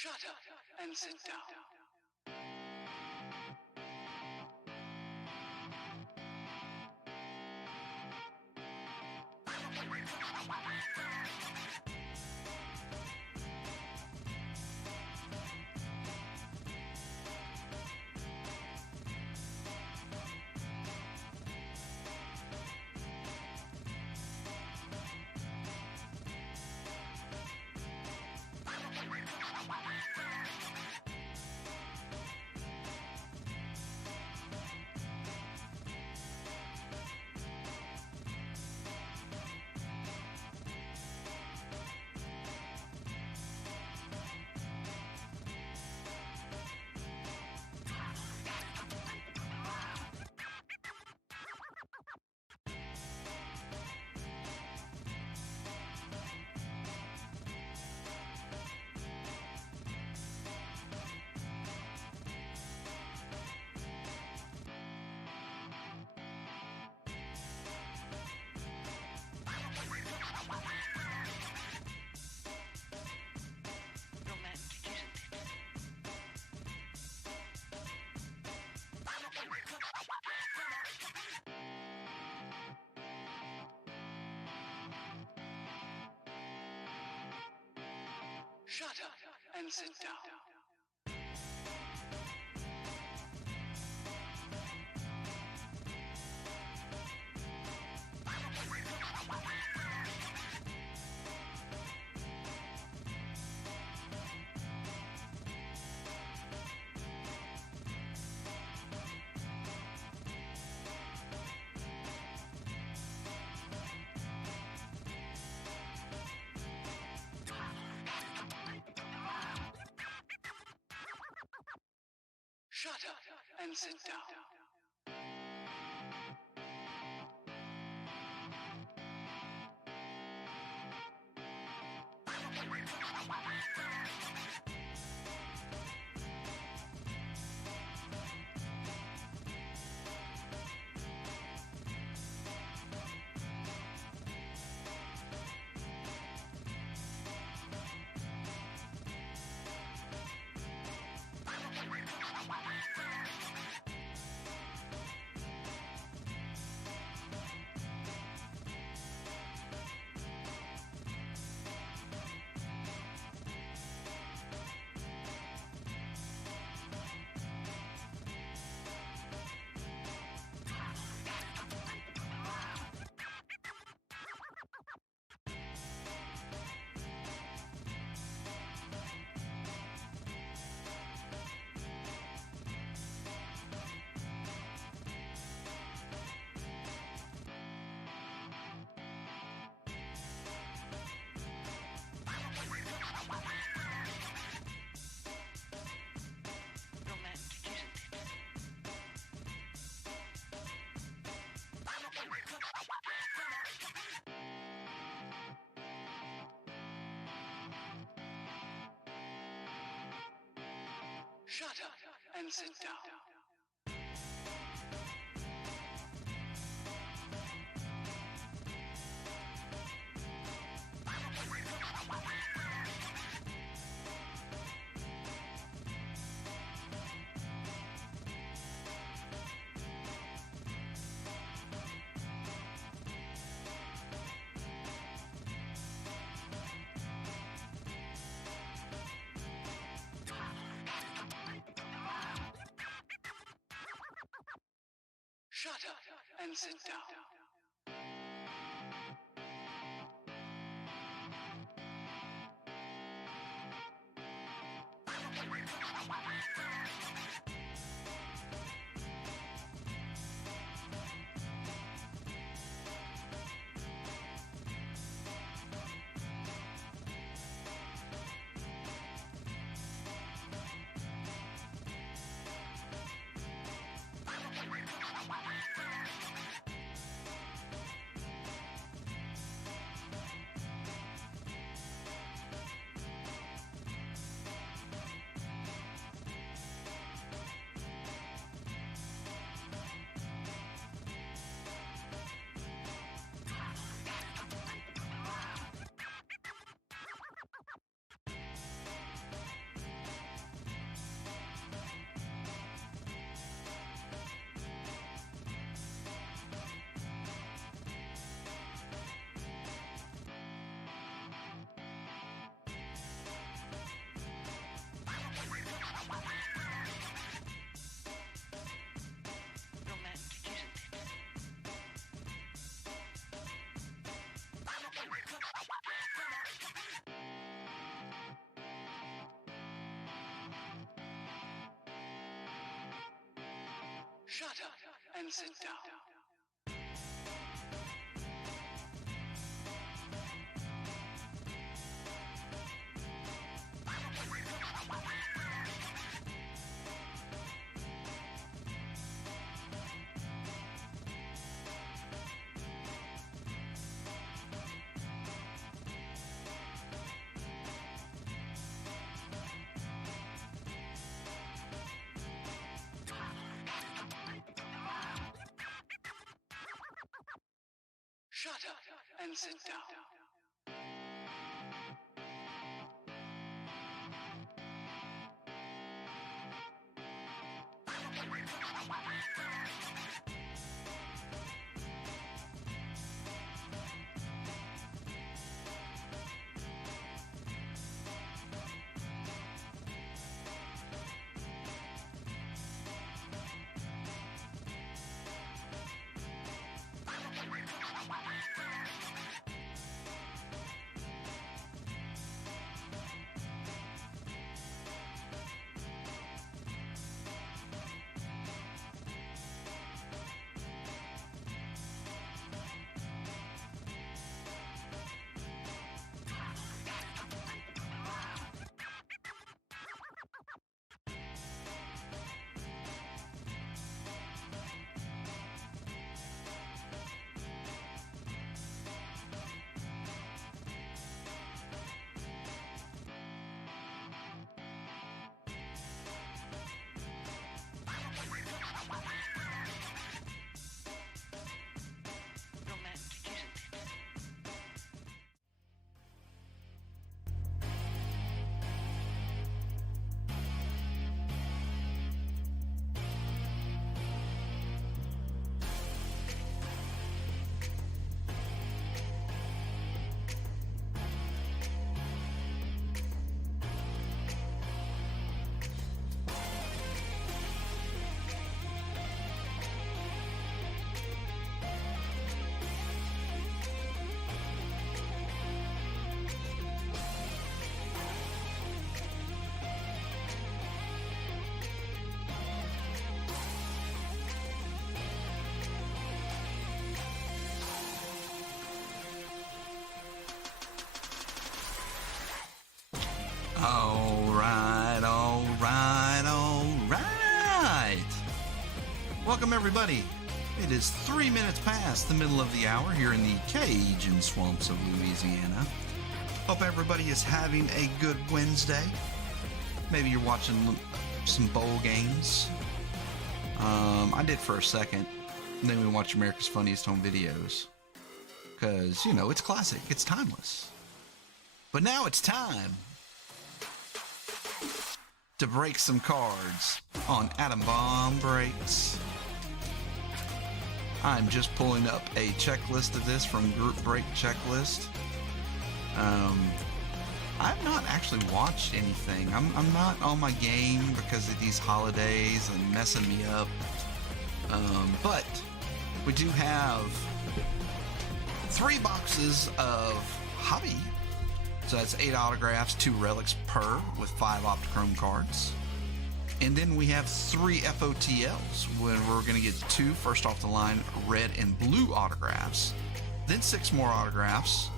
Shut up and sit down. Shut up and sit down. Shut up and sit down. Shut up and sit down. Shut up and sit down. Shut up and sit down. Shut up and sit down. All right. Welcome, everybody. It is 3 minutes past the middle of the hour here in the Cajun swamps of Louisiana. Hope everybody is having a good Wednesday. Maybe you're watching some bowl games. I did for a second. And then we watch America's Funniest Home Videos. Because, you know, it's classic. It's timeless. But now it's time to break some cards on Atom Bomb Breaks. I'm just pulling up a checklist of this from Group Break Checklist. I've not actually watched anything. I'm not on my game because of these holidays and messing me up. But we do have 3 boxes of Hobby. So that's 8 autographs, 2 relics per with 5 Optichrome cards. And then we have 3 FOTLs when we're going to get 2 first off the line red and blue autographs. Then 6 more autographs,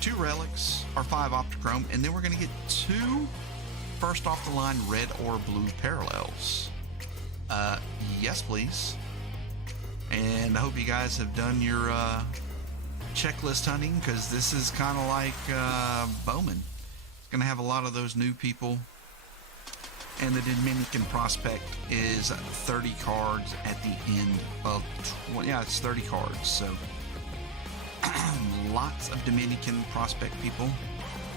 2 relics or 5 Optichrome. And then we're going to get 2 first off the line red or blue parallels. Yes, please. And I hope you guys have done your checklist hunting, because this is kind of like Bowman. It's going to have a lot of those new people. And the Dominican Prospect is 30 cards at the end of 20. Yeah, it's 30 cards. So lots of Dominican Prospect people.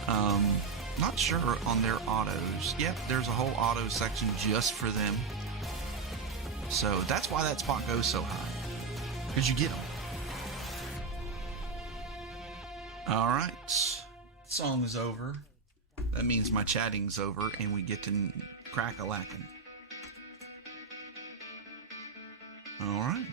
Not sure on their autos. Yep, there's a whole auto section just for them. So that's why that spot goes so high, because you get them. All right, song is over. That means my chatting's over, and we get to crack-a-lackin'. All right.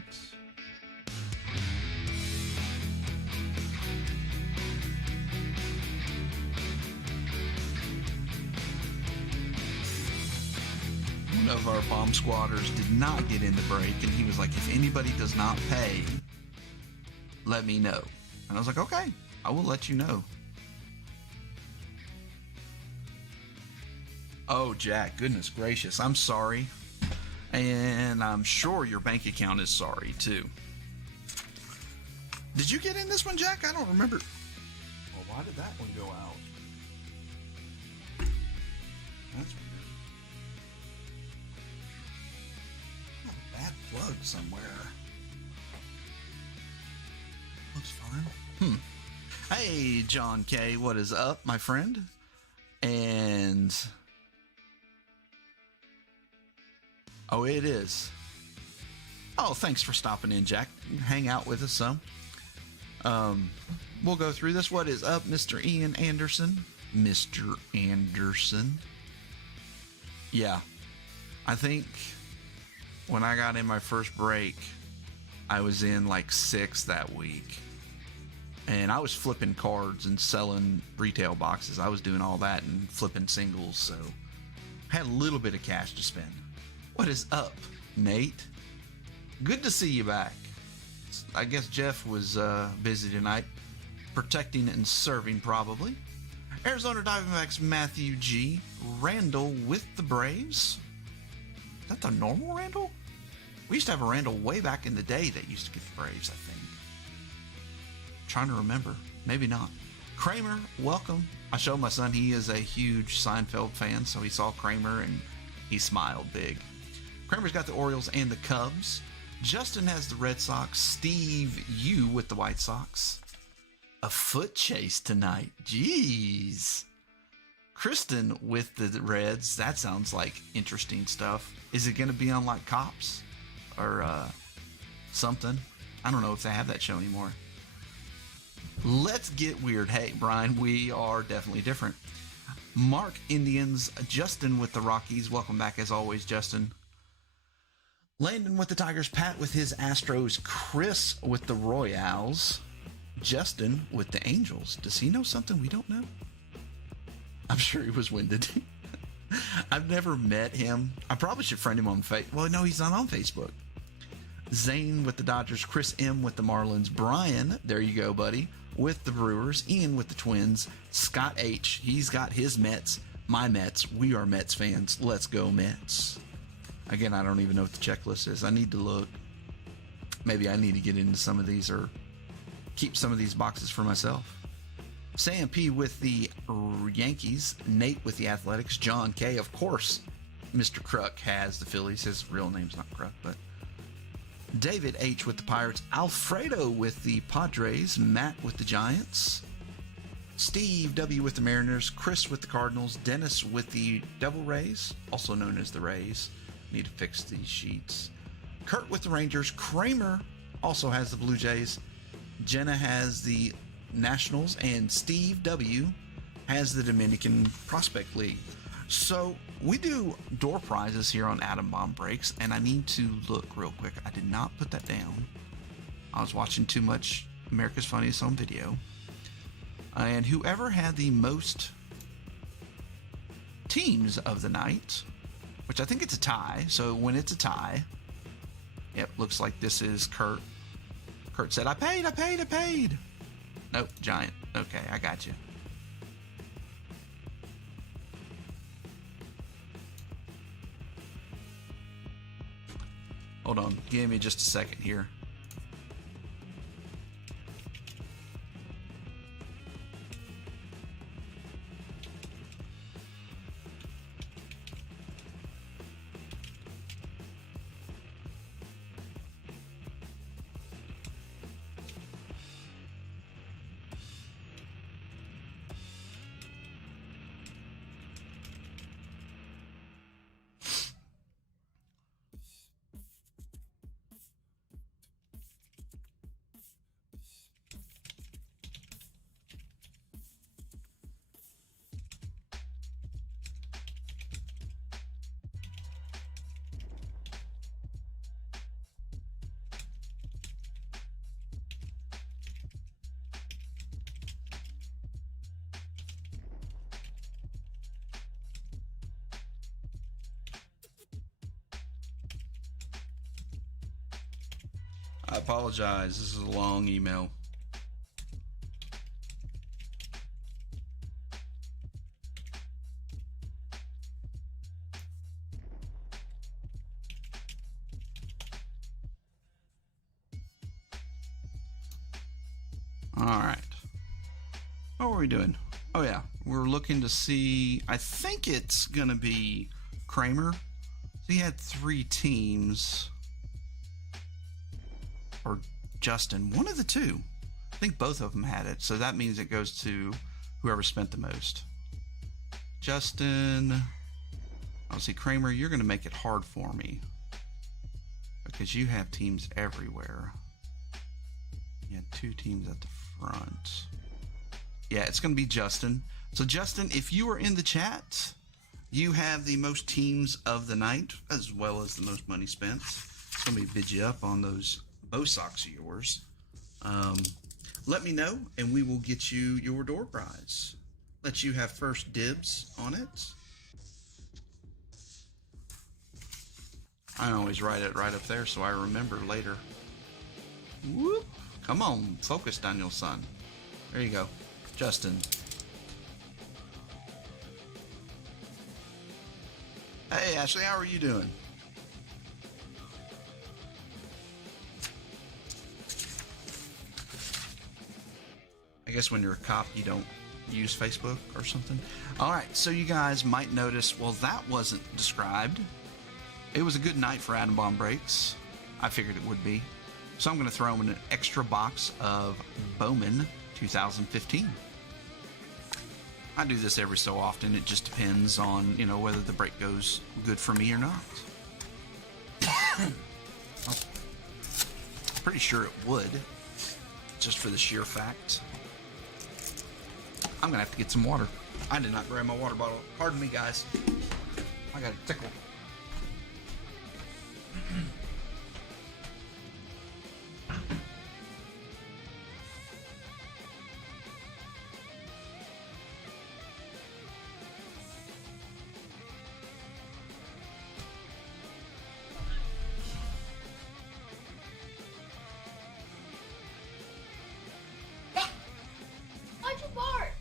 I'm gonna of our bomb squatters did not get in the break, and he was like, if anybody does not pay, let me know. And I was like, okay, I will let you know. Oh, Jack, goodness gracious, I'm sorry. And I'm sure your bank account is sorry, too. Did you get in this one, Jack? I don't remember. Well, why did that one go out? That's weird. Oh, bad plug somewhere. Looks fine. Hey, John K., what is up, my friend? And... oh, it is. Oh, thanks for stopping in, Jack. Hang out with us some. We'll go through this. What is up, Mr. Ian Anderson? Mr. Anderson. Yeah. I think when I got in my first break, I was in like 6 that week. And I was flipping cards and selling retail boxes. I was doing all that and flipping singles, so had a little bit of cash to spend. What is up, Nate? Good to see you back. I guess Jeff was busy tonight, protecting and serving probably. Arizona Diamondbacks Matthew G. Randall with the Braves. Is that the normal Randall? We used to have a Randall way back in the day that used to get the Braves, I think. Trying to remember. Maybe not. Kramer, welcome. I showed my son he is a huge Seinfeld fan, so he saw Kramer and he smiled big. Kramer's got the Orioles and the Cubs. Justin has the Red Sox. Steve, you with the White Sox. A foot chase tonight. Jeez. Kristen with the Reds. That sounds like interesting stuff. Is it going to be on like Cops? Or something? I don't know if they have that show anymore. Let's get weird. Hey, Brian, we are definitely different. Mark Indians. Justin with the Rockies. Welcome back as always, Justin. Landon with the Tigers, Pat with his Astros, Chris with the Royals, Justin with the Angels. Does he know something we don't know? I'm sure he was winded. I've never met him. I probably should friend him on Facebook. Well, no, he's not on Facebook. Zane with the Dodgers, Chris M with the Marlins, Brian, there you go, buddy, with the Brewers, Ian with the Twins, Scott H, he's got his Mets, my Mets, we are Mets fans, let's go Mets. Again, I don't even know what the checklist is. I need to look. Maybe I need to get into some of these or keep some of these boxes for myself. Sam P with the Yankees. Nate with the Athletics. John K, of course, Mr. Kruk has the Phillies. His real name's not Kruk, but... David H with the Pirates. Alfredo with the Padres. Matt with the Giants. Steve W with the Mariners. Chris with the Cardinals. Dennis with the Devil Rays, also known as the Rays. Need to fix these sheets. Kurt with the Rangers. Kramer also has the Blue Jays. Jenna has the Nationals. And Steve W has the Dominican Prospect League. So we do door prizes here on Atom Bomb Breaks, and I need to look real quick. I did not put that down. I was watching too much America's Funniest Home Video. And whoever had the most teams of the night, which I think it's a tie. So when it's a tie, yep, looks like this is Kurt. Kurt said, I paid. Nope, Giant. Okay, I got you. Hold on, give me just a second here. I apologize. This is a long email. All right. What were we doing? Oh, yeah. We're looking to see. I think it's going to be Kramer. So he had 3 teams. Or Justin. One of the two. I think both of them had it. So that means it goes to whoever spent the most. Justin. I'll see, Kramer, you're going to make it hard for me. Because you have teams everywhere. You had 2 teams at the front. Yeah, it's going to be Justin. So, Justin, if you are in the chat, you have the most teams of the night, as well as the most money spent. It's going to be bid you up on those bow socks of yours. Let me know, and we will get you your door prize. Let you have first dibs on it. I always write it right up there so I remember later. Whoop. Come on, focus, Daniel son. There you go. Justin. Hey, Ashley, how are you doing? I guess when you're a cop, you don't use Facebook or something. All right, so you guys might notice, well, that wasn't described. It was a good night for atom bomb breaks. I figured it would be. So I'm going to throw in an extra box of Bowman 2015. I do this every so often. It just depends on, you know, whether the break goes good for me or not. I'm pretty sure it would, just for the sheer fact. I'm going to have to get some water. I did not grab my water bottle. Pardon me, guys. I got a tickle. Why'd you bark?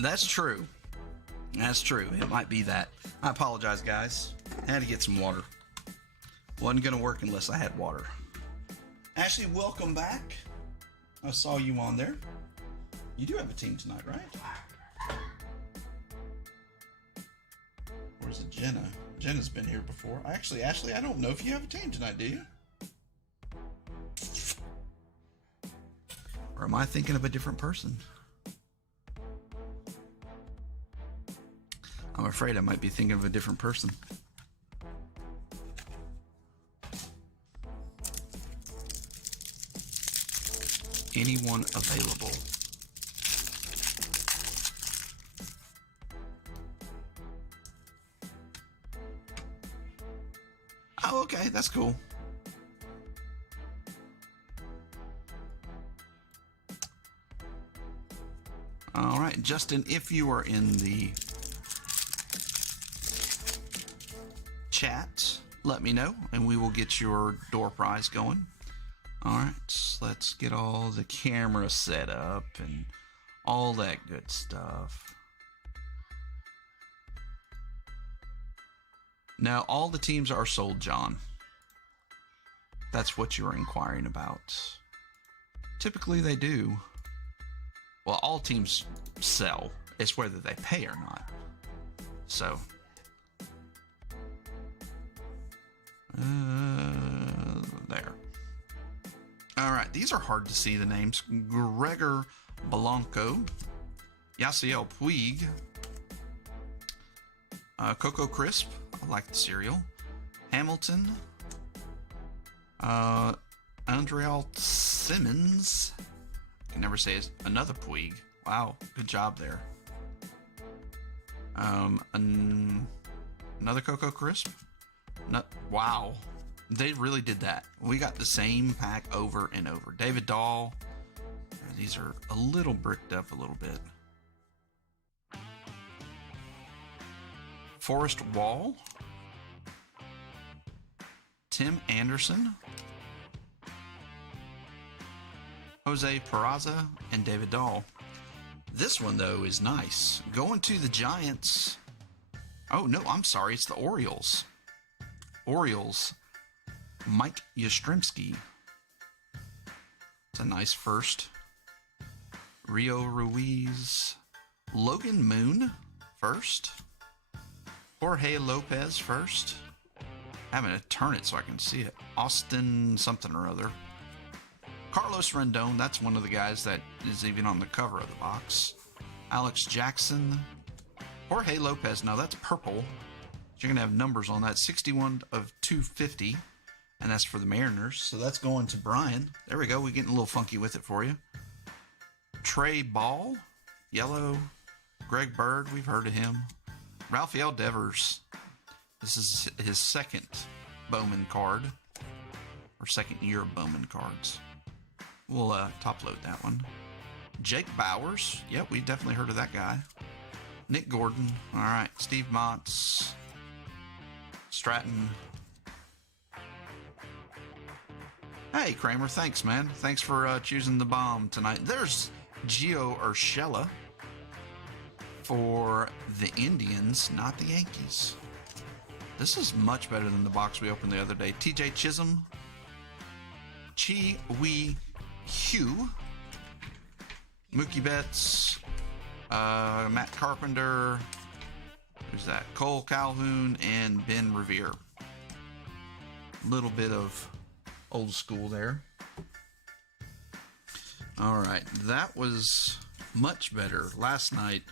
That's true. That's true. It might be that. I apologize, guys. I had to get some water. Wasn't going to work unless I had water. Ashley, welcome back. I saw you on there. You do have a team tonight, right? Or is it Jenna? Jenna's been here before. Actually, Ashley, I don't know if you have a team tonight, do you? Or am I thinking of a different person? I'm afraid I might be thinking of a different person. Anyone available? Oh, okay, that's cool. All right, Justin, if you are in the chat, let me know and we will get your door prize going. All right, let's get all the camera set up and all that good stuff. Now, all the teams are sold, John. That's what you were inquiring about. Typically, they do. Well, all teams sell. It's whether they pay or not. So, there. All right, these are hard to see, the names. Gregor Blanco, Yasiel Puig, Coco Crisp, I like the cereal, Hamilton, Andreal Simmons, Can never say another Puig. Wow, good job there. Another Cocoa Crisp. Wow, they really did that. We got the same pack over and over. David Dahl. These are a little bricked up a little bit. Forrest Wall. Tim Anderson. Jose Peraza and David Dahl. This one, though, is nice. Going to the Giants. Oh, no, I'm sorry. It's the Orioles. Orioles. Mike Yastrzemski. It's a nice first. Rio Ruiz. Logan Moon first. Jorge Lopez first. Having to turn it so I can see it. Austin something or other. Carlos Rendon, that's one of the guys that is even on the cover of the box. Alex Jackson. Jorge Lopez, now that's purple. You're going to have numbers on that. 61 of 250. And that's for the Mariners. So that's going to Brian. There we go. We're getting a little funky with it for you. Trey Ball. Yellow. Greg Bird, we've heard of him. Rafael Devers. This is his second Bowman card. Or second year of Bowman cards. We'll top load that one. Jake Bowers. Yep, we definitely heard of that guy. Nick Gordon. All right. Steve Motts. Stratton. Hey, Kramer. Thanks, man. Thanks for choosing the bomb tonight. There's Gio Urshela for the Indians, not the Yankees. This is much better than the box we opened the other day. TJ Chisholm. Chi Wee Hugh, Mookie Betts, Matt Carpenter, who's that? Cole Calhoun, and Ben Revere. Little bit of old school there. All right, that was much better. Last night,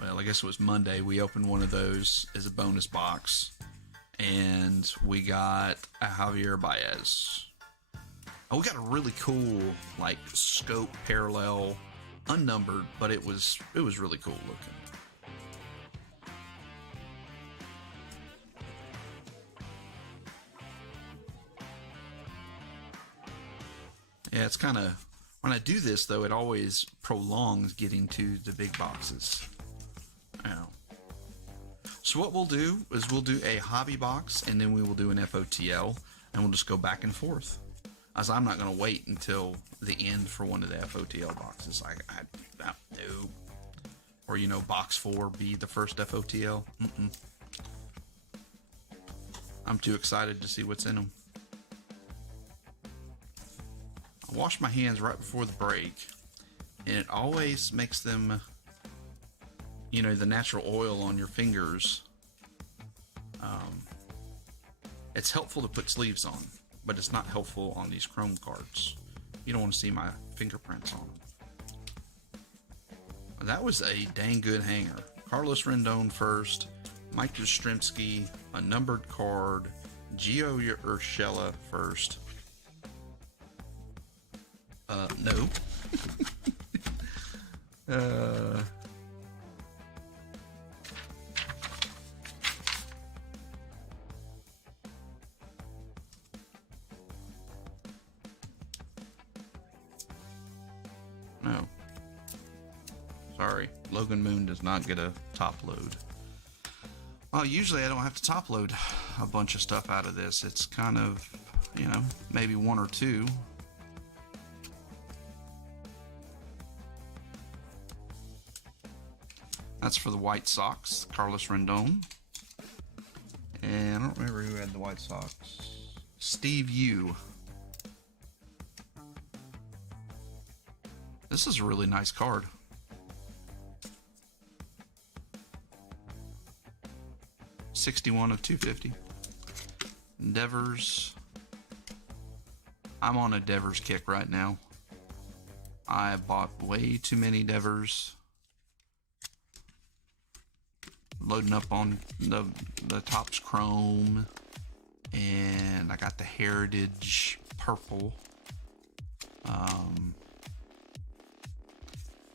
well, I guess it was Monday, we opened one of those as a bonus box, and we got a Javier Baez. Oh, we got a really cool, like, scope parallel, unnumbered, but it was really cool looking. Yeah, it's kind of, when I do this, though, it always prolongs getting to the big boxes. Now, so what we'll do is we'll do a hobby box, and then we will do an FOTL, and we'll just go back and forth. As I'm not going to wait until the end for one of the FOTL boxes. No. Or, you know, box 4 be the first FOTL. I'm too excited to see what's in them. I washed my hands right before the break, and it always makes them, you know, the natural oil on your fingers. It's helpful to put sleeves on, but it's not helpful on these chrome cards. You don't want to see my fingerprints on them. That was a dang good hanger. Carlos Rendon first, Mike Yastrzemski, a numbered card, Gio Urshela first. No. No. Sorry, Logan Moon does not get a top load. Well, usually I don't have to top load a bunch of stuff out of this. It's kind of, you know, maybe one or two. That's for the White Sox, Carlos Rendon. And I don't remember who had the White Sox. Steve Yu. This is a really nice card. $61 of $250. Devers. I'm on a Devers kick right now. I bought way too many Devers. Loading up on the Topps Chrome. And I got the Heritage Purple.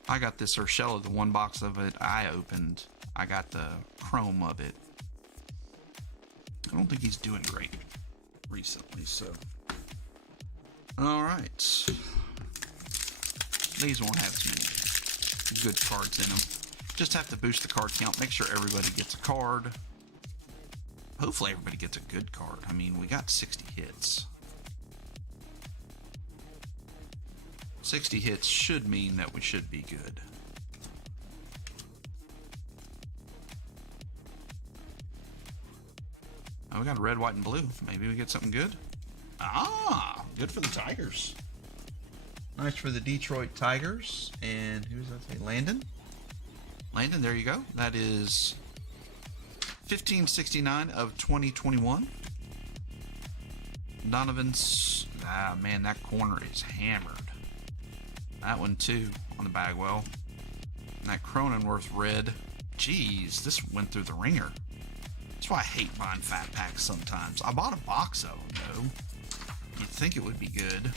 I got this Urshela, the one box of it I opened. I got the chrome of it. I don't think he's doing great recently, so. All right. These won't have too many good cards in them. Just have to boost the card count, make sure everybody gets a card. Hopefully everybody gets a good card. I mean, we got 60 hits. 60 hits should mean that we should be good. Oh, we got red, white, and blue. Maybe we get something good. Ah, good for the Tigers. Nice for the Detroit Tigers. And who does that say? Landon? Landon, there you go. That is 1569 of 2021. Donovan's, man, that corner is hammered. That one too on the Bagwell. And that Cronenworth red. Jeez, this went through the ringer. That's why I hate buying fat packs sometimes. I bought a box of them though. You'd think it would be good.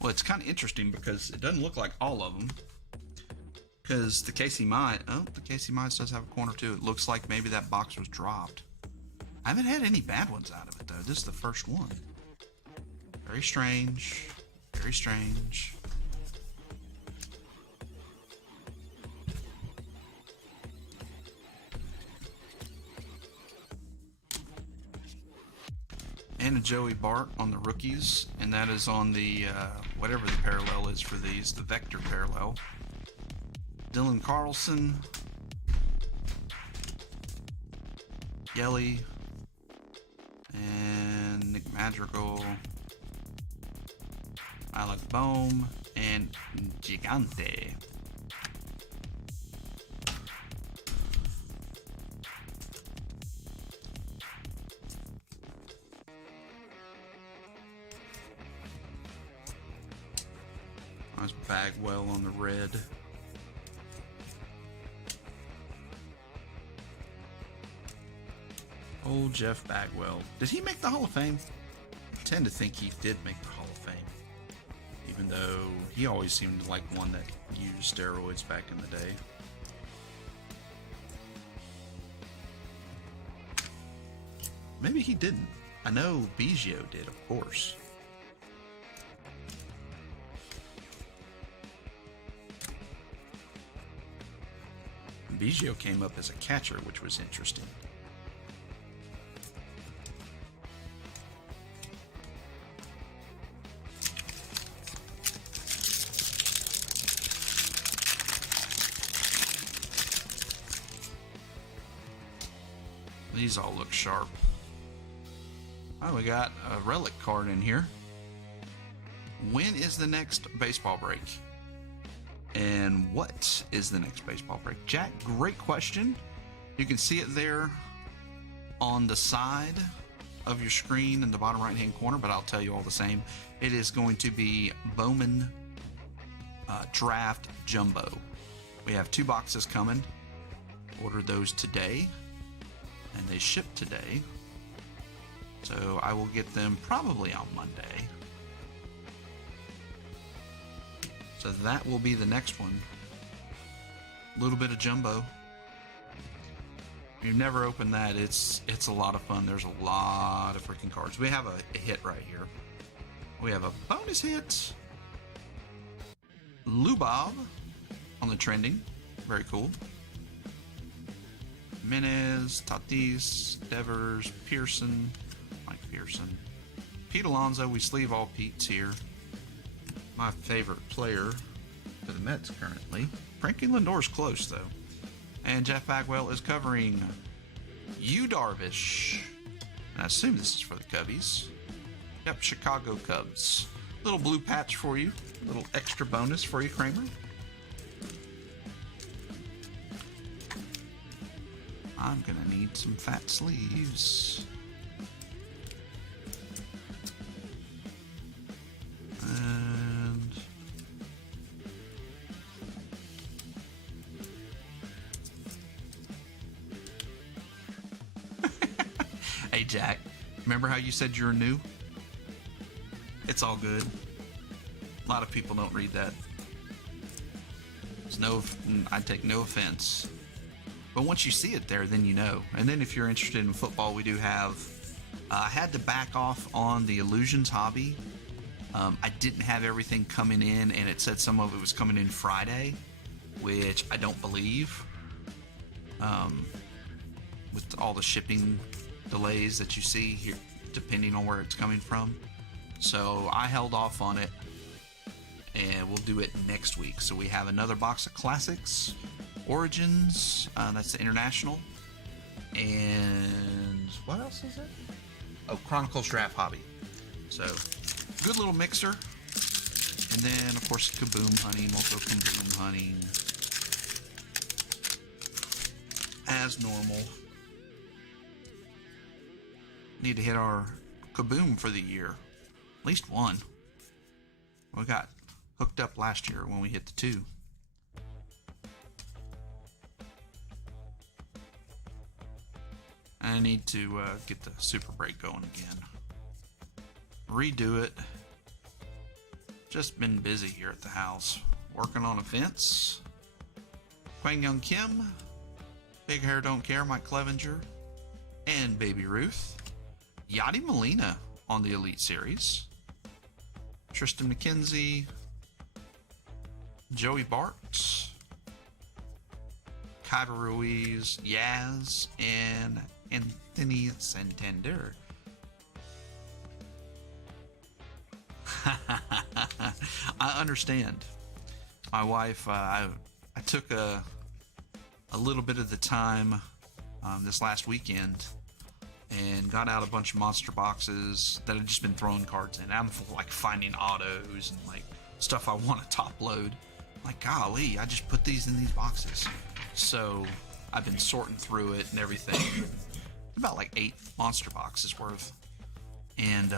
Well, it's kind of interesting because it doesn't look like all of them. Because the Casey Mize, oh, the Casey Mize does have a corner too. It looks like maybe that box was dropped. I haven't had any bad ones out of it though. This is the first one. Very strange. Very strange. And a Joey Bart on the rookies, and that is on the whatever the parallel is for these, the vector parallel. Dylan Carlson, Yelly, and Nick Madrigal, Alec Bohm, and Gigante. Nice Bagwell on the red. Old Jeff Bagwell. Did he make the Hall of Fame? I tend to think he did make the Hall of Fame. Even though he always seemed like one that used steroids back in the day. Maybe he didn't. I know Biggio did, of course. Biggio came up as a catcher, which was interesting. These all look sharp. Oh, we got a relic card in here. When is the next baseball break? And what is the next baseball break? Jack, great question. You can see it there on the side of your screen in the bottom right hand corner, but I'll tell you all the same. It is going to be Bowman Draft Jumbo. We have 2 boxes coming. Ordered those today, and they ship today. So I will get them probably on Monday. So that will be the next one. A little bit of jumbo. If you've never opened that, it's a lot of fun. There's a lot of freaking cards. We have a hit right here. We have a bonus hit. Lubov on the trending. Very cool. Menez, Tatis, Devers, Pearson, Mike Pearson. Pete Alonso, we sleeve all Pete's here. My favorite player for the Mets currently. Frankie Lindor's close though. And Jeff Bagwell is covering Yu Darvish. And I assume this is for the Cubbies. Yep, Chicago Cubs. Little blue patch for you. Little extra bonus for you, Kramer. I'm gonna need some fat sleeves. And Jack. Remember how you said you were new? It's all good. A lot of people don't read that. I take no offense. But once you see it there, then you know. And then if you're interested in football, we do have... I had to back off on the Illusions hobby. I didn't have everything coming in, and it said some of it was coming in Friday, which I don't believe. With all the shipping delays that you see here, depending on where it's coming from. So I held off on it, and we'll do it next week. So we have another box of classics, Origins, that's the international, and what else is it? Oh, Chronicles Draft Hobby. So good little mixer. And then of course Kaboom Hunting. We'll go Kaboom Hunting as normal. Need to hit our Kaboom for the year. At least one. We got hooked up last year when we hit the 2. I need to get the super break going again. Redo it. Just been busy here at the house. Working on a fence. Kwang Young Kim. Big Hair Don't Care, Mike Clevenger. And Baby Ruth. Yachty Molina on the Elite Series. Tristan McKenzie. Joey Bart. Kyber Ruiz. Yaz. And Anthony Santander. I understand. My wife, I took a little bit of the time this last weekend and got out a bunch of monster boxes that I'd just been throwing cards in. I'm like finding autos and like stuff I want to top load. Like, golly, I just put these in these boxes. So I've been sorting through it and everything. About like 8 monster boxes worth. And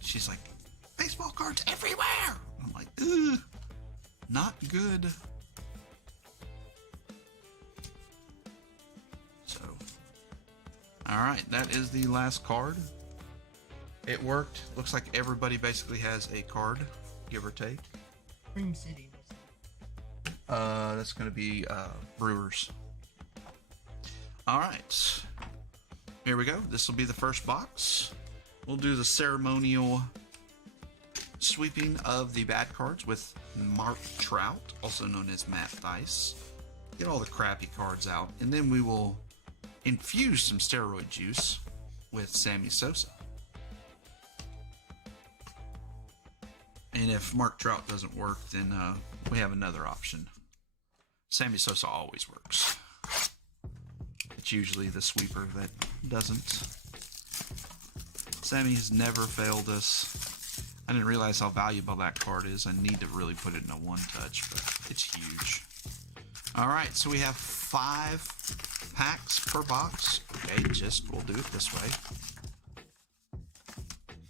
she's like, baseball cards everywhere. I'm like, ugh, not good. So, all right, that is the last card. It worked. Looks like everybody basically has a card, give or take. Spring City. That's going to be Brewers. All right. Here we go. This will be the first box. We'll do the ceremonial sweeping of the bad cards with Mark Trout, also known as Matt Dice. Get all the crappy cards out, and then we will infuse some steroid juice with Sammy Sosa. And if Mark Trout doesn't work, then we have another option. Sammy Sosa always works. It's usually the sweeper that doesn't. Sammy has never failed us. I didn't realize how valuable that card is. I need to really put it in a one-touch, but it's huge. Alright, so we have 5 packs per box. Okay, we'll do it this way.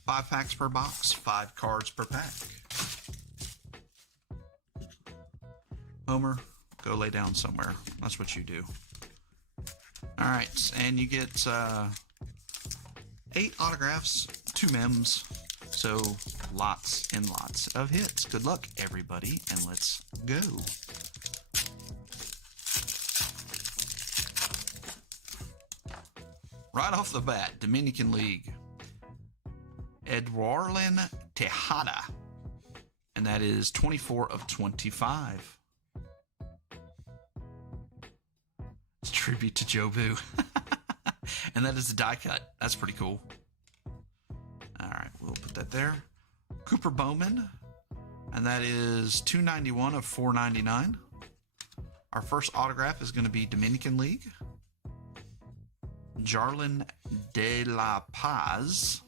5 packs per box, 5 cards per pack. Homer, go lay down somewhere. That's what you do. Alright, and you get 8 autographs, 2 mems, so lots and lots of hits. Good luck, everybody, and let's go. Right off the bat, Dominican League. Edwarlin Tejada, and that is 24 of 25. It's a tribute to Jobu. And that is a die cut. That's pretty cool. Alright, we'll put that there. Cooper Bowman, and that is 291 of 499. Our first autograph is going to be Dominican League. Jarlin de la Paz.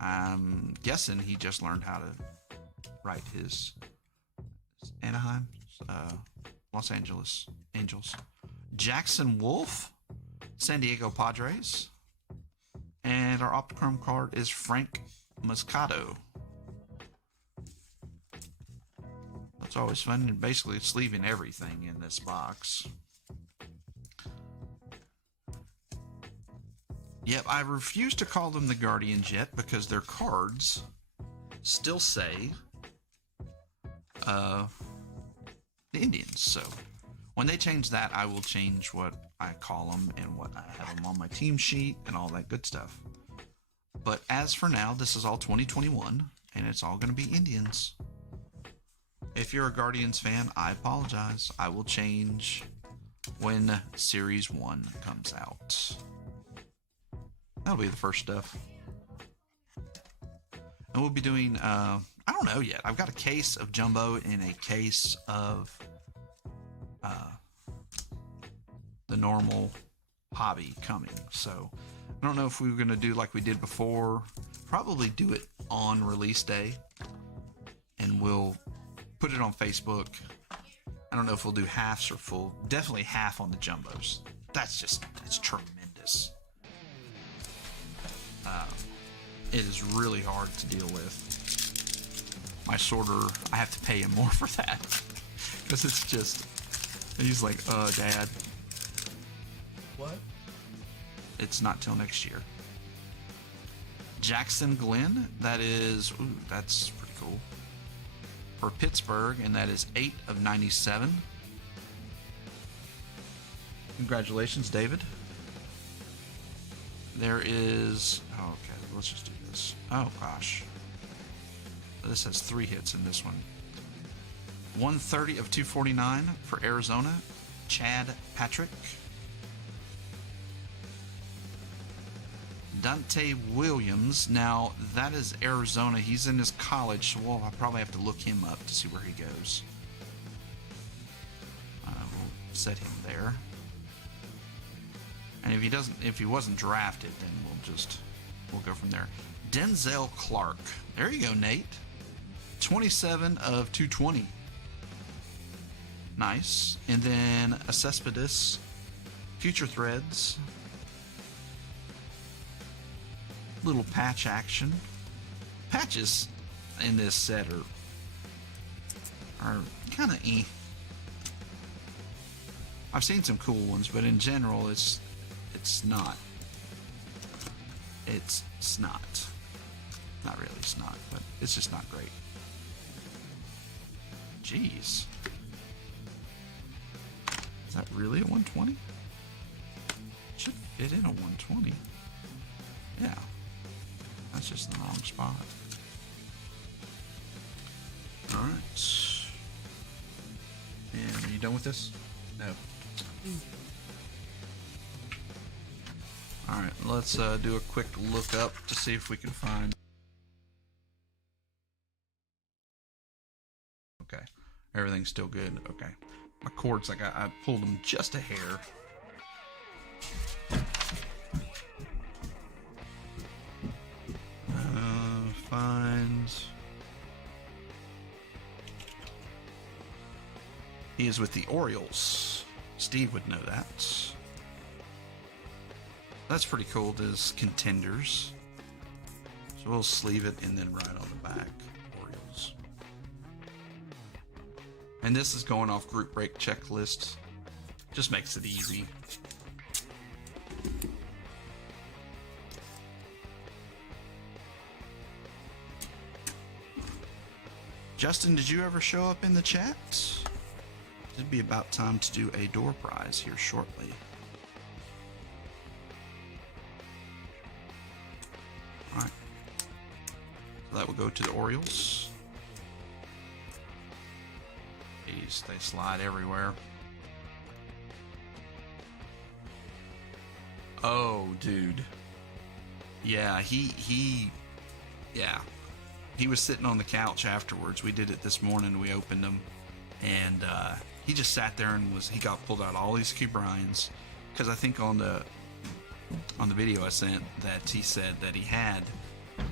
I'm guessing he just learned how to write his Anaheim, Los Angeles Angels. Jackson Wolf, San Diego Padres. And our Optichrome card is Frank Moscato. That's always fun, and basically it's leaving everything in this box. Yep, I refuse to call them the Guardians yet because their cards still say the Indians. So when they change that, I will change what I call them and what I have them on my team sheet and all that good stuff. But as for now, this is all 2021, and it's all going to be Indians. If you're a Guardians fan, I apologize. I will change when Series 1 comes out. That'll be the first stuff. And we'll be doing, I don't know yet. I've got a case of Jumbo and a case of the normal Hobby coming. So I don't know if we were going to do like we did before. Probably do it on release day. And we'll put it on Facebook. I don't know if we'll do halves or full. Definitely half on the Jumbos. It's tremendous. It is really hard to deal with. My sorter, I have to pay him more for that. Because it's just, he's like, Dad. What? It's not till next year. Jackson Glenn, that's pretty cool. For Pittsburgh, and that is 8 of 97. Congratulations, David. There is, okay, let's just do this. Oh, gosh. This has 3 hits in this one. 130 of 249 for Arizona, Chad Patrick. Dante Williams, now that is Arizona. He's in his college, so I'll probably have to look him up to see where he goes. We'll set him there. And if he wasn't drafted, then we'll go from there. Denzel Clark. There you go, Nate. 27 of 220. Nice. And then a Cespedes. Future Threads. Little patch action. Patches in this set are kind of I've seen some cool ones, but in general, it's not. It's snot. Not really snot, but it's just not great. Jeez. Is that really a 120? Should fit in a 120. Yeah. That's just in the wrong spot. Alright. And are you done with this? No. Alright, let's do a quick look up to see if we can find... Okay. Everything's still good. Okay. My cords, I pulled them just a hair. Find... He is with the Orioles. Steve would know that. That's pretty cool. There's contenders. So we'll sleeve it and then write on the back, Orioles. And this is going off group break checklist. Just makes it easy. Justin, did you ever show up in the chat? It'd be about time to do a door prize here shortly. Alright. So that will go to the Orioles. Jeez, they slide everywhere. Oh, dude. Yeah, he was sitting on the couch afterwards. We did it this morning. We opened them, and he just sat there and he got pulled out all these Q Bryans, because I think on the video I sent that he said that he had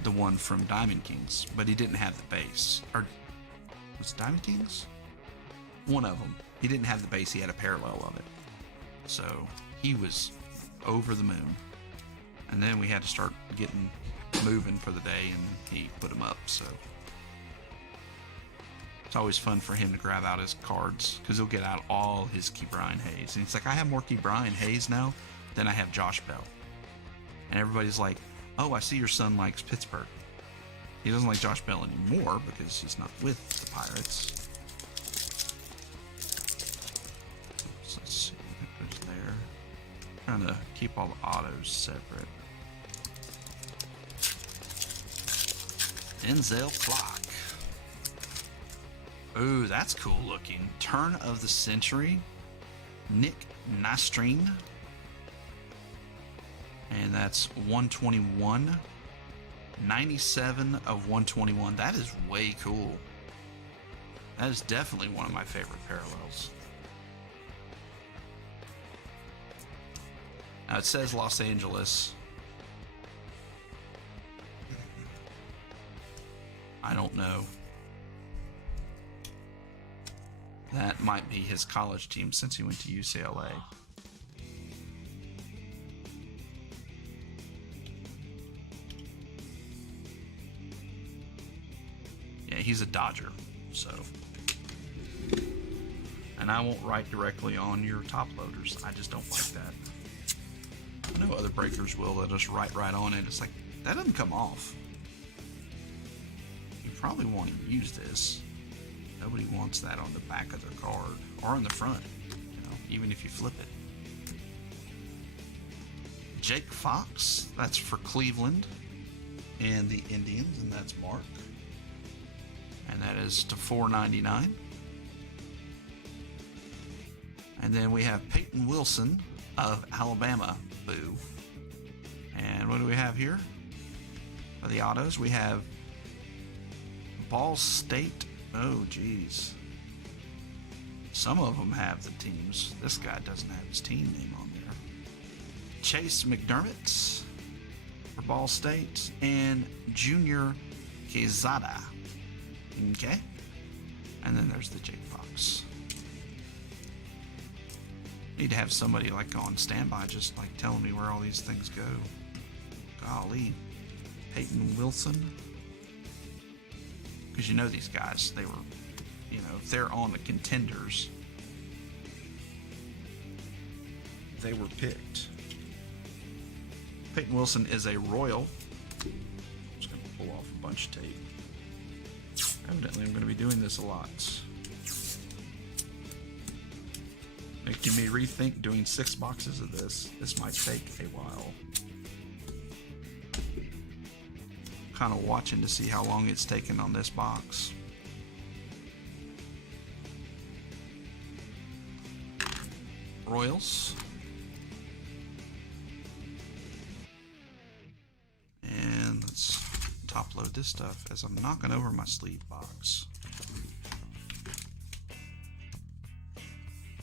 the one from Diamond Kings, but he didn't have the base. Or was it Diamond Kings? One of them. He didn't have the base. He had a parallel of it. So he was over the moon. And then we had to start getting moving for the day, and he put them up. So it's always fun for him to grab out his cards, because he'll get out all his Key Brian Hayes, and he's like, I have more Key Brian Hayes now than I have Josh Bell. And everybody's like, oh, I see your son likes Pittsburgh. He doesn't like Josh Bell anymore because he's not with the Pirates. So let's see what goes there. Trying to keep all the autos separate. Denzel Clock. Ooh, that's cool looking. Turn of the century. Nick Nastreen. And that's 121. 97 of 121. That is way cool. That is definitely one of my favorite parallels. Now it says Los Angeles. I don't know. That might be his college team since he went to UCLA. Yeah, he's a Dodger, so. And I won't write directly on your top loaders. I just don't like that. I know other breakers will. They'll just write right on it. It's like, that doesn't come off. You probably won't even use this. Nobody wants that on the back of their card or on the front, you know, even if you flip it. Jake Fox, that's for Cleveland and the Indians, and that's Mark. And that is to $4.99. And then we have Peyton Wilson of Alabama. Boo. And what do we have here? For the autos, we have Ball State. Oh, geez. Some of them have the teams. This guy doesn't have his team name on there. Chase McDermott for Ball State and Junior Quezada. Okay. And then there's the Jake Fox. Need to have somebody like on standby just like telling me where all these things go. Golly. Peyton Wilson. Because you know these guys, they were, you know, if they're on the contenders, they were picked. Peyton Wilson is a Royal. I'm just going to pull off a bunch of tape. Evidently, I'm going to be doing this a lot. Making me rethink doing 6 boxes of this. This might take a while. Kind of watching to see how long it's taken on this box. Royals. And let's top load this stuff as I'm knocking over my sleeve box.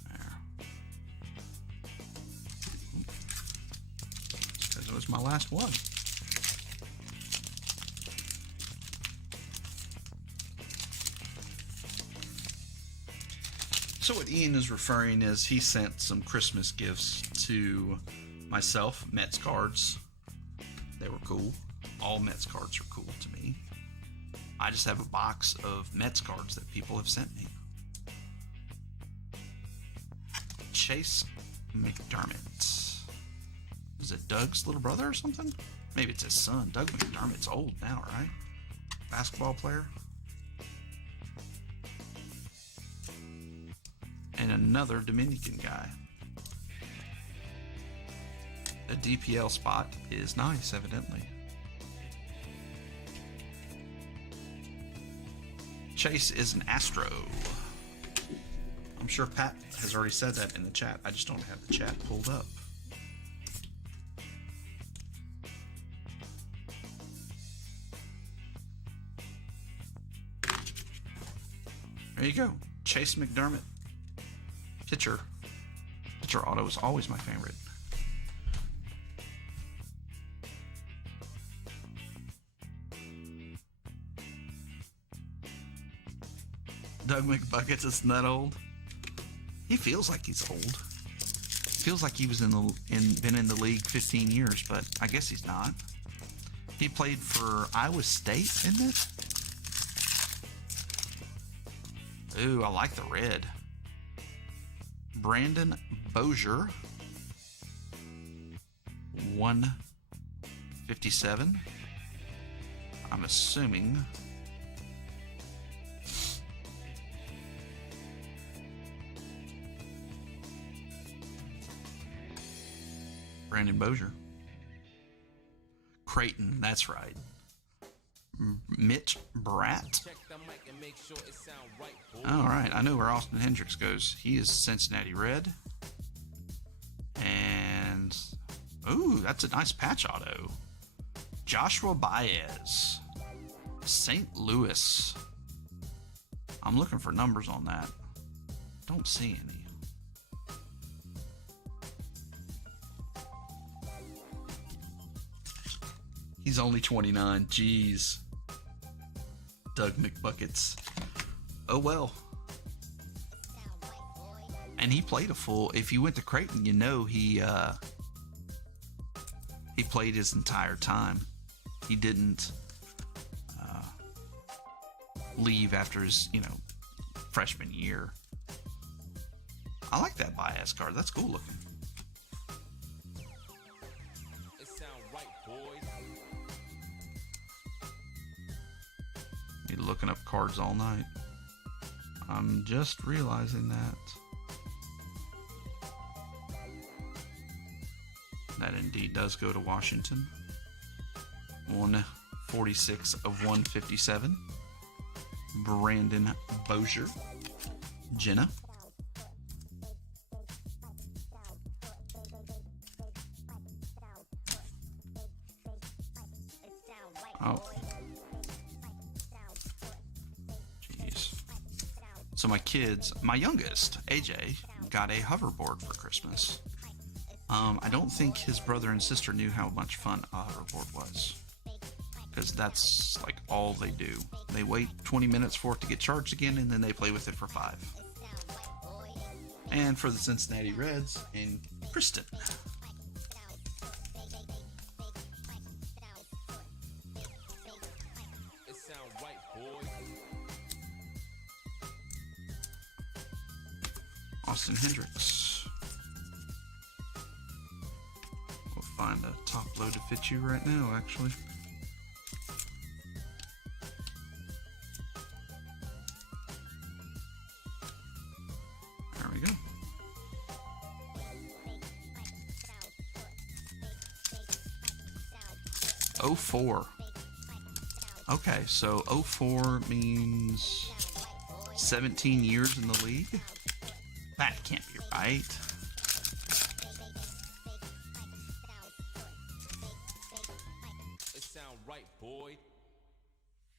There. Because it was my last one. So what Ian is referring is he sent some Christmas gifts to myself, Mets cards. They were cool. All Mets cards are cool to me. I just have a box of Mets cards that people have sent me. Chase McDermott. Is it Doug's little brother or something? Maybe it's his son. Doug McDermott's old now, right? Basketball player. And another Dominican guy. The DPL spot is nice, evidently. Chase is an Astro. I'm sure Pat has already said that in the chat. I just don't have the chat pulled up. There you go. Chase McDermott. Pitcher auto is always my favorite. Doug McBuckets isn't that old. He feels like he's old. Feels like he was been in the league 15 years, but I guess he's not. He played for Iowa State, isn't it? Ooh, I like the red. Brandon Bozier. 1 57. I'm assuming. Brandon Bozier. Creighton, that's right. Mitch Bratt. All right, I know where Austin Hendricks goes. He is Cincinnati Red. And, ooh, that's a nice patch auto. Joshua Baez. St. Louis. I'm looking for numbers on that. Don't see any. He's only 29. Jeez. Doug McBuckets. Oh well. And he played a full. If you went to Creighton, you know he played his entire time. He didn't leave after his, freshman year. I like that Baez card. That's cool looking. Looking up cards all night. I'm just realizing that indeed does go to Washington. 146 of 157. Brandon Bozier. Jenna. Oh. So my kids, my youngest, AJ, got a hoverboard for Christmas. I don't think his brother and sister knew how much fun a hoverboard was. Because that's like all they do. They wait 20 minutes for it to get charged again, and then they play with it for 5. And for the Cincinnati Reds, and Kristen. Austin Hendricks. We'll find a top load to fit you right now, actually. There we go. Oh, 04. Okay, so 04 means 17 years in the league. That can't be right.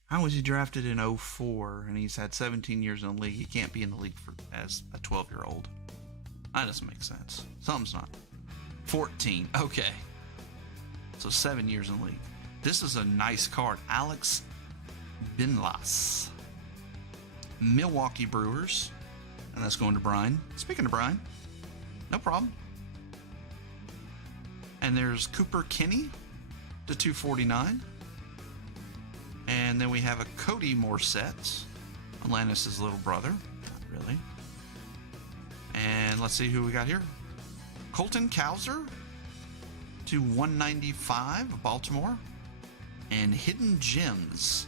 How was he drafted in 04 and he's had 17 years in the league? He can't be in the league as a 12-year-old. That doesn't make sense. Something's not. 14. Okay. So 7 years in the league. This is a nice card. Alex Binlas. Milwaukee Brewers. And that's going to Brian. Speaking of Brian, no problem. And there's Cooper Kinney to 249. And then we have a Cody Morissette, Alanis' little brother. Not really. And let's see who we got here. Colton Cowser to 195 of Baltimore. And Hidden Gems,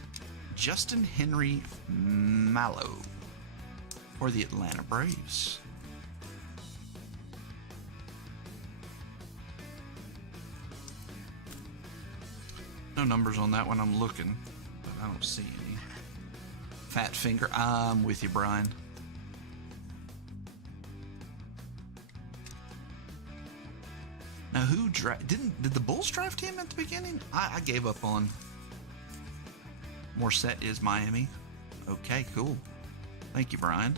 Justin Henry Mallow for the Atlanta Braves. No numbers on that one. I'm looking, but I don't see any. Fat finger. I'm with you, Brian. Now, who did the Bulls draft him at the beginning? I gave up on. Morissette is Miami. Okay, cool. Thank you, Brian.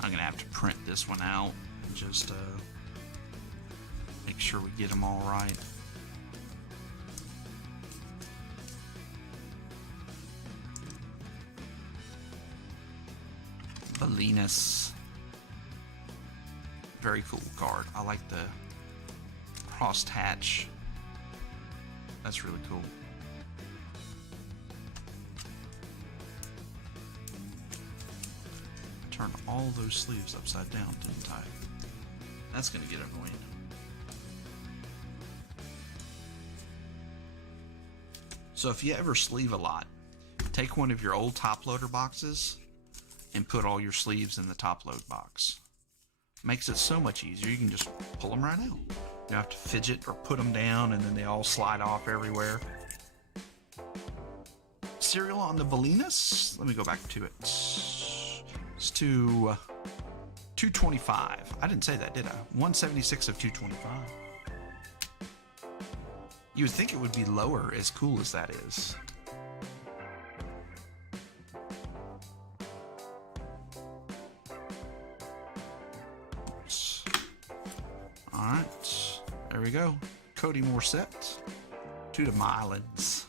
I'm gonna have to print this one out and just make sure we get them all right. Belinas. Very cool card. I like the crossed hatch. That's really cool. turned all those sleeves upside down, didn't I? That's gonna get annoying. So if you ever sleeve a lot, take one of your old top loader boxes and put all your sleeves in the top load box. Makes it so much easier. You can just pull them right out. You don't have to fidget or put them down and then they all slide off everywhere. Cereal on the Bellinas. Let me go back to it. It's to 225. I didn't say that, did I? 176 of 225. You would think it would be lower, as cool as that is. Alright, there we go. Cody Morissette to the Mylons.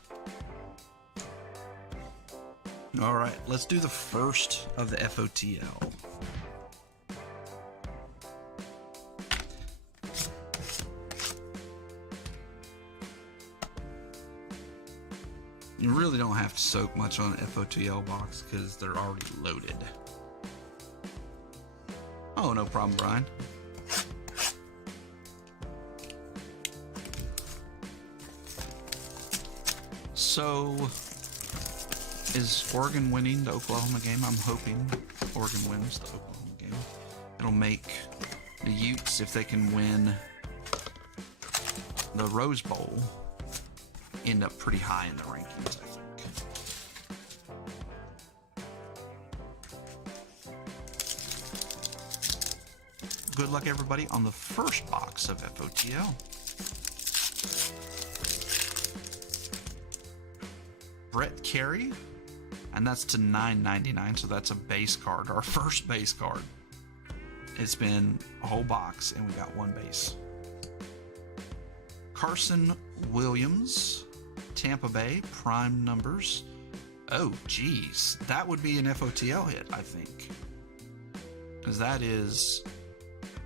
Alright, let's do the first of the FOTL. You really don't have to soak much on an FOTL box because they're already loaded. Oh, no problem, Brian. So, is Oregon winning the Oklahoma game? I'm hoping Oregon wins the Oklahoma game. It'll make the Utes, if they can win the Rose Bowl, end up pretty high in the rankings, I think. Good luck, everybody, on the first box of FOTL. Brett Carey, and that's to $9.99, so that's a base card, our first base card. It's been a whole box, and we got one base. Carson Williams, Tampa Bay, prime numbers. Oh, geez, that would be an FOTL hit, I think, because that is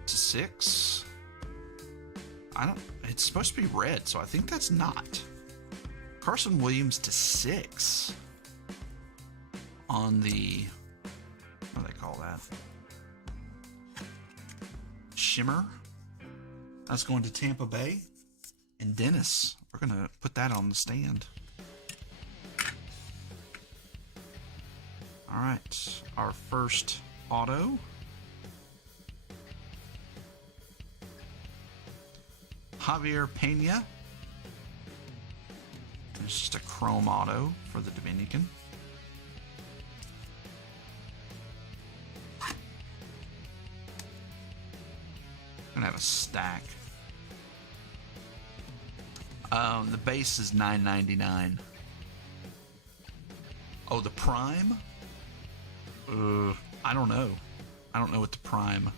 to 6. It's supposed to be red, so I think that's not. Carson Williams to 6 on the, what do they call that? Shimmer. That's going to Tampa Bay. And Dennis, we're going to put that on the stand. All right, our first auto. Javier Pena. It's just a chrome auto for the Dominican. Gonna have a stack. The base is $9.99. Oh, the prime? I don't know. I don't know what the prime.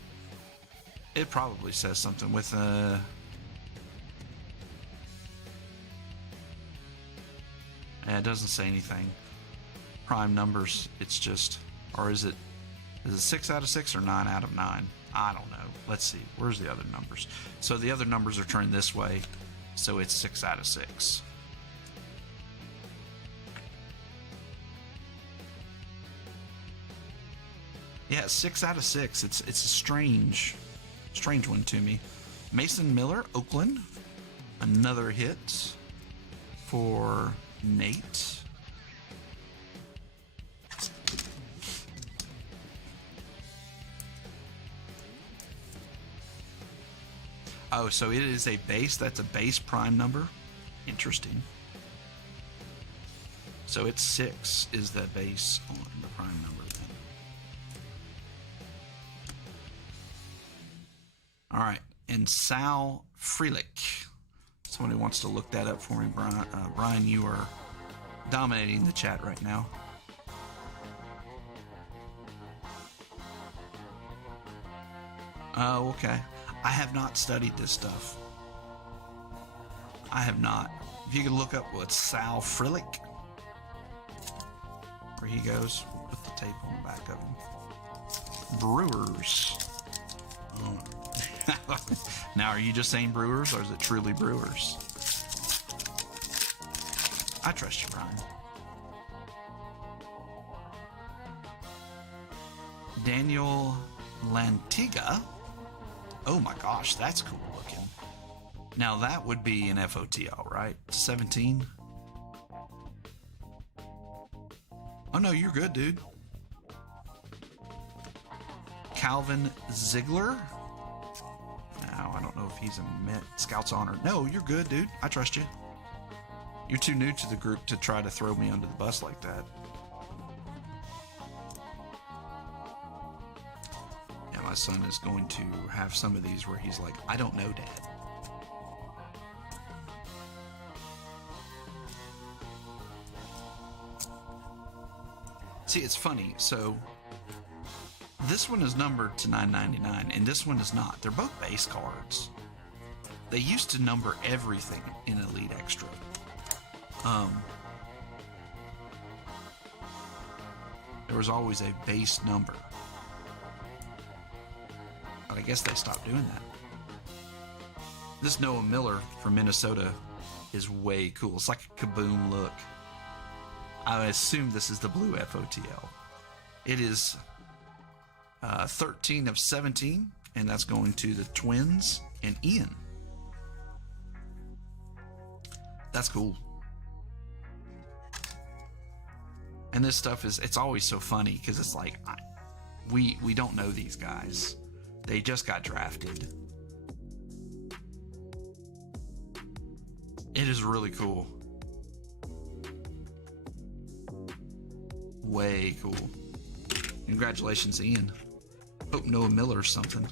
It probably says something with a. It doesn't say anything. Prime numbers, it's just, or is it 6 out of 6 or 9 out of 9? I don't know. Let's see. Where's the other numbers? So the other numbers are turned this way, so it's 6 out of 6. Yeah, 6 out of 6. It's a strange one to me. Mason Miller, Oakland, another hit for Nate. Oh, so it is a base. That's a base prime number. Interesting. So it's 6 is the base on the prime number then. All right, and Sal Frelick. Somebody wants to look that up for me, Brian. Brian, you are dominating the chat right now. Oh, okay. I have not studied this stuff. I have not. If you could look up what's Sal Frelick, where he goes, put the tape on the back of him. Brewers. Oh. Now, are you just saying Brewers, or is it truly Brewers? I trust you, Brian. Daniel Lantiga. Oh my gosh, that's cool looking. Now that would be an FOTL, right? 17. Oh no, you're good, dude. Calvin Ziegler. Now, I don't know if he's a Met Scouts Honor. No, you're good, dude. I trust you. You're too new to the group to try to throw me under the bus like that. Yeah, my son is going to have some of these where he's like, I don't know, Dad. See, it's funny. So this one is numbered to $9.99 and this one is not. They're both base cards. They used to number everything in Elite Extra. There was always a base number. But I guess they stopped doing that. This Noah Miller from Minnesota is way cool. It's like a Kaboom look. I assume this is the blue FOTL. It is 13 of 17, and that's going to the Twins and Ian. That's cool. And this stuff is, it's always so funny because it's like, we don't know these guys. They just got drafted. It is really cool. Way cool. Congratulations, Ian. Hope Noah Miller or something.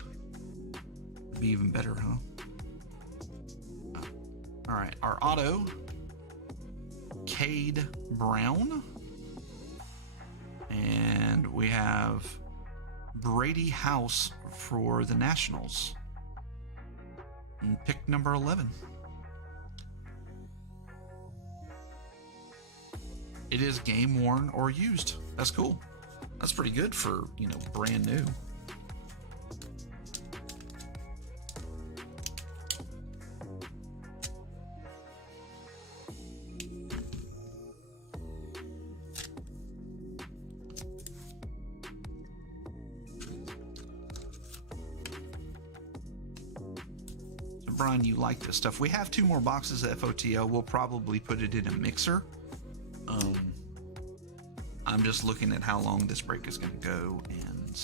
Would be even better, huh? All right, our auto, Cade Brown. And we have Brady House for the Nationals. And pick number 11. It is game worn or used. That's cool. That's pretty good for, you know, brand new. Brian, you like this stuff. We have 2 more boxes of FOTL. We'll probably put it in a mixer. I'm just looking at how long this break is going to go, and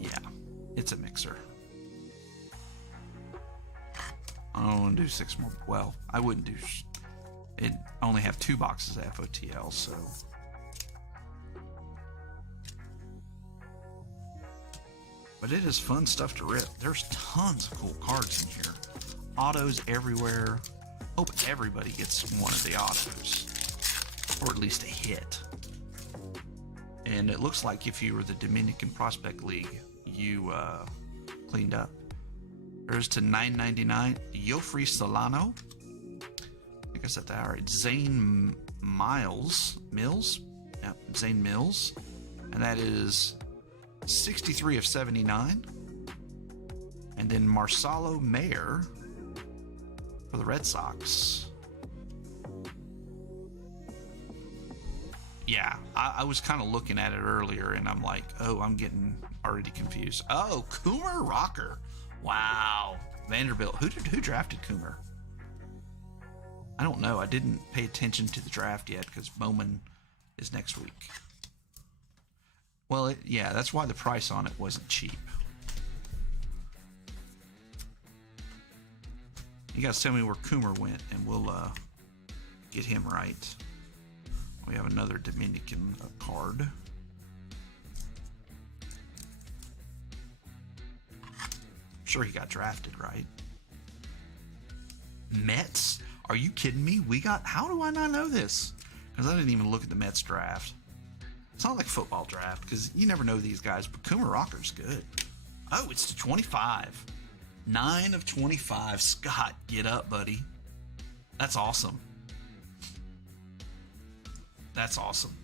yeah, it's a mixer. I don't want to do 6 more. Well, I wouldn't do it. I only have 2 boxes of FOTL, so but it is fun stuff to rip. There's tons of cool cards in here. Autos everywhere. Hope everybody gets one of the autos, or at least a hit. And it looks like if you were the Dominican Prospect League, you cleaned up. There's to $9.99. Yofri Solano. I think I said that all right. Zane Mills. Yep, Zane Mills. And that is 63 of 79. And then Marcelo Mayer for the Red Sox. Yeah, I was kind of looking at it earlier, and I'm like, oh, I'm getting already confused. Oh, Coomer Rocker. Wow. Vanderbilt. Who drafted Coomer? I don't know. I didn't pay attention to the draft yet because Bowman is next week. Well, yeah, that's why the price on it wasn't cheap. You guys tell me where Coomer went, and we'll get him right. We have another Dominican card. I'm sure he got drafted, right? Mets? Are you kidding me? How do I not know this? Because I didn't even look at the Mets draft. It's not like football draft, because you never know these guys, but Coomer Rocker's good. Oh, it's to 25. 9 of 25. Scott, get up, buddy. That's awesome. That's awesome.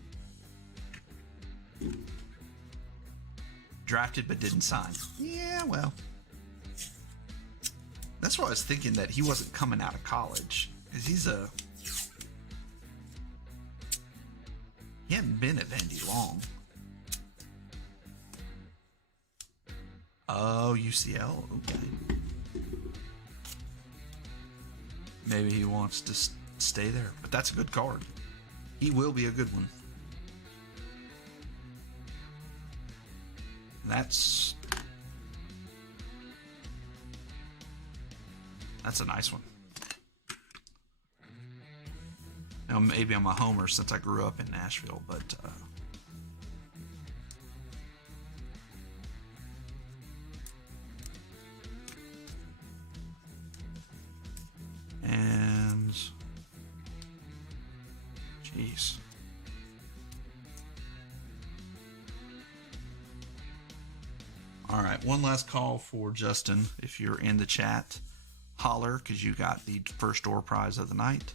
Drafted but didn't sign. Yeah, well. That's why I was thinking that he wasn't coming out of college. Because he hadn't been at Vandy long. Oh, UCL. Okay. Maybe he wants to stay there, but that's a good card. He will be a good one. That's a nice one. Now, maybe I'm a homer since I grew up in Nashville, but and jeez. All right, one last call for Justin. If you're in the chat, holler, because you got the first door prize of the night.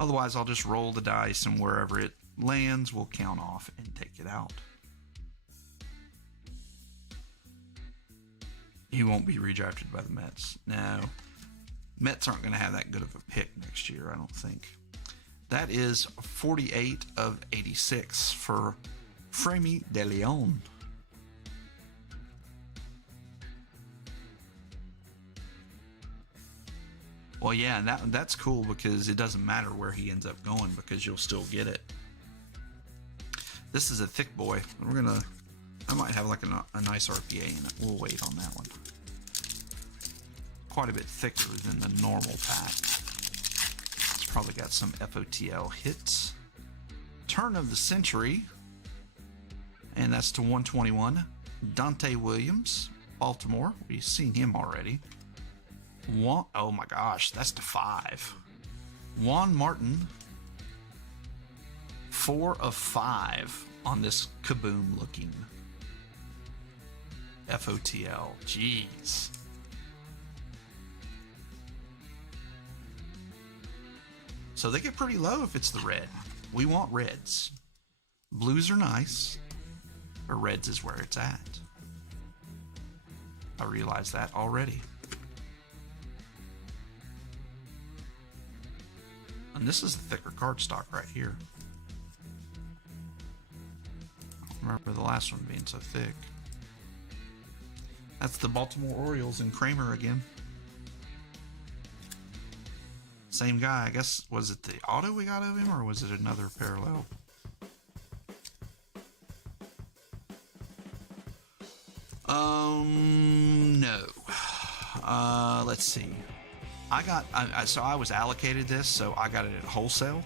Otherwise, I'll just roll the dice, and wherever it lands, we'll count off and take it out. He won't be redrafted by the Mets. No. Mets aren't going to have that good of a pick next year, I don't think. That is 48 of 86 for Fremy de Leon. Well, yeah, and that's cool because it doesn't matter where he ends up going because you'll still get it. This is a thick boy. I might have like a nice RPA in it. We'll wait on that one. Quite a bit thicker than the normal pack. It's probably got some FOTL hits. Turn of the century. And that's to 121. Dante Williams, Baltimore. We've seen him already. Oh my gosh, that's to 5. Juan Martin, 4 of 5 on this kaboom looking FOTL. Jeez. So they get pretty low if it's the red. We want reds. Blues are nice, but reds is where it's at. I realize that already. And this is the thicker cardstock right here. I don't remember the last one being so thick. That's the Baltimore Orioles and Kramer again. Same guy, I guess. Was it the auto we got of him, or was it another parallel? No. Let's see. So I was allocated this, so I got it at wholesale.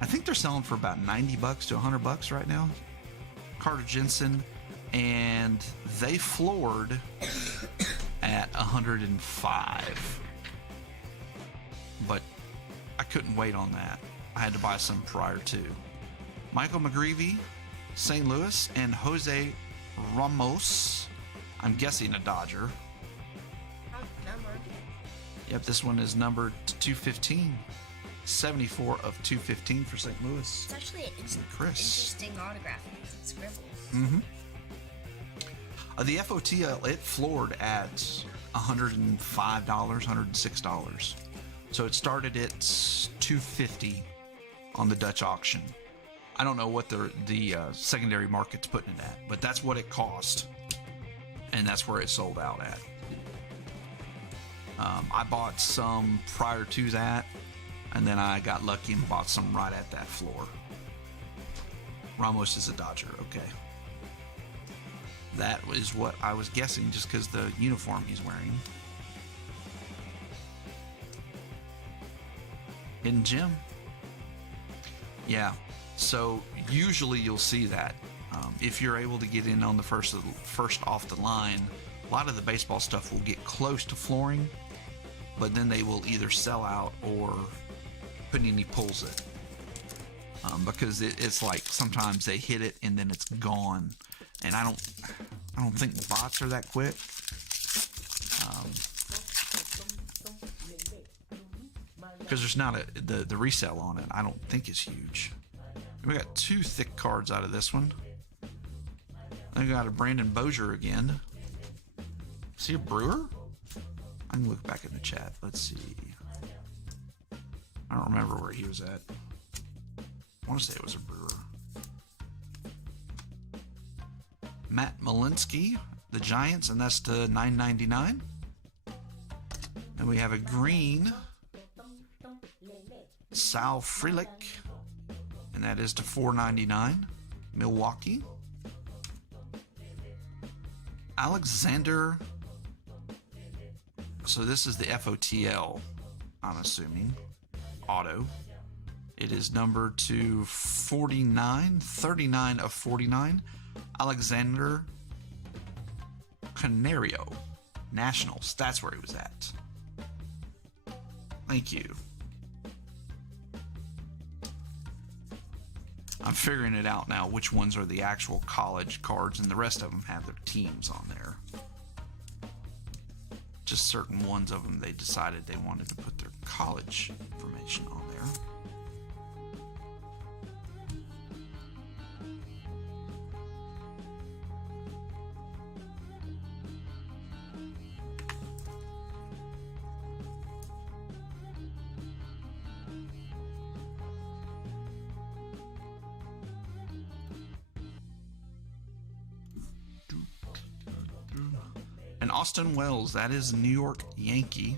I think they're selling for about $90 to $100 right now. Carter Jensen, and they floored at 105. But I couldn't wait on that. I had to buy some prior to. Michael McGreevy, St. Louis, and Jose Ramos. I'm guessing a Dodger. Yep, this one is numbered 215. 74 of 215 for St. Louis. It's actually an Chris. interesting autograph because it scribbles. Mm-hmm. The FOTL, it floored at $105, $106. So it started at $250 on the Dutch auction. I don't know what the secondary market's putting it at, but that's what it cost. And that's where it sold out at. I bought some prior to that, and then I got lucky and bought some right at that floor. Ramos is a Dodger, okay. That is what I was guessing just because the uniform he's wearing. Hidden gem. Yeah, so usually you'll see that. If you're able to get in on the first off the line, a lot of the baseball stuff will get close to flooring, but then they will either sell out or Panini pulls it. Because it's like sometimes they hit it and then it's gone, and I don't think bots are that quick. Because there's not the resale on it. I don't think is huge. We got 2 thick cards out of this one. I got a Brandon Bozier again. Is he a Brewer? I can look back in the chat. Let's see. I don't remember where he was at. I want to say it was a Brewer. Matt Malinsky, the Giants, and that's to $9.99. And we have a green Sulphur, and that is to $4.99. Milwaukee. Alexander. So this is the FOTL, I'm assuming. Auto. It is numbered to 49, 39 of 49. Alexander Canario. Nationals. That's where he was at. Thank you. I'm figuring it out now, which ones are the actual college cards, and the rest of them have their teams on there. Just certain ones of them, they decided they wanted to put their college information on there. And Austin Wells, that is New York Yankee.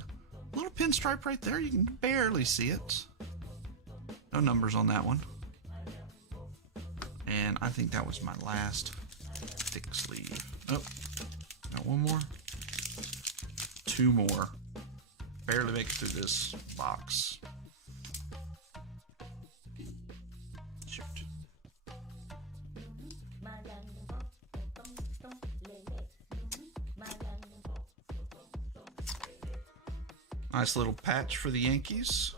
Little pinstripe right there, you can barely see it. No numbers on that one. And I think that was my last thick sleeve. Oh, got one more. Two more. Barely make it through this box. Shoot. Nice little patch for the Yankees.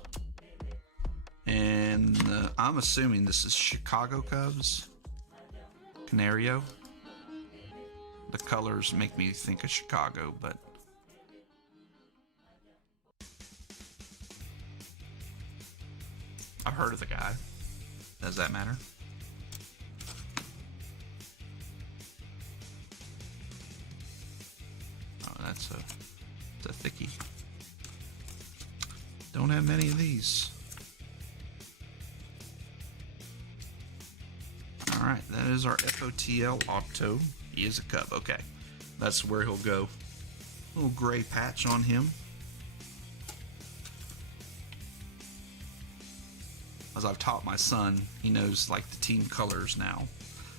And I'm assuming this is Chicago Cubs. Canario. The colors make me think of Chicago, but I've heard of the guy. Does that matter? Oh, that's a thickie. Don't have many of these. Alright, that is our FOTL Auto. He is a Cub. Okay. That's where he'll go. Little gray patch on him. As I've taught my son, he knows like the team colors now.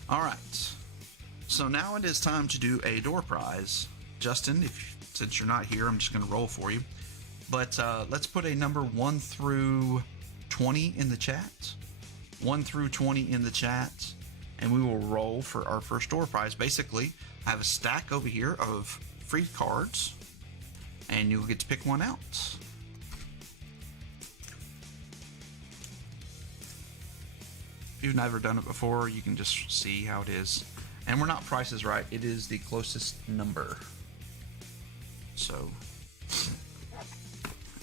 Alright. So now it is time to do a door prize. Justin, since you're not here, I'm just going to roll for you. But let's put a number 1 through 20 in the chat. 1 through 20 in the chat. And we will roll for our first door prize. Basically, I have a stack over here of free cards. And you'll get to pick one out. If you've never done it before, you can just see how it is. And we're not Prices Right. It is the closest number. So...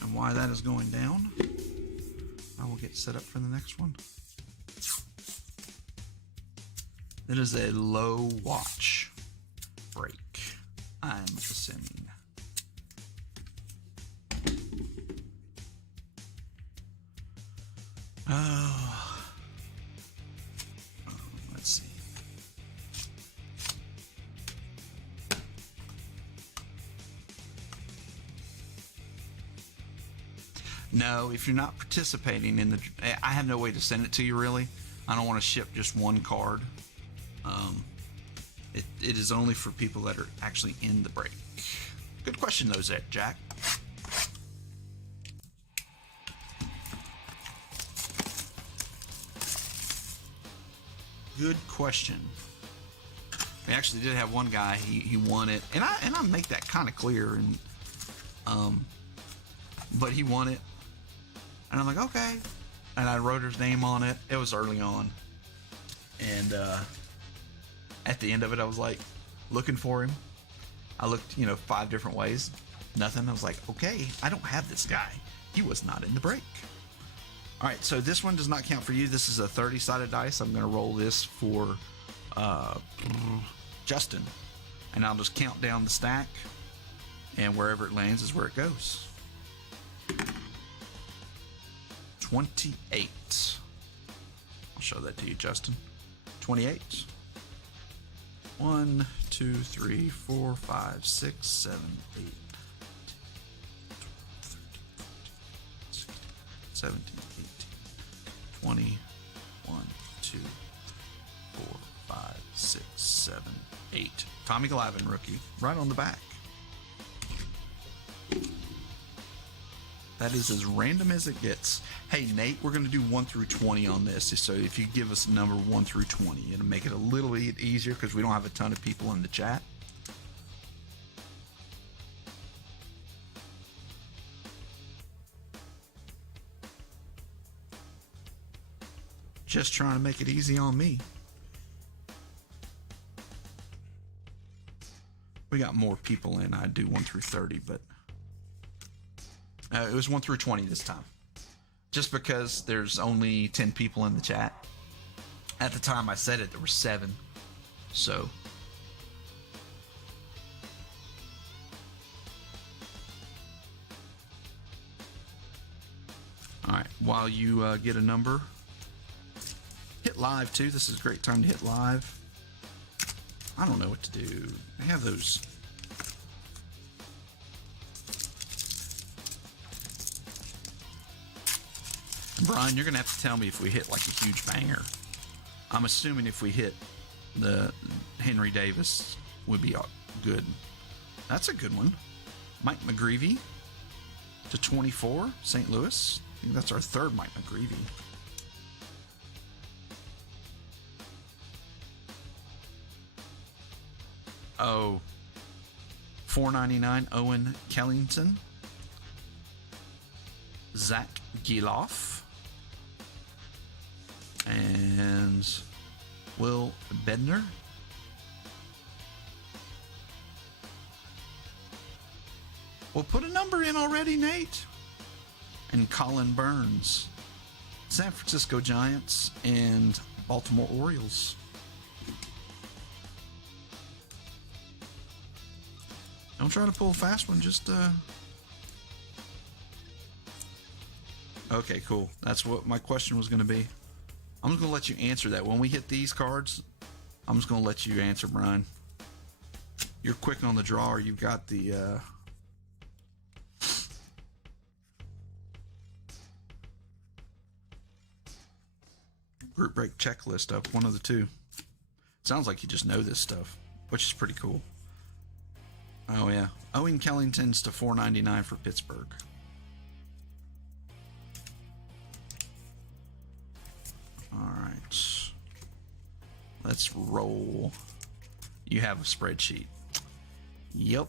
and while that is going down, I will get set up for the next one. It is a low watch break, I'm assuming. Let's see. No, if you're not participating in the... I have no way to send it to you, really. I don't want to ship just one card. It is only for people that are actually in the break. Good question, though, Jack. Good question. We actually did have one guy, he won it. And I make that kind of clear. And but he won it. And I'm like, okay. And I wrote his name on it. It was early on. And at the end of it, I was like, looking for him. I looked, 5 different ways. Nothing. I was like, okay, I don't have this guy. He was not in the break. All right, so this one does not count for you. This is a 30-sided dice. I'm going to roll this for Justin. And I'll just count down the stack. And wherever it lands is where it goes. 28. I'll show that to you, Justin. 28. 1, 2, 3, 4, 5, 6, 7, 8, 17, 18, 20, 1, 2, 4, 5, 6, 7, 8. Tommy Glavine rookie, right on the back. That is as random as it gets. Hey, Nate, we're going to do 1 through 20 on this. So if you give us a number 1 through 20, it'll make it a little bit easier because we don't have a ton of people in the chat. Just trying to make it easy on me. We got more people in. I do 1 through 30, but it was 1 through 20 this time. Just because there's only 10 people in the chat. At the time I said it, there were 7. So. Alright, while you get a number, hit live too. This is a great time to hit live. I don't know what to do. I have those. Brian, you're going to have to tell me if we hit like a huge banger. I'm assuming if we hit the Henry Davis would be good. That's a good one. Mike McGreevy to 24, St. Louis. I think that's our third Mike McGreevy. Oh, $4.99 Owen Kellington, Zach Giloff, and Will Bednar. Well, put a number in already, Nate. And Colin Burns, San Francisco Giants, and Baltimore Orioles. Don't try to pull a fast one, just okay, cool. That's what my question was going to be. I'm just going to let you answer that. When we hit these cards, I'm just going to let you answer, Brian. You're quick on the draw, or you've got the group break checklist up, one of the two. Sounds like you just know this stuff, which is pretty cool. Oh yeah, Owen Kellington's to $4.99 for Pittsburgh. All right, let's roll. You have a spreadsheet. Yep.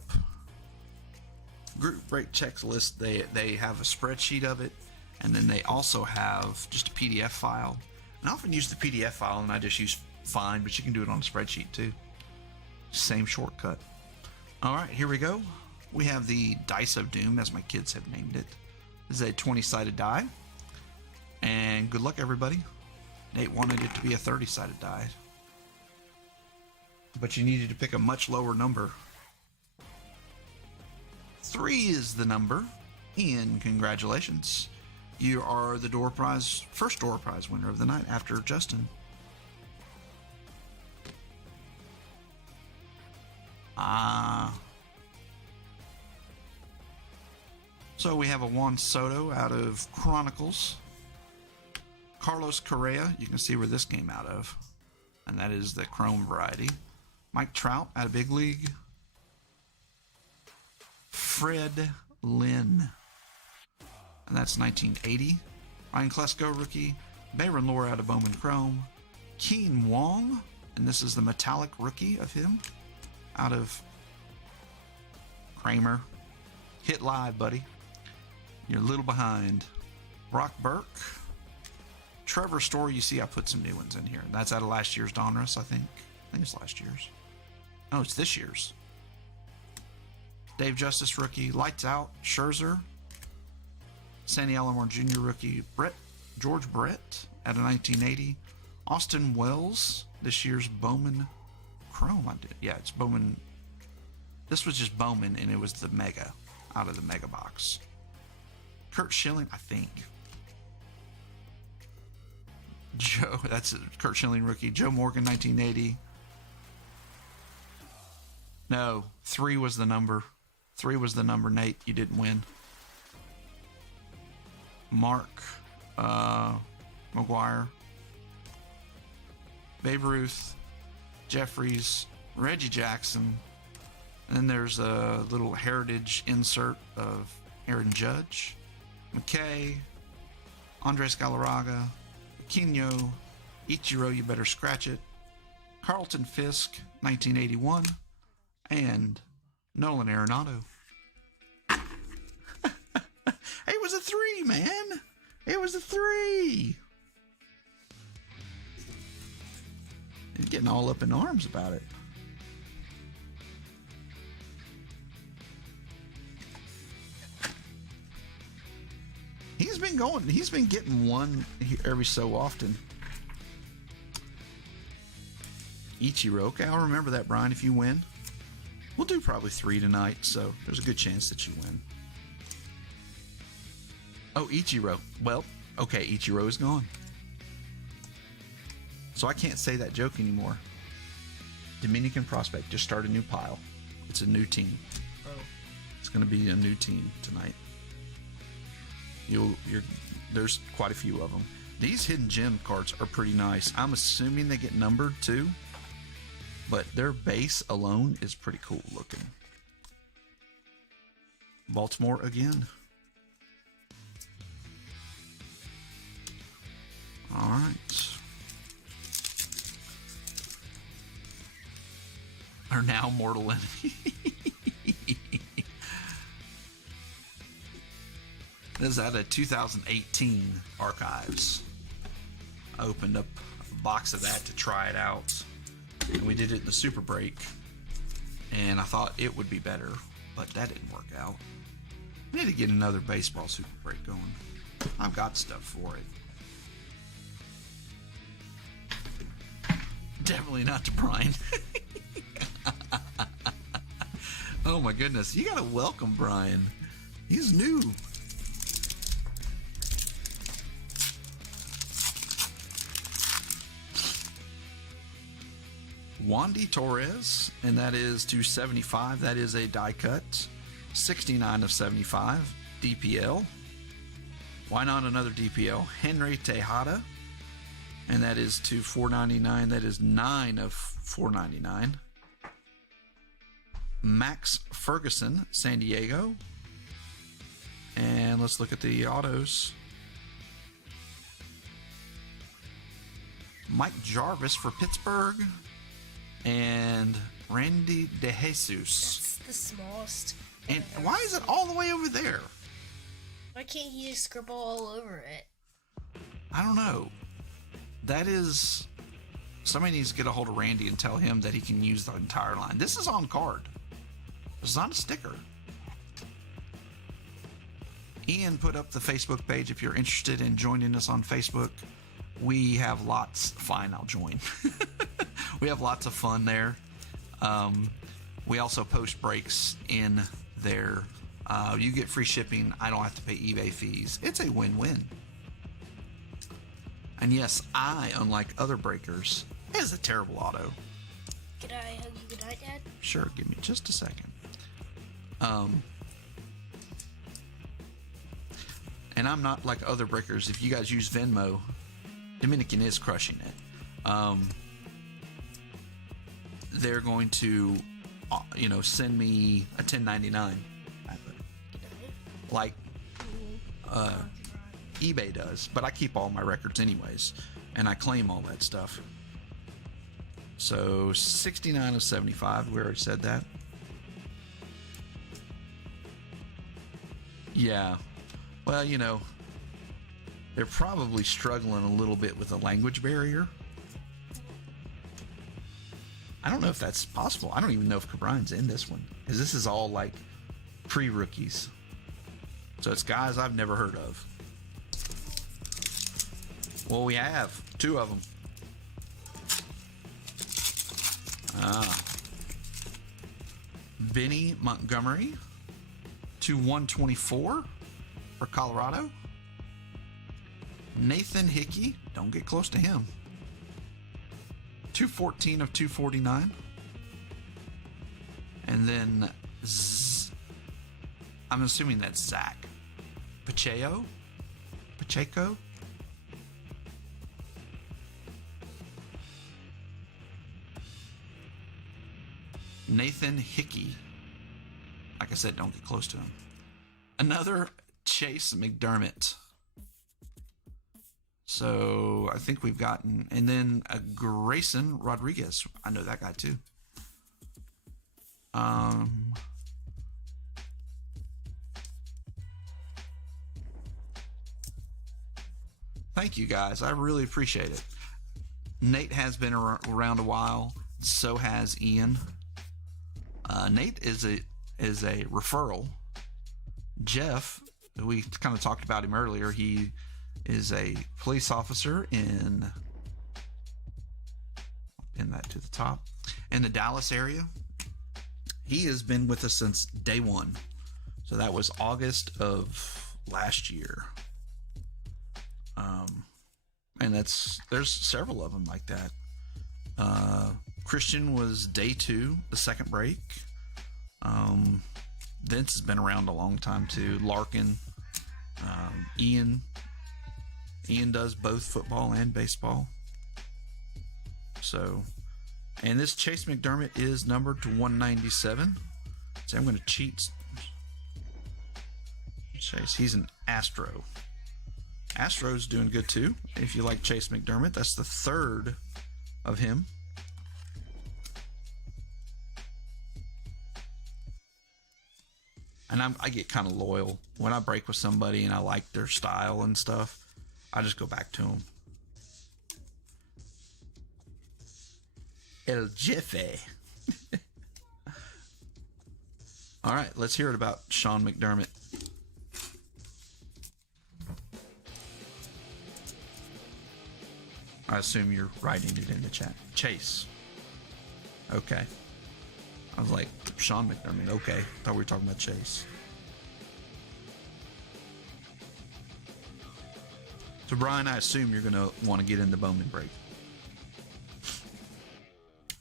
Group break checklist. They have a spreadsheet of it, and then they also have just a PDF file. And I often use the PDF file, and I just use Find, but you can do it on a spreadsheet too. Same shortcut. All right, here we go. We have the Dice of Doom, as my kids have named it. This is a 20-sided die. And good luck, everybody. Nate wanted it to be a 30-sided die. But you needed to pick a much lower number. 3 is the number. And congratulations. You are the door prize, first door prize winner of the night after Justin. So we have a Juan Soto out of Chronicles. Carlos Correa, you can see where this came out of. And that is the Chrome variety. Mike Trout out of Big League. Fred Lynn. And that's 1980. Ryan Klesko, rookie. Bayron Lore out of Bowman Chrome. Keen Wong. And this is the metallic rookie of him. Out of Kramer. Hit live, buddy. You're a little behind. Brock Burke. Trevor Story, you see I put some new ones in here. That's out of last year's Donruss, I think. I think it's last year's. Oh, it's this year's. Dave Justice, rookie. Lights Out. Scherzer. Sandy Alomar Jr., rookie. George Brett out of 1980. Austin Wells, this year's Bowman Chrome. Yeah, it's Bowman. This was just Bowman, and it was the Mega out of the Mega box. Kurt Schilling, I think. Joe, that's a Kurt Schilling rookie. Joe Morgan, 1980. No, 3 was the number. 3 was the number, Nate. You didn't win. Mark McGuire, Babe Ruth, Jeffries, Reggie Jackson, and then there's a little heritage insert of Aaron Judge, McKay, Andres Galarraga, Aquino, Ichiro, You Better Scratch It, Carlton Fisk, 1981, and Nolan Arenado. It was a 3, man. It was a 3. He's getting all up in arms about it. He's been getting one every so often. Ichiro. Okay, I'll remember that, Brian, if you win. We'll do probably 3 tonight, so there's a good chance that you win. Oh, Ichiro. Well, okay, Ichiro is gone. So I can't say that joke anymore. Dominican Prospect, just start a new pile. It's a new team. Oh. It's going to be a new team tonight. There's quite a few of them. These hidden gem cards are pretty nice. I'm assuming they get numbered too, but their base alone is pretty cool looking. Baltimore again. All right. Are now mortal enemy. This is out of 2018 archives. I opened up a box of that to try it out, and we did it in the super break, and I thought it would be better, but that didn't work out. I need to get another baseball super break going. I've got stuff for it. Definitely not to Brian. Oh my goodness, you gotta welcome Brian. He's new. Wandy Torres, and that is 275. That is a die cut. 69 of 75. DPL. Why not another DPL? Henry Tejada, and that is to 499. That is 9 of 499. Max Ferguson, San Diego. And let's look at the autos. Mike Jarvis for Pittsburgh. And Randy DeJesus. That's the smallest. And why is it all the way over there? Why can't he just scribble all over it? I don't know. That is... Somebody needs to get a hold of Randy and tell him that he can use the entire line. This is on card. It's not a sticker. Ian put up the Facebook page if you're interested in joining us on Facebook. We have lots... Fine, I'll join. We have lots of fun there. We also post breaks in there. You get free shipping. I don't have to pay eBay fees. It's a win-win. And yes, I, unlike other breakers, is a terrible auto. Can I hug you goodnight, Dad? Sure, give me just a second. And I'm not like other breakers. If you guys use Venmo, Dominican is crushing it. They're going to, send me a 1099, like eBay does. But I keep all my records anyways, and I claim all that stuff. So 69 of 75. We already said that. Yeah. Well, they're probably struggling a little bit with the language barrier. I don't know if that's possible. I don't even know if Cabrine's in this one, because this is all like pre-rookies. So it's guys I've never heard of. Well, we have 2 of them. Benny Montgomery to 124 for Colorado. Nathan Hickey, don't get close to him. 214 of 249. And then I'm assuming that's Zach. Pacheco? Nathan Hickey. Like I said, don't get close to him. Another Chase McDermott. So I think we've gotten, and then a Grayson Rodriguez. I know that guy too. Thank you guys. I really appreciate it. Nate has been around a while. So has Ian. Nate is a referral. Jeff, we kind of talked about him earlier. He is a police officer in that to the top in the Dallas area. He has been with us since day one. So that was August of last year. And there's several of them like that. Christian was day 2, the second break. Vince has been around a long time too. Larkin, Ian does both football and baseball. So, and this Chase McDermott is numbered to 197. So I'm going to cheat. Chase, he's an Astro. Astro's doing good too. If you like Chase McDermott, that's the third of him. And I get kind of loyal. When I break with somebody and I like their style and stuff, I just go back to them. El Jefe. All right, let's hear it about Sean McDermott. I assume you're writing it in the chat. Chase. Okay. I was like, Sean McDermott. Okay. Thought we were talking about Chase. So, Brian, I assume you're going to want to get into Bowman Break.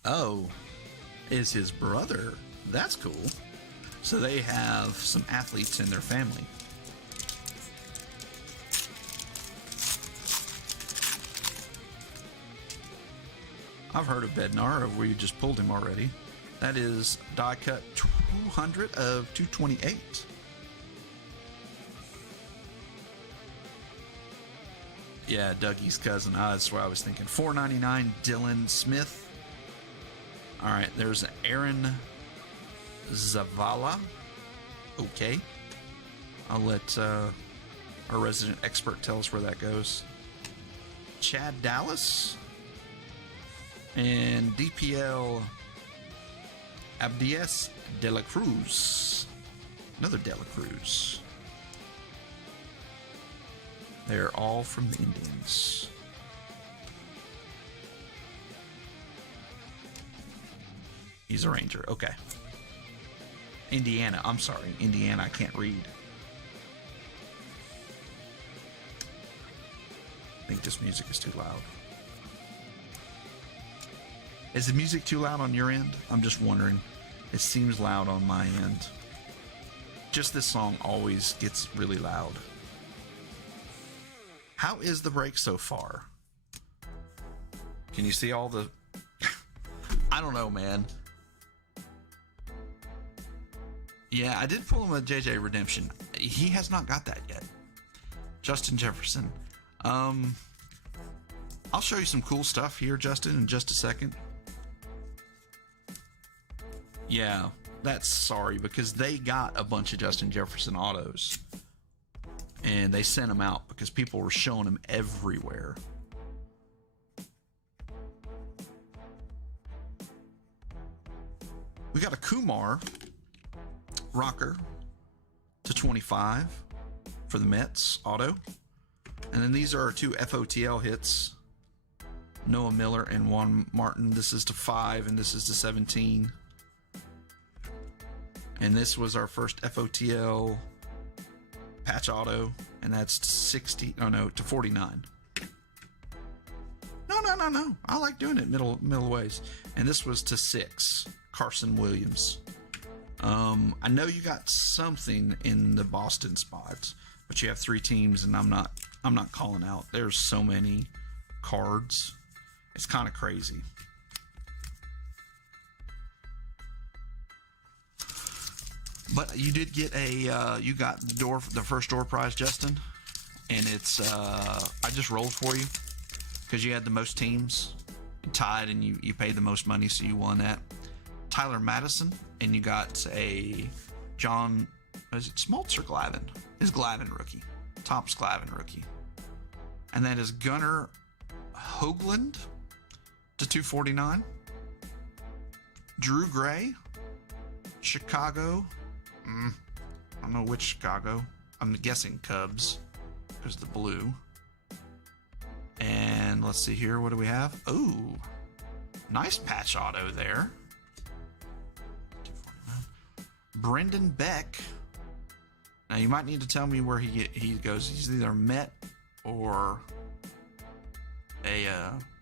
Oh, is his brother. That's cool. So they have some athletes in their family. I've heard of Bednar, or we just pulled him already. That is die cut 200 of 228. Yeah, Dougie's cousin. That's what I was thinking. 499 Dylan Smith. All right, there's Aaron Zavala. Okay. I'll let our resident expert tell us where that goes. Chad Dallas. And DPL Abdias de la Cruz. Another de la Cruz. They're all from the Indians. He's a Ranger. Okay. Indiana. I'm sorry. Indiana. I can't read. I think this music is too loud. Is the music too loud on your end? I'm just wondering. It seems loud on my end. Just this song always gets really loud. How is the break so far? Can you see all the... I don't know, man. Yeah, I did pull him a JJ Redemption. He has not got that yet. Justin Jefferson. I'll show you some cool stuff here, Justin, in just a second. Yeah, that's sorry, because they got a bunch of Justin Jefferson autos. And they sent them out because people were showing them everywhere. We got a Kumar rocker to 25 for the Mets auto. And then these are our two FOTL hits. Noah Miller and Juan Martin. This is to 5 and this is to 17. And this was our first FOTL patch auto, and that's to 49. No. I like doing it middle ways. And this was to 6, Carson Williams. I know you got something in the Boston spots, but you have 3 teams, and I'm not calling out. There's so many cards. It's kind of crazy. But you did get you got the first door prize, Justin, and it's I just rolled for you because you had the most teams. You tied, and you paid the most money, so you won that. Tyler Madison, and you got a John, is it Smoltz or Glavin? Is Glavin rookie. Topps Glavin rookie. And that is Gunnar Hoagland to 249. Drew Gray, Chicago. I don't know which Chicago. I'm guessing Cubs because the blue. And let's see here. What do we have? Ooh, nice patch auto there. Brendan Beck. Now you might need to tell me where he goes. He's either Met or a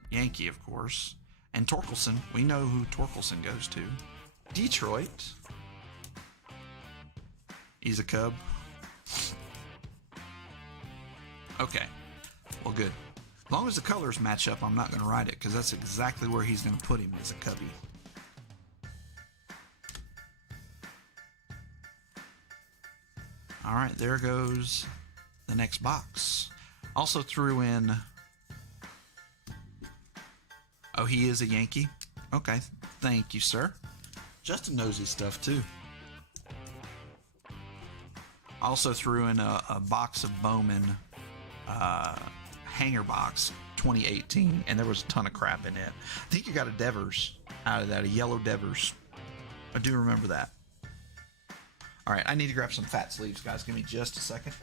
Yankee, of course. And Torkelson. We know who Torkelson goes to. Detroit. He's a Cub. Okay. Well, good. As long as the colors match up, I'm not going to write it because that's exactly where he's going to put him as a Cubby. All right, there goes the next box. Also threw in... Oh, he is a Yankee? Okay, thank you, sir. Justin knows his stuff, too. Also threw in a box of Bowman hanger box 2018, and there was a ton of crap in it. I think you got a Devers out of that, a yellow Devers. I do remember that. All right, I need to grab some fat sleeves, guys. Give me just a second.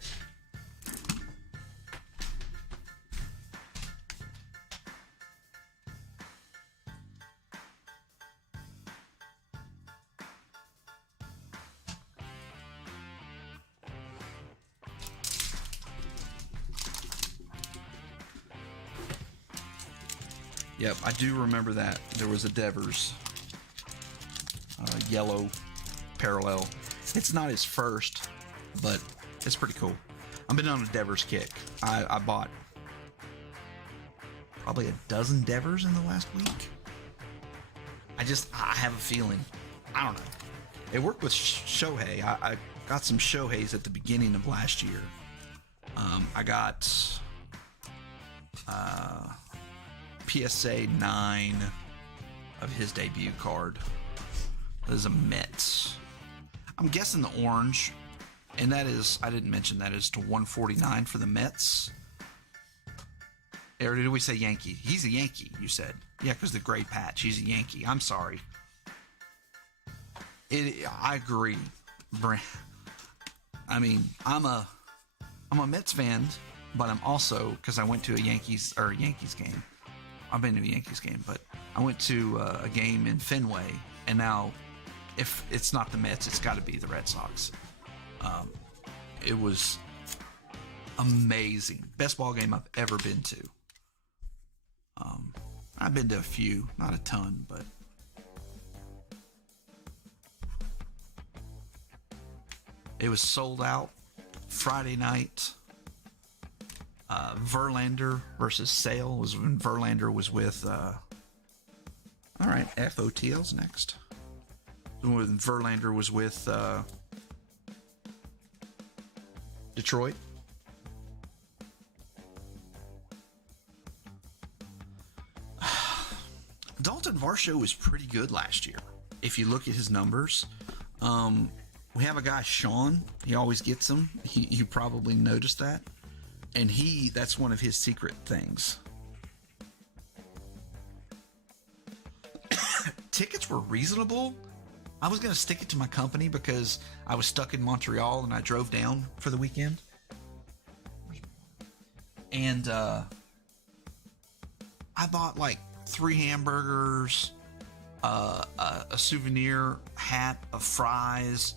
Yep, I do remember that. There was a Devers yellow parallel. It's not his first, but it's pretty cool. I've been on a Devers kick. I bought probably a dozen Devers in the last week. I have a feeling. I don't know. It worked with Shohei. I got some Shoheis at the beginning of last year. I got PSA 9 of his debut card. This is a Mets. I'm guessing the orange, and that is, I didn't mention that, is to 149 for the Mets. Or did we say Yankee? He's a Yankee, you said. Yeah, because the gray patch. He's a Yankee. I'm sorry. I agree. I mean, I'm a Mets fan, but I'm also, because I went to a Yankees game. I've been to a Yankees game, but I went to a game in Fenway, and now, if it's not the Mets, it's got to be the Red Sox. It was amazing. Best ball game I've ever been to. I've been to a few, not a ton, but it was sold out Friday night. Verlander versus Sale was when Verlander was with. All right, FOTL's next. When Verlander was with Detroit. Dalton Varsho was pretty good last year. If you look at his numbers, we have a guy, Sean. He always gets them. You probably noticed that. And that's one of his secret things. Tickets were reasonable. I was going to stick it to my company because I was stuck in Montreal and I drove down for the weekend. And I bought like 3 hamburgers, a souvenir hat of fries,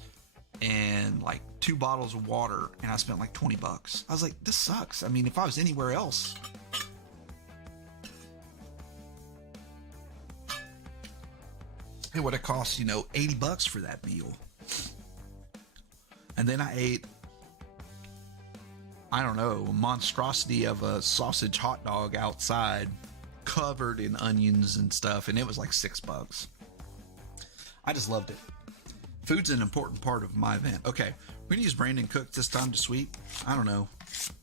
and like 2 bottles of water, and I spent like $20. I was like, this sucks. I mean, if I was anywhere else, it would have cost, $80 for that meal. And then I ate, I don't know, a monstrosity of a sausage hot dog outside, covered in onions and stuff, and it was like $6. I just loved it. Food's an important part of my event. Okay, we're gonna use Brandon Cook this time to sweep. I don't know.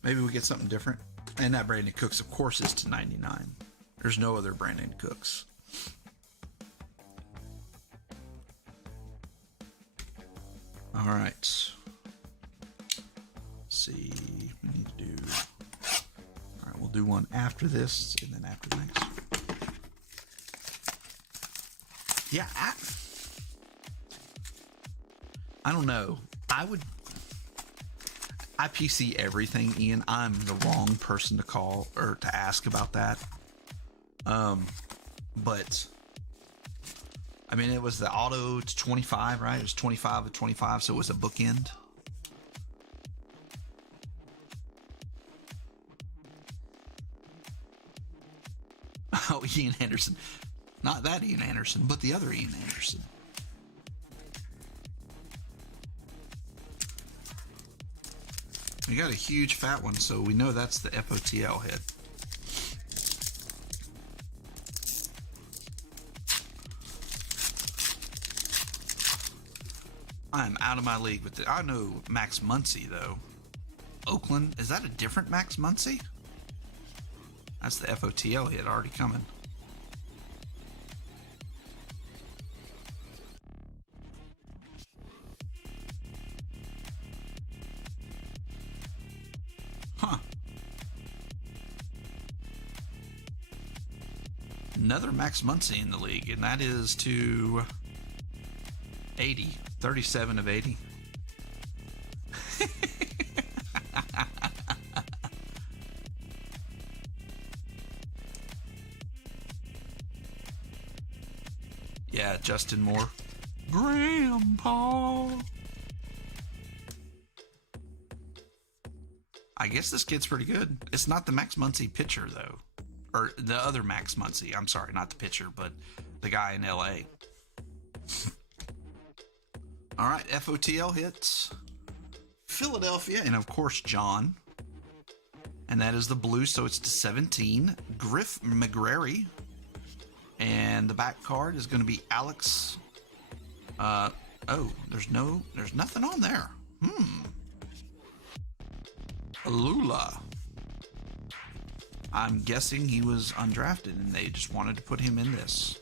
Maybe we get something different. And that Brandon Cooks, of course, is to 99. There's no other Brandon Cooks. All right. Let's see. We need to do. All right, we'll do one after this, and then after next. Yeah, I don't know. I PC everything, Ian. I'm the wrong person to call or to ask about that. But I mean, it was the auto to 25, right? It was 25 to 25, so it was a bookend. Oh, Ian Anderson. Not that Ian Anderson, but the other Ian Anderson. We got a huge fat one, so we know that's the FOTL head. I'm out of my league with it. I know Max Muncy, though. Oakland, is that a different Max Muncy? That's the FOTL hit already coming. Huh. Another Max Muncy in the league, and that is to 80. 37 of 80. Yeah, Justin Moore. Grandpa. I guess this kid's pretty good. It's not the Max Muncy pitcher, though. Or the other Max Muncy. I'm sorry, not the pitcher, but the guy in LA. All right, FOTL hits Philadelphia, and of course, John. And that is the blue, so it's to 17. Griff McGrary. And the back card is going to be Alex. Oh, there's nothing on there. Lula. I'm guessing he was undrafted, and they just wanted to put him in this.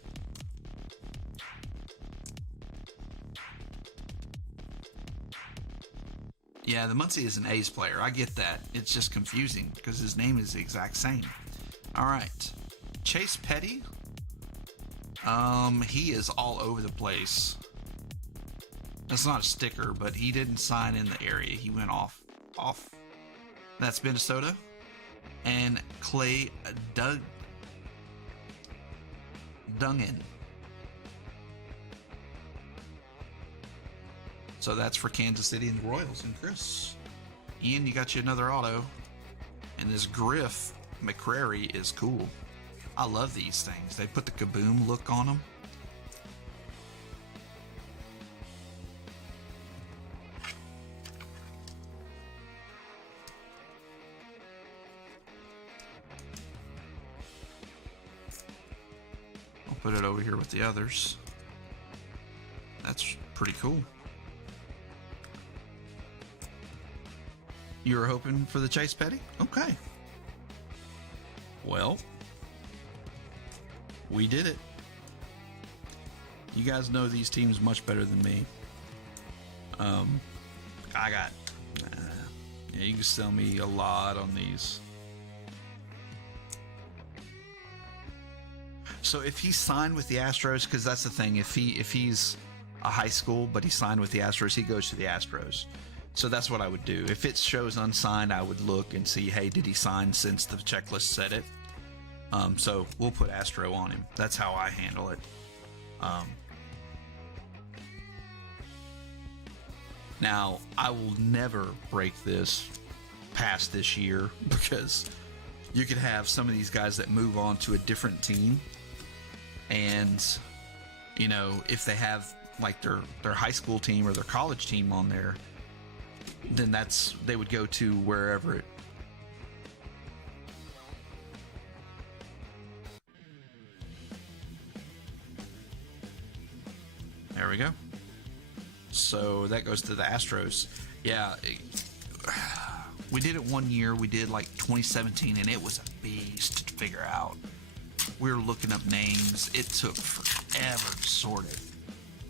Yeah, the Muncy is an A's player. I get that. It's just confusing because his name is the exact same. All right. Chase Petty. He is all over the place. That's not a sticker, but he didn't sign in the area. He went off. That's Minnesota. And Clay Dungan. So that's for Kansas City and the Royals. And Chris, Ian, you got you another auto. And this Griff McCrary is cool. I love these things. They put the kaboom look on them. I'll put it over here with the others. That's pretty cool. You were hoping for the Chase Petty? Okay. Well, we did it. You guys know these teams much better than me. I got... yeah, you can sell me a lot on these. So if he signed with the Astros, because that's the thing, if he's a high school, but he signed with the Astros, he goes to the Astros. So that's what I would do. If it shows unsigned, I would look and see, hey, did he sign since the checklist said it? So we'll put Astro on him. That's how I handle it. Now, I will never break this past this year because you could have some of these guys that move on to a different team. And, you know, if they have like their high school team or their college team on there, then they would go to wherever it. There we go. So that goes to the Astros. Yeah, we did it one year. We did like 2017, and it was a beast to figure out. We were looking up names. It took forever to sort it.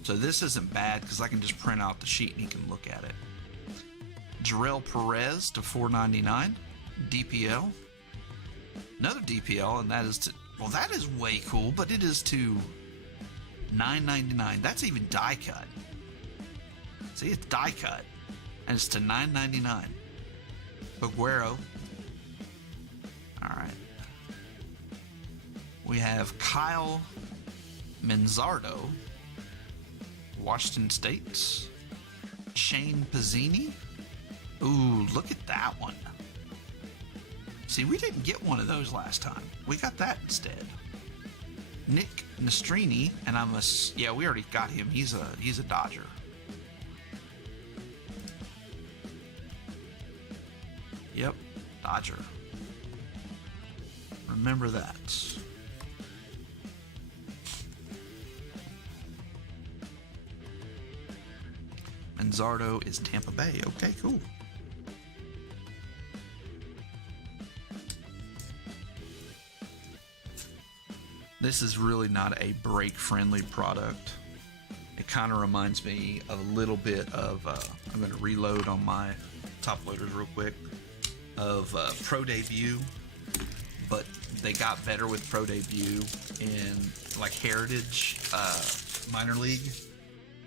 So this isn't bad because I can just print out the sheet and you can look at it. Jarrell Perez to $4.99. DPL. Another DPL, and that is to, well, that is way cool, but it is to $9.99. That's even die cut. See, it's die cut, and it's to $9.99. Aguero. All right. We have Kyle Manzardo, Washington State. Shane Pizzini. Ooh, look at that one. See, we didn't get one of those last time. We got that instead. Nick Nastrini, and yeah, we already got him. He's a Dodger. Yep, Dodger. Remember that. Manzardo is Tampa Bay. Okay, cool. This is really not a break-friendly product. It kind of reminds me of a little bit of, I'm going to reload on my top loaders real quick, of Pro Debut, but they got better with Pro Debut in like Heritage Minor League.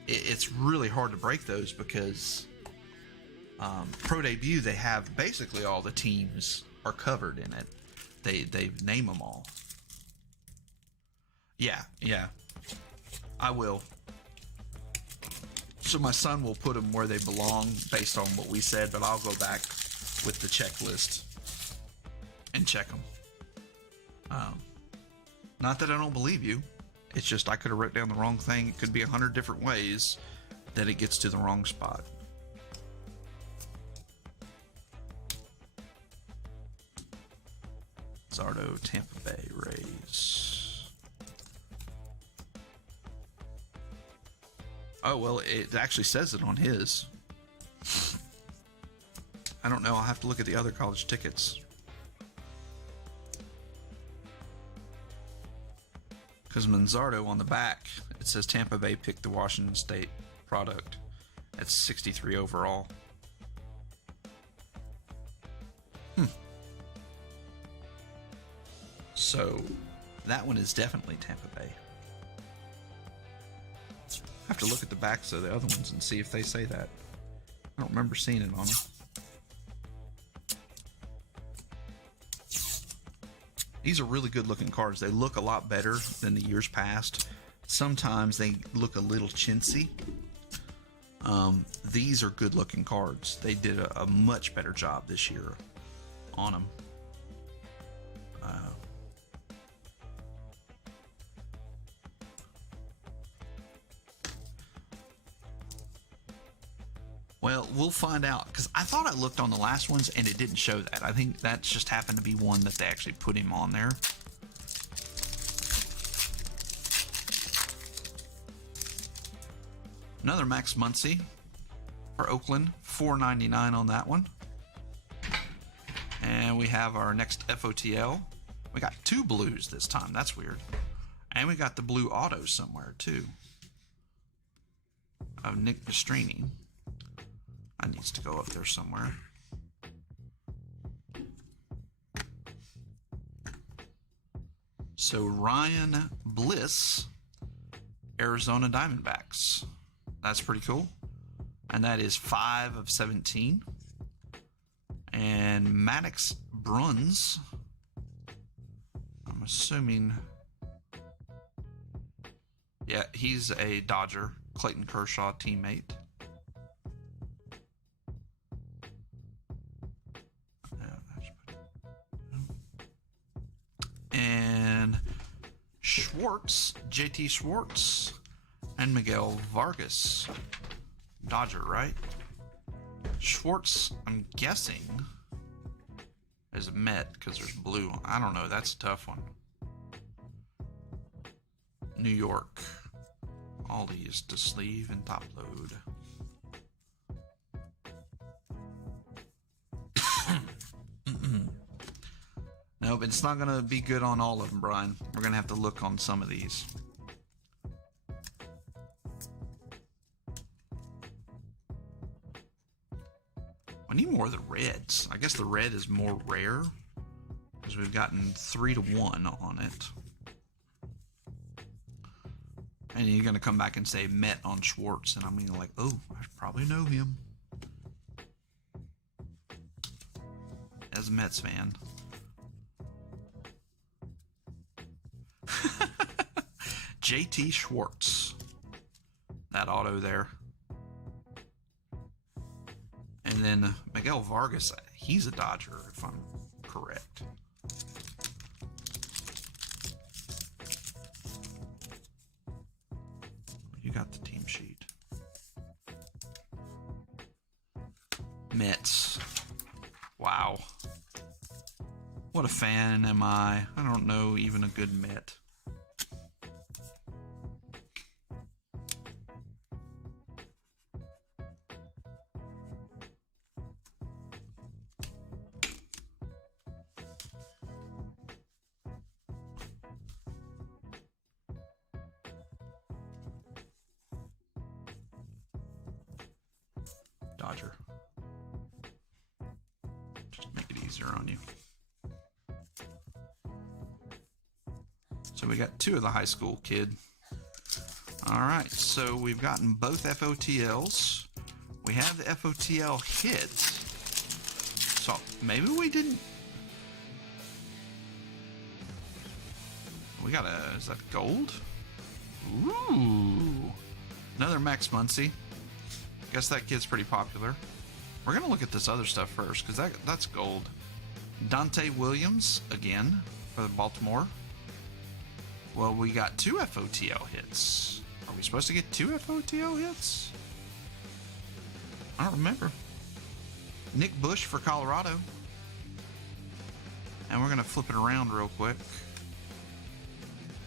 It's really hard to break those because Pro Debut, they have basically all the teams are covered in it. They name them all. Yeah, I will. So my son will put them where they belong based on what we said, but I'll go back with the checklist and check them. Not that I don't believe you. It's just I could have wrote down the wrong thing. It could be 100 different ways that it gets to the wrong spot. Zardo, Tampa Bay Rays. Oh, well, it actually says it on his. I don't know. I'll have to look at the other college tickets. Because Manzardo on the back, it says Tampa Bay picked the Washington State product. That's 63 overall. So that one is definitely Tampa Bay. I have to look at the backs of the other ones and see if they say that. I don't remember seeing it on them. These are really good looking cards. They look a lot better than the years past. Sometimes they look a little chintzy. These are good looking cards. They did a much better job this year on them. Well, we'll find out, because I thought I looked on the last ones and it didn't show that. I think that just happened to be one that they actually put him on there. Another Max Muncy for Oakland, $4.99 on that one. And we have our next FOTL. We got two blues this time. That's weird. And we got the blue auto somewhere too. Of Nick Nastrini. That needs to go up there somewhere. So Ryan Bliss, Arizona Diamondbacks. That's pretty cool. And that is 5 of 17. And Maddox Bruns, I'm assuming, yeah, he's a Dodger, Clayton Kershaw teammate. And Schwartz, JT Schwartz, and Miguel Vargas, Dodger, right? Schwartz, I'm guessing, is a Met because there's blue. I don't know. That's a tough one. New York. All these to sleeve and top load. No, but it's not going to be good on all of them, Brian. We're going to have to look on some of these. I need more of the reds. I guess the red is more rare because we've gotten 3-1 on it. And you're going to come back and say Met on Schwartz, and I'm going to like, oh, I probably know him. As a Mets fan. JT Schwartz. That auto there. And then Miguel Vargas, he's a Dodger, if I'm correct. You got the team sheet. Mets. Wow. What a fan am I? I don't know even a good Met. Dodger. Just make it easier on you. So we got 2 of the high school kid. Alright, so we've gotten both FOTLs. We have the FOTL hits. So maybe we didn't. We got a, is that gold? Ooh. Another Max Muncy. Guess that kid's pretty popular. We're gonna look at this other stuff first because that's gold. Dante Williams again for Baltimore. Well, we got 2 FOTL hits. Are we supposed to get 2 FOTL hits? I don't remember. Nick Bush for Colorado. And we're gonna flip it around real quick.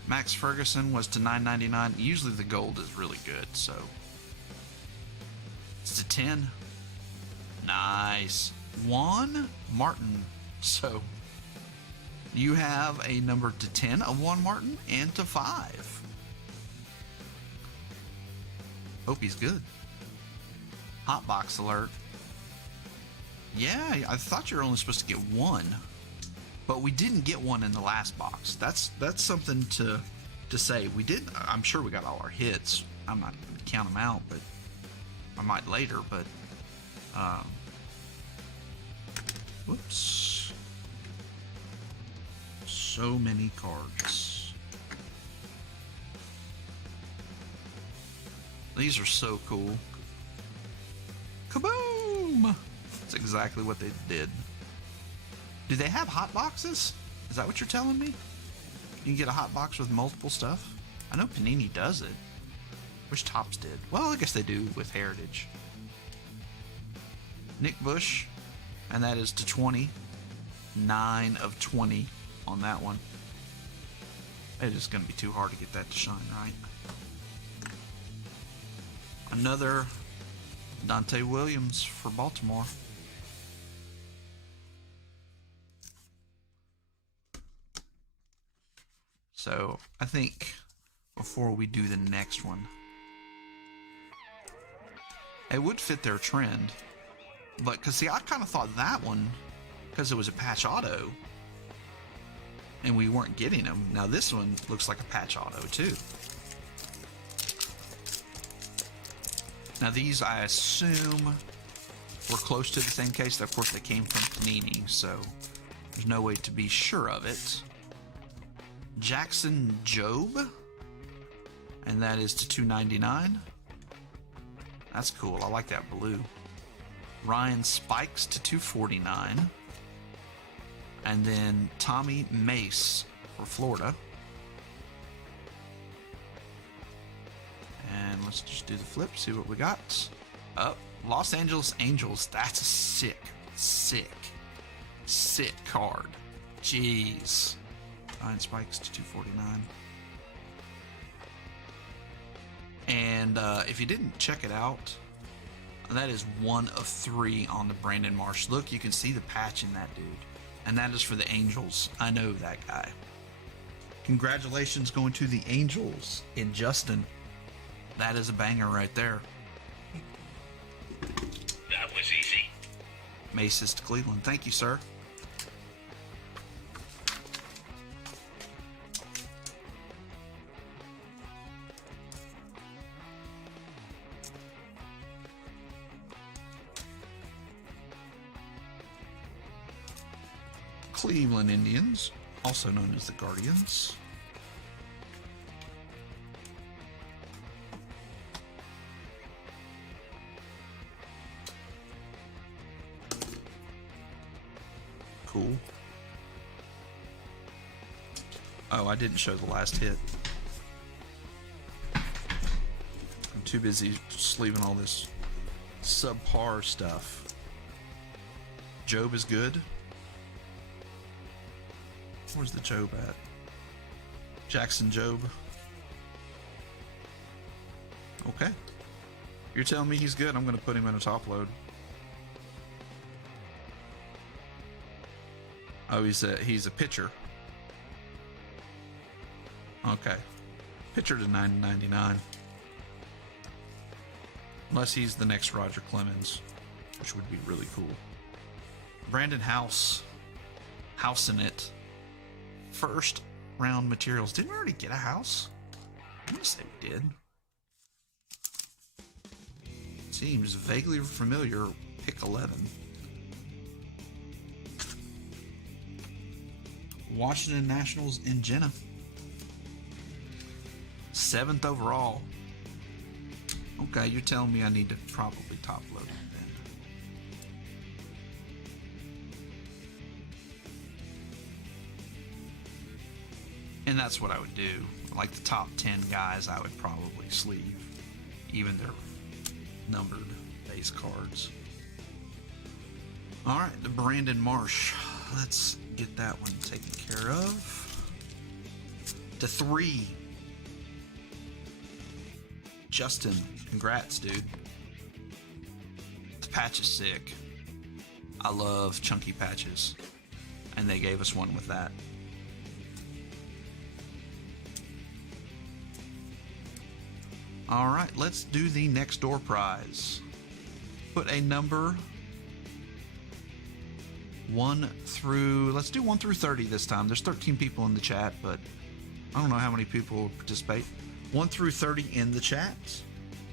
Max Ferguson was to $9.99. Usually the gold is really good, so. It's to 10. Nice. Juan Martin. So you have a number to 10 of Juan Martin and to 5. Hope he's good. Hot box alert. Yeah, I thought you were only supposed to get 1, but we didn't get 1 in the last box. That's something to say. We did. I'm sure we got all our hits. I'm not going to count them out, but I might later. But whoops. So many cards. These are so cool. Kaboom! That's exactly what they did. Do they have hot boxes? Is that what you're telling me? You can get a hot box with multiple stuff? I know Panini does it. Wish Topps did. Well, I guess they do with Heritage. Nick Bush, and that is to 20. 9 of 20 on that one. It is going to be too hard to get that to shine, right? Another Dante Williams for Baltimore. So I think before we do the next one, it would fit their trend, but because see, I kind of thought that one, because it was a patch auto, and we weren't getting them. Now this one looks like a patch auto too. Now these, I assume, were close to the same case. Of course, they came from Panini, so there's no way to be sure of it. Jackson Job, and that is to $2.99. That's cool. I like that blue. Ryan Spikes to $2.49. And then Tommy Mace for Florida. And let's just do the flip, see what we got. Up, Los Angeles Angels. That's a sick card. Jeez. 9 spikes to 249. And if you didn't check it out, that is 1 of 3 on the Brandon Marsh. Look, you can see the patch in that dude. And that is for the Angels. I know that guy. Congratulations going to the Angels in Justin. That is a banger right there. That was easy. Maces to Cleveland. Thank you, sir. Cleveland Indians, also known as the Guardians. Cool. Oh, I didn't show the last hit. I'm too busy just leaving all this subpar stuff. Job is good. Where's the Job at? Jackson Job. Okay. You're telling me he's good. I'm going to put him in a top load. Oh, he's a pitcher. Okay. Pitcher to 999. Unless he's the next Roger Clemens, which would be really cool. Brandon House. House in it. First round materials. Didn't we already get a house? I'm gonna say we did. Seems vaguely familiar. Pick 11. Washington Nationals in Jenna. 7th overall. Okay, you're telling me I need to probably top load it then. And that's what I would do. Like the top 10 guys, I would probably sleeve. Even their numbered base cards. Alright, the Brandon Marsh. Let's get that one taken care of. To 3. Justin, congrats, dude. The patch is sick. I love chunky patches. And they gave us one with that. Alright, let's do the next door prize. Put a number 1 through, let's do 1 through 30 this time. There's 13 people in the chat, but I don't know how many people will participate. 1 through 30 in the chat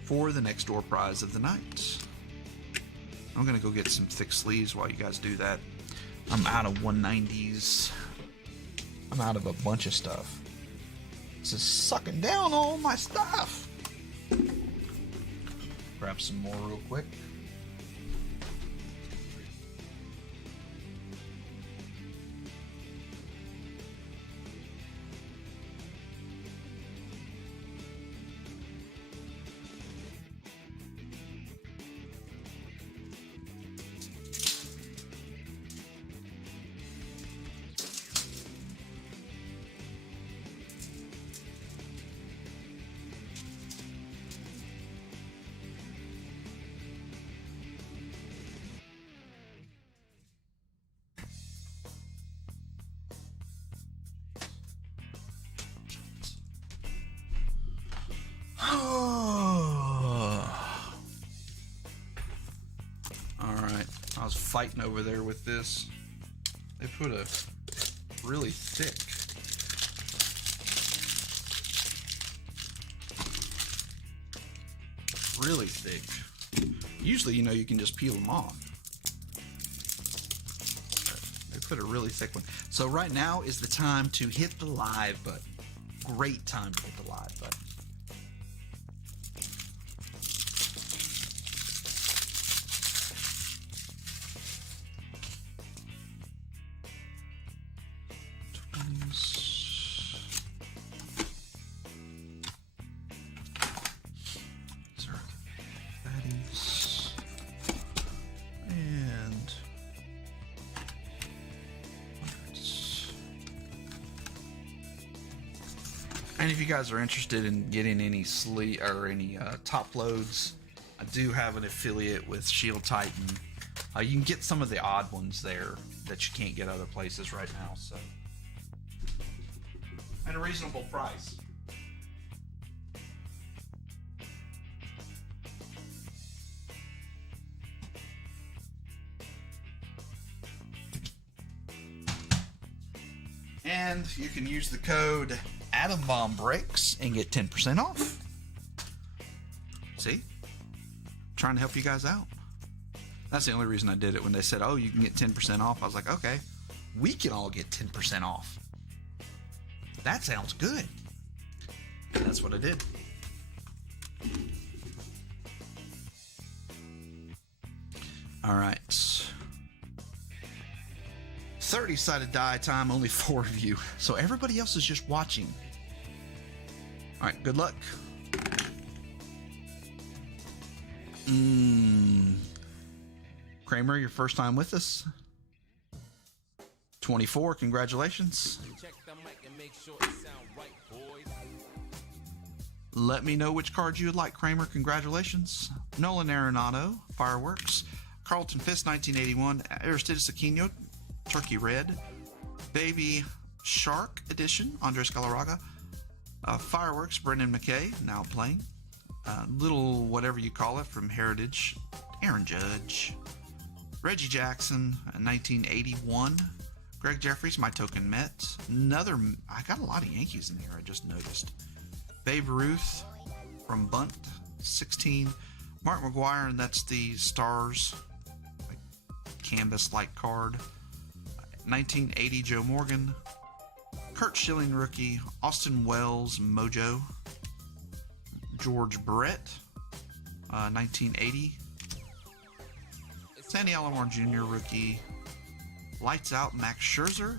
for the next door prize of the night. I'm gonna go get some thick sleeves while you guys do that. I'm out of 190s. I'm out of a bunch of stuff. This is sucking down all my stuff. Grab some more real quick. Fighting over there with this. They put a really thick usually you can just peel them off, but they put a really thick one. So right now is the time to hit the live button. Great time to hit the live button. And if you guys are interested in getting any any top loads, I do have an affiliate with Shield Titan. You can get some of the odd ones there that you can't get other places right now. So, at a reasonable price. And you can use the code AtomBombBreaks and get 10% off. See? Trying to help you guys out. That's the only reason I did it. When they said, oh, you can get 10% off, I was like, okay, we can all get 10% off. That sounds good. And that's what I did. All right. 30-sided die time, only 4 of you. So everybody else is just watching. All right, good luck. Kramer, your first time with us. 24, congratulations. Check the mic and make sure it sound right, boys. Let me know which card you would like, Kramer. Congratulations. Nolan Arenado, Fireworks. Carlton Fisk, 1981. Aristides Aquino, Turkey Red. Baby Shark Edition, Andres Galarraga. Fireworks, Brendan McKay, now playing. Little whatever you call it from Heritage, Aaron Judge. Reggie Jackson, 1981. Greg Jeffries, My Token Met. I got a lot of Yankees in here, I just noticed. Babe Ruth from Bunt, 16. Mark McGuire, and that's the Stars canvas-like card. 1980, Joe Morgan. Kurt Schilling, rookie. Austin Wells, Mojo. George Brett, 1980. Sandy Alomar Jr., rookie. Lights Out, Max Scherzer.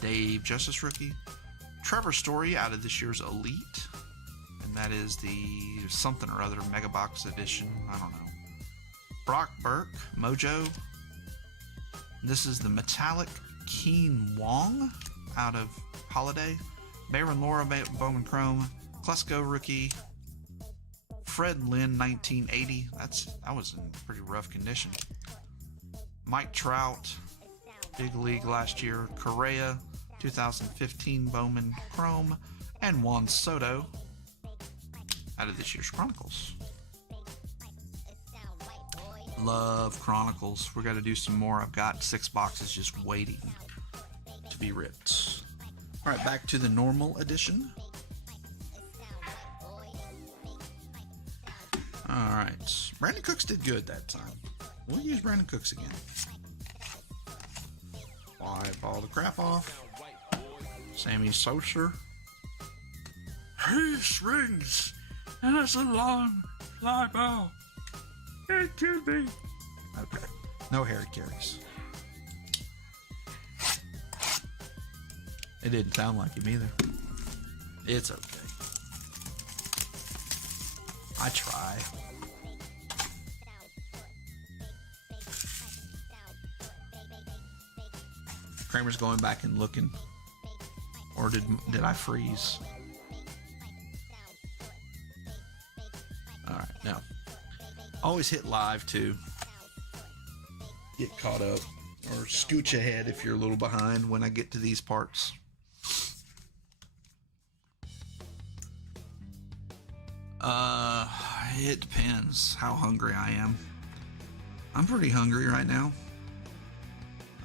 Dave Justice, rookie. Trevor Story out of this year's Elite. And that is the something or other Mega Box edition. I don't know. Brock Burke, Mojo. This is the Metallic Keen Wong out of Holiday. Baron Laura, Bowman Chrome. Klesko, rookie. Fred Lynn, 1980. That was in pretty rough condition. Mike Trout, Big League last year. Correa, 2015 Bowman Chrome. And Juan Soto out of this year's Chronicles. Love Chronicles. We're going to do some more. I've got 6 boxes just waiting to be ripped. All right, back to the normal edition. All right. Brandon Cooks did good that time. We'll use Brandon Cooks again. Wipe all the crap off. Sammy Sosa. He swings, and it's a long fly ball. It could be. Okay. No Harry Carries. It didn't sound like him either. It's okay. I try. Kramer's going back and looking. Or did I freeze? Alright, no. Always hit live to get caught up. Or scooch ahead if you're a little behind when I get to these parts. It depends how hungry I am. I'm pretty hungry right now.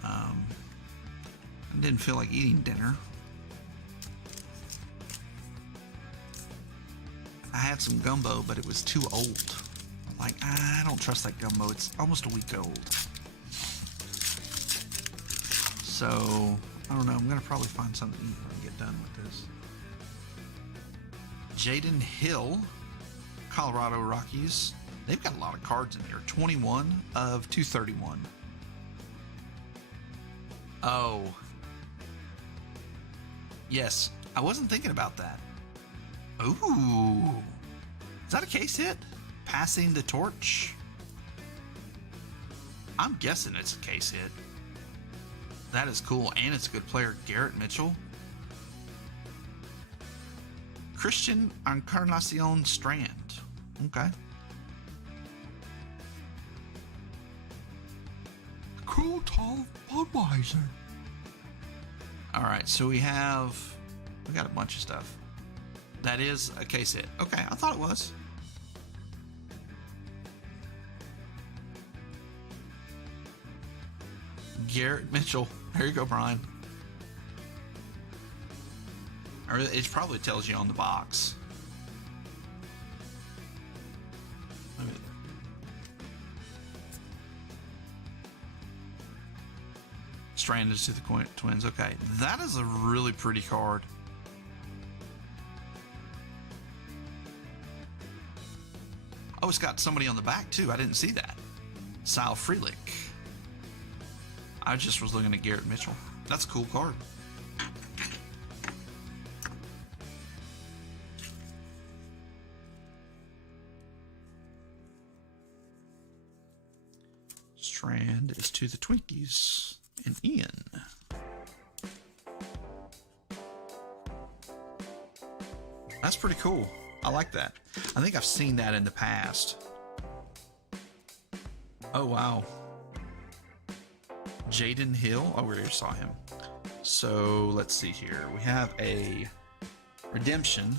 I didn't feel like eating dinner. I had some gumbo, but it was too old. Like, I don't trust that gumbo. It's almost a week old. So, I don't know. I'm going to probably find something to eat when I get done with this. Jaden Hill, Colorado Rockies. They've got a lot of cards in there. 21 of 231. Oh. Yes, I wasn't thinking about that. Ooh. Is that a case hit? Passing the torch? I'm guessing it's a case hit. That is cool, and it's a good player. Garrett Mitchell. Christian Encarnacion Strand. Okay. Cool tall Budweiser. All right, so we got a bunch of stuff. That is a case hit. Okay, I thought it was. Garrett Mitchell. There you go, Brian. Or it probably tells you on the box. Stranded to the Twins. Okay, that is a really pretty card. Oh, it's got somebody on the back too. I didn't see that. Sal Frelick. I just was looking at Garrett Mitchell. That's a cool card. Strand is to the Twinkies and Ian. That's pretty cool. I like that. I think I've seen that in the past. Oh, wow. Jaden Hill. Oh, we already saw him. So let's see here. We have a redemption.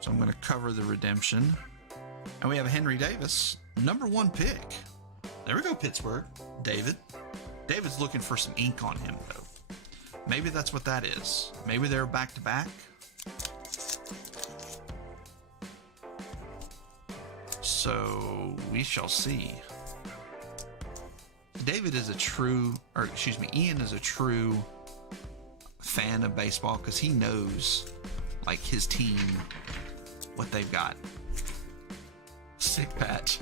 So I'm going to cover the redemption. And we have a Henry Davis, #1 pick. There we go, Pittsburgh. David. David's looking for some ink on him, though. Maybe that's what that is. Maybe they're back-to-back. So we shall see. David is Ian is a true fan of baseball because he knows, like, his team, what they've got. Sick patch.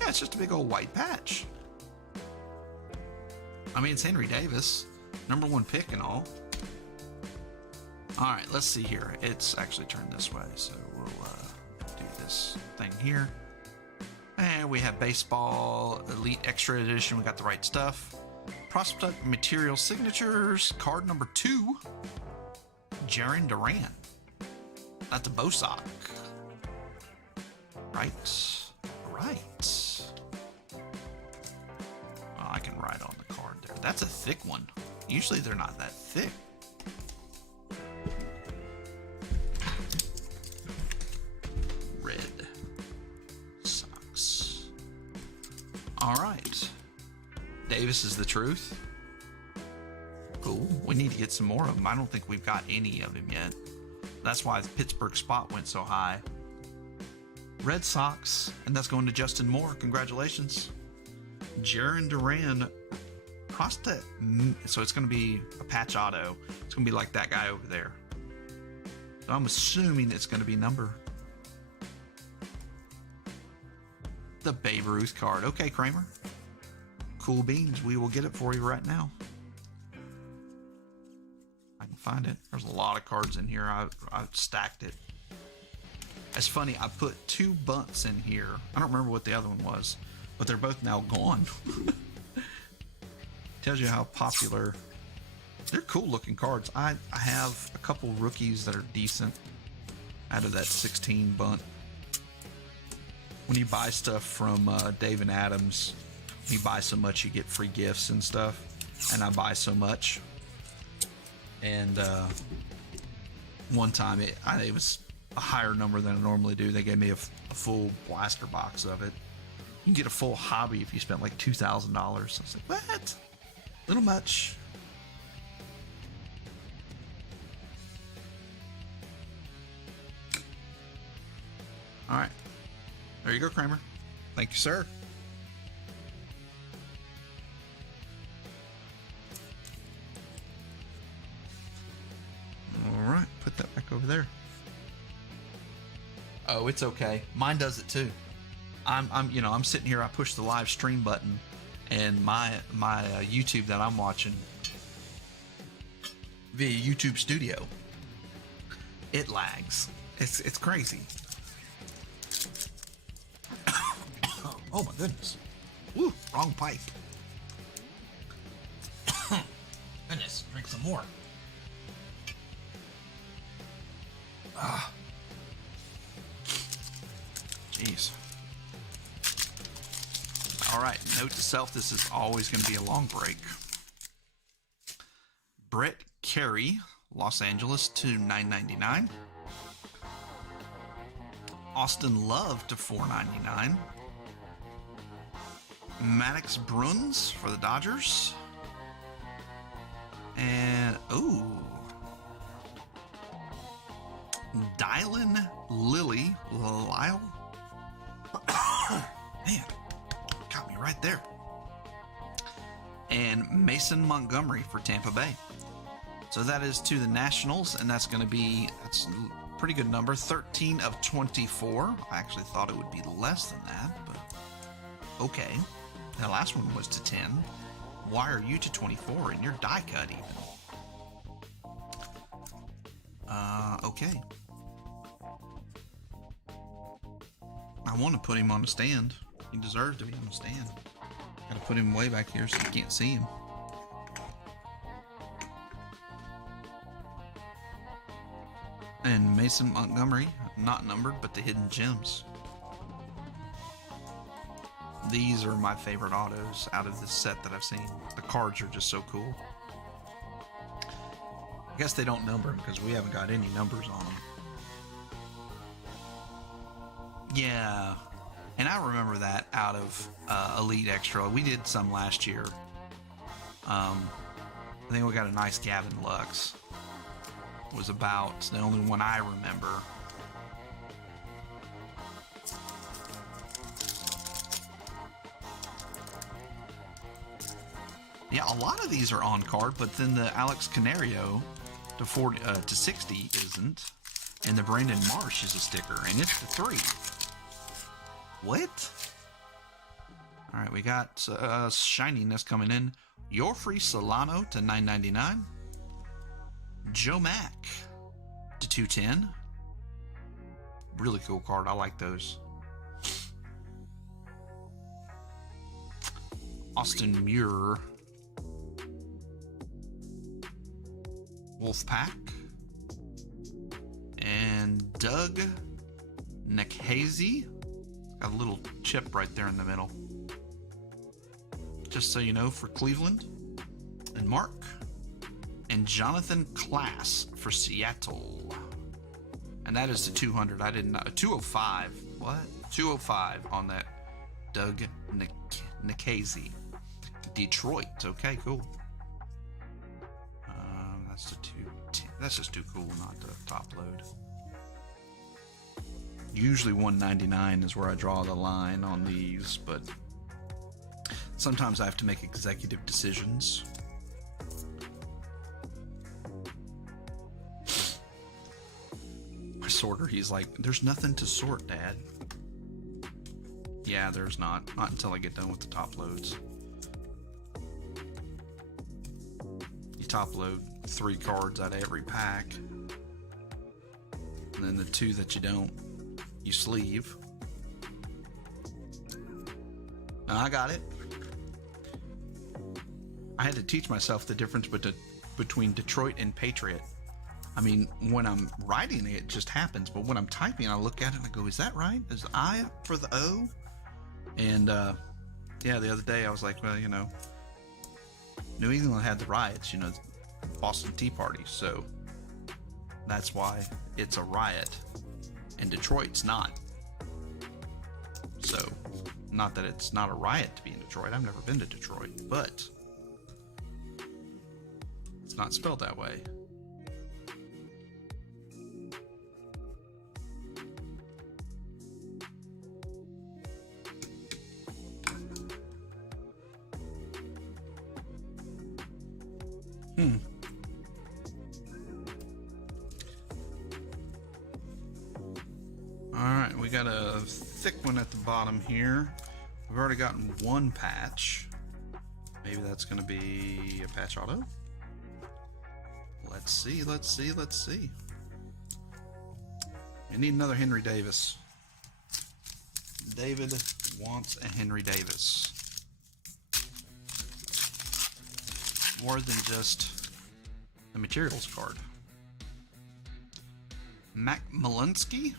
Yeah, it's just a big old white patch. I mean, it's Henry Davis, #1 pick and all. All right, let's see here. It's actually turned this way, so we'll do this thing here. And we have baseball, Elite Extra Edition. We got the right stuff. Prospect Material Signatures, card #2, Jaron Duran. That's a Bosock. Right. Oh, I can write on the card there. That's a thick one. Usually they're not that thick. Red Sox. All right. Davis is the truth. Cool. We need to get some more of them. I don't think we've got any of him yet. That's why the Pittsburgh spot went so high. Red Sox, and that's going to Justin Moore. Congratulations. Jaron Duran, prospect. So it's going to be a patch auto. It's going to be like that guy over there. So I'm assuming it's going to be number. The Babe Ruth card. Okay, Kramer. Cool beans. We will get it for you right now. I can find it. There's a lot of cards in here. I've stacked it. It's funny, I put 2 bunts in here. I don't remember what the other one was, but they're both now gone. Tells you how popular. They're cool looking cards. I have a couple rookies that are decent out of that 16 bunt. When you buy stuff from Dave and Adams, you buy so much you get free gifts and stuff. And I buy so much. And one time it was a higher number than I normally do. They gave me a full blaster box of it. You can get a full hobby if you spent like $2,000. I was like, what? Little much. All right. There you go, Kramer. Thank you, sir. All right. Put that back over there. Oh, it's okay. Mine does it too. I'm sitting here. I push the live stream button, and my YouTube that I'm watching via YouTube Studio, it lags. It's crazy. Oh my goodness! Woo, wrong pipe. Goodness, drink some more. Jeez. All right, note to self, this is always going to be a long break. Brett Carey, Los Angeles to $9.99. Austin Love to $4.99. Maddox Bruns for the Dodgers. And, Dylan Lyle. Man, got me right there. And Mason Montgomery for Tampa Bay. So that is to the Nationals, and that's a pretty good number, 13 of 24. I actually thought it would be less than that, but okay. The last one was to 10. Why are you to 24 and you're die cut even? Okay. I want to put him on the stand. He deserves to be on the stand. Gotta put him way back here so you can't see him. And Mason Montgomery, not numbered, but the hidden gems. These are my favorite autos out of this set that I've seen. The cards are just so cool. I guess they don't number them because we haven't got any numbers on them. Yeah, and I remember that out of Elite Extra. We did some last year. I think we got a nice Gavin Lux. It was about the only one I remember. Yeah, a lot of these are on card, but then the Alex Canario to 40 to 60 isn't, and the Brandon Marsh is a sticker, and it's the 3. What? All right, we got shininess coming in. Yorfrey Solano to $9.99. Joe Mack to $2.10. Really cool card. I like those. Austin Muir. Wolfpack. And Doug Nekhazy. Got a little chip right there in the middle. Just so you know, for Cleveland. And Mark. And Jonathan Klass for Seattle. And that is the 200. I didn't know. 205. What? 205 on that Doug Nekhazy. Detroit. Okay, cool. That's the 210. That's just too cool not to top load. Usually 199 is where I draw the line on these, but sometimes I have to make executive decisions. My sorter, he's like, there's nothing to sort, Dad. Yeah, there's not. Not until I get done with the top loads. You top load 3 cards out of every pack. And then the 2 that you don't, you sleeve. Now I got it. I had to teach myself the difference between Detroit and Patriot. I mean, when I'm writing it, it just happens. But when I'm typing, I look at it and I go, is that right? Is the I for the O? And, yeah, the other day I was like, well, you know, New England had the riots, you know, Boston Tea Party. So that's why it's a riot. And Detroit's not. So, not that it's not a riot to be in Detroit. I've never been to Detroit, but it's not spelled that way. Alright, we got a thick one at the bottom here. We've already gotten 1 patch. Maybe that's going to be a patch auto. Let's see, let's see, let's see. We need another Henry Davis. David wants a Henry Davis. More than just the materials card. Mac Malinsky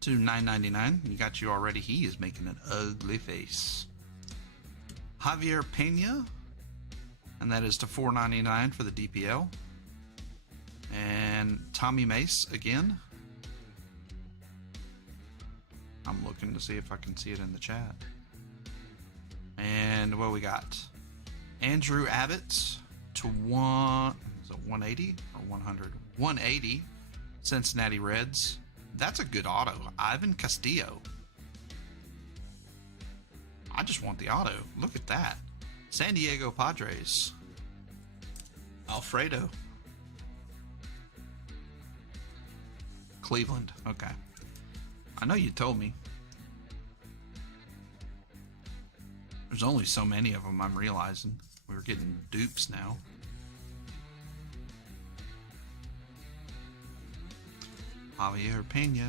to $9.99. You got you already. He is making an ugly face. Javier Pena, and that is to $4.99 for the DPL. And Tommy Mace again. I'm looking to see if I can see it in the chat. And what we got? Andrew Abbott to 180 or 100? 180. Cincinnati Reds. That's a good auto. Ivan Castillo. I just want the auto. Look at that. San Diego Padres. Alfredo. Cleveland. Okay. I know you told me. There's only so many of them, I'm realizing. We're getting dupes now. Javier Pena,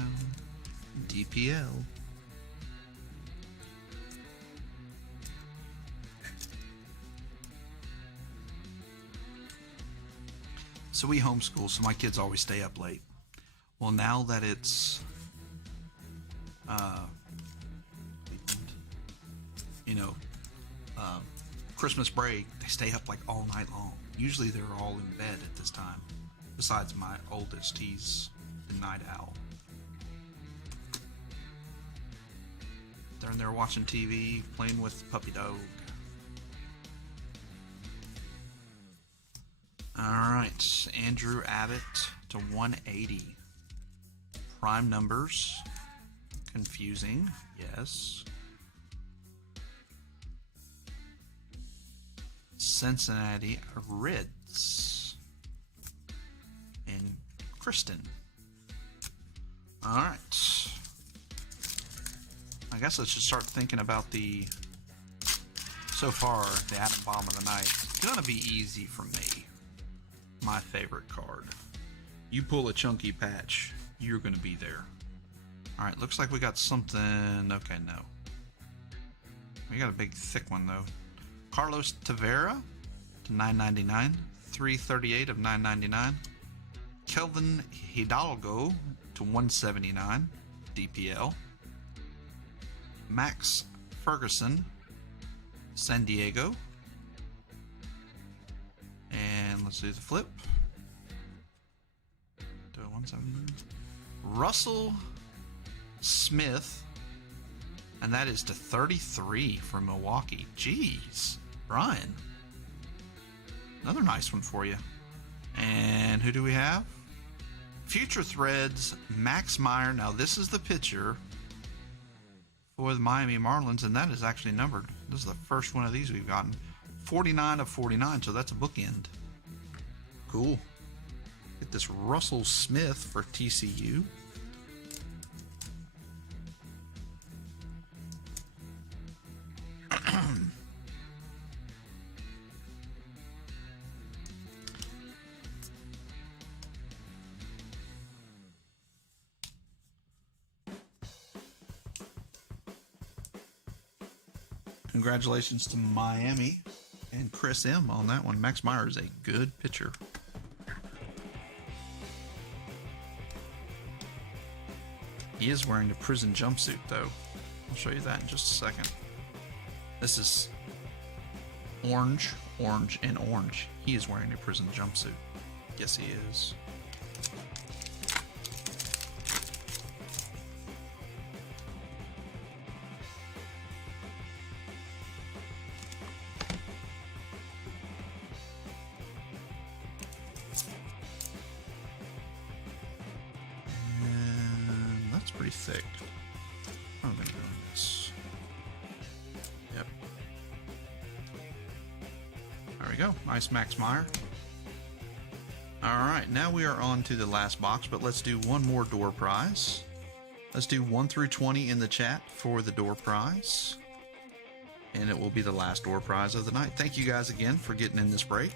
DPL. So we homeschool, so my kids always stay up late. Well, now that it's, Christmas break, they stay up like all night long. Usually they're all in bed at this time. Besides my oldest, he's the night owl. They're in there watching TV, playing with puppy dog. Alright, Andrew Abbott to 180. Prime numbers. Confusing, yes. Cincinnati Reds. And Kristen. Alright. I guess let's just start thinking about so far, the atom bomb of the night. It's gonna be easy for me. My favorite card. You pull a chunky patch, you're gonna be there. Alright, looks like we got something. Okay, no. We got a big thick one though. Carlos Tavera to $9.99. 338 of $9.99. Kelvin Hidalgo to $179. DPL. Max Ferguson, San Diego. And let's do the flip. Do it 179. Russell Smith, and that is to 33 from Milwaukee. Jeez, Brian. Another nice one for you. And who do we have? Future Threads, Max Meyer. Now this is the pitcher for the Miami Marlins, and that is actually numbered. This is the first one of these we've gotten. 49 of 49, so that's a bookend. Cool. Get this Russell Smith for TCU. Congratulations to Miami and Chris M on that one. Max Meyer is a good pitcher. He is wearing a prison jumpsuit, though. I'll show you that in just a second. This is orange, orange, and orange. He is wearing a prison jumpsuit. Yes, he is. Pretty thick. How am I doing this? Yep. There we go. Nice Max Meyer. Alright, now we are on to the last box, but let's do one more door prize. Let's do 1 through 20 in the chat for the door prize. And it will be the last door prize of the night. Thank you guys again for getting in this break.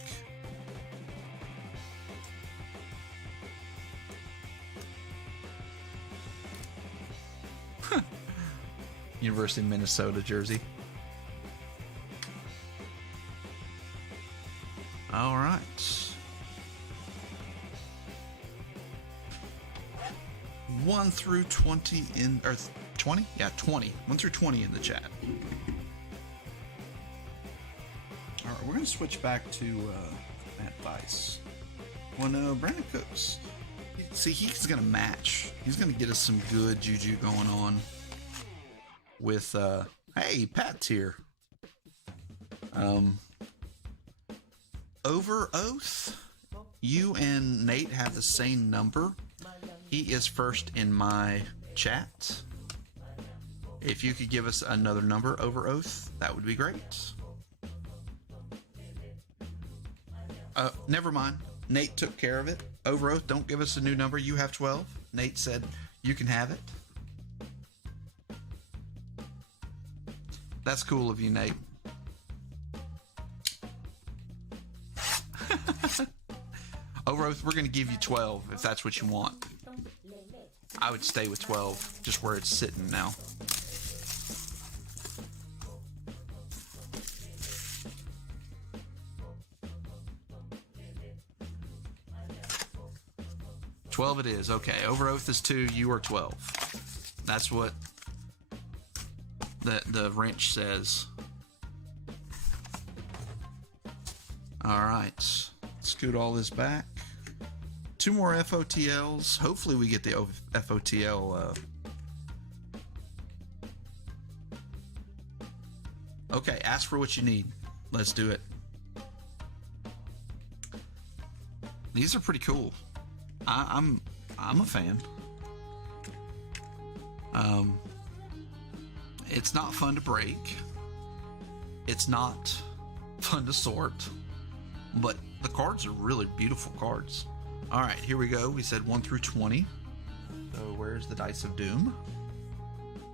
University of Minnesota jersey. All right. 1 through 20 in, or 20? Yeah, 20. 1 through 20 in the chat. All right, we're going to switch back to Matt Weiss. Well, no, Brandon Cooks. See, he's going to match. He's going to get us some good juju going on with, hey, Pat's here. Over Oath, you and Nate have the same number. He is first in my chat. If you could give us another number over Oath, that would be great. Never mind. Nate took care of it. Over Oath, don't give us a new number. You have 12. Nate said you can have it. That's cool of you, Nate. Over Oath, we're going to give you 12 if that's what you want. I would stay with 12, just where it's sitting now. $12 it is. Okay, Over Oath is 2, you are 12. That's what the wrench says. All right, scoot all this back. 2 more FOTLs. Hopefully we get the FOTL. Okay, ask for what you need. Let's do it. These are pretty cool. I'm a fan. It's not fun to break. It's not fun to sort. But the cards are really beautiful cards. All right, here we go. We said 1 through 20. So where's the Dice of Doom?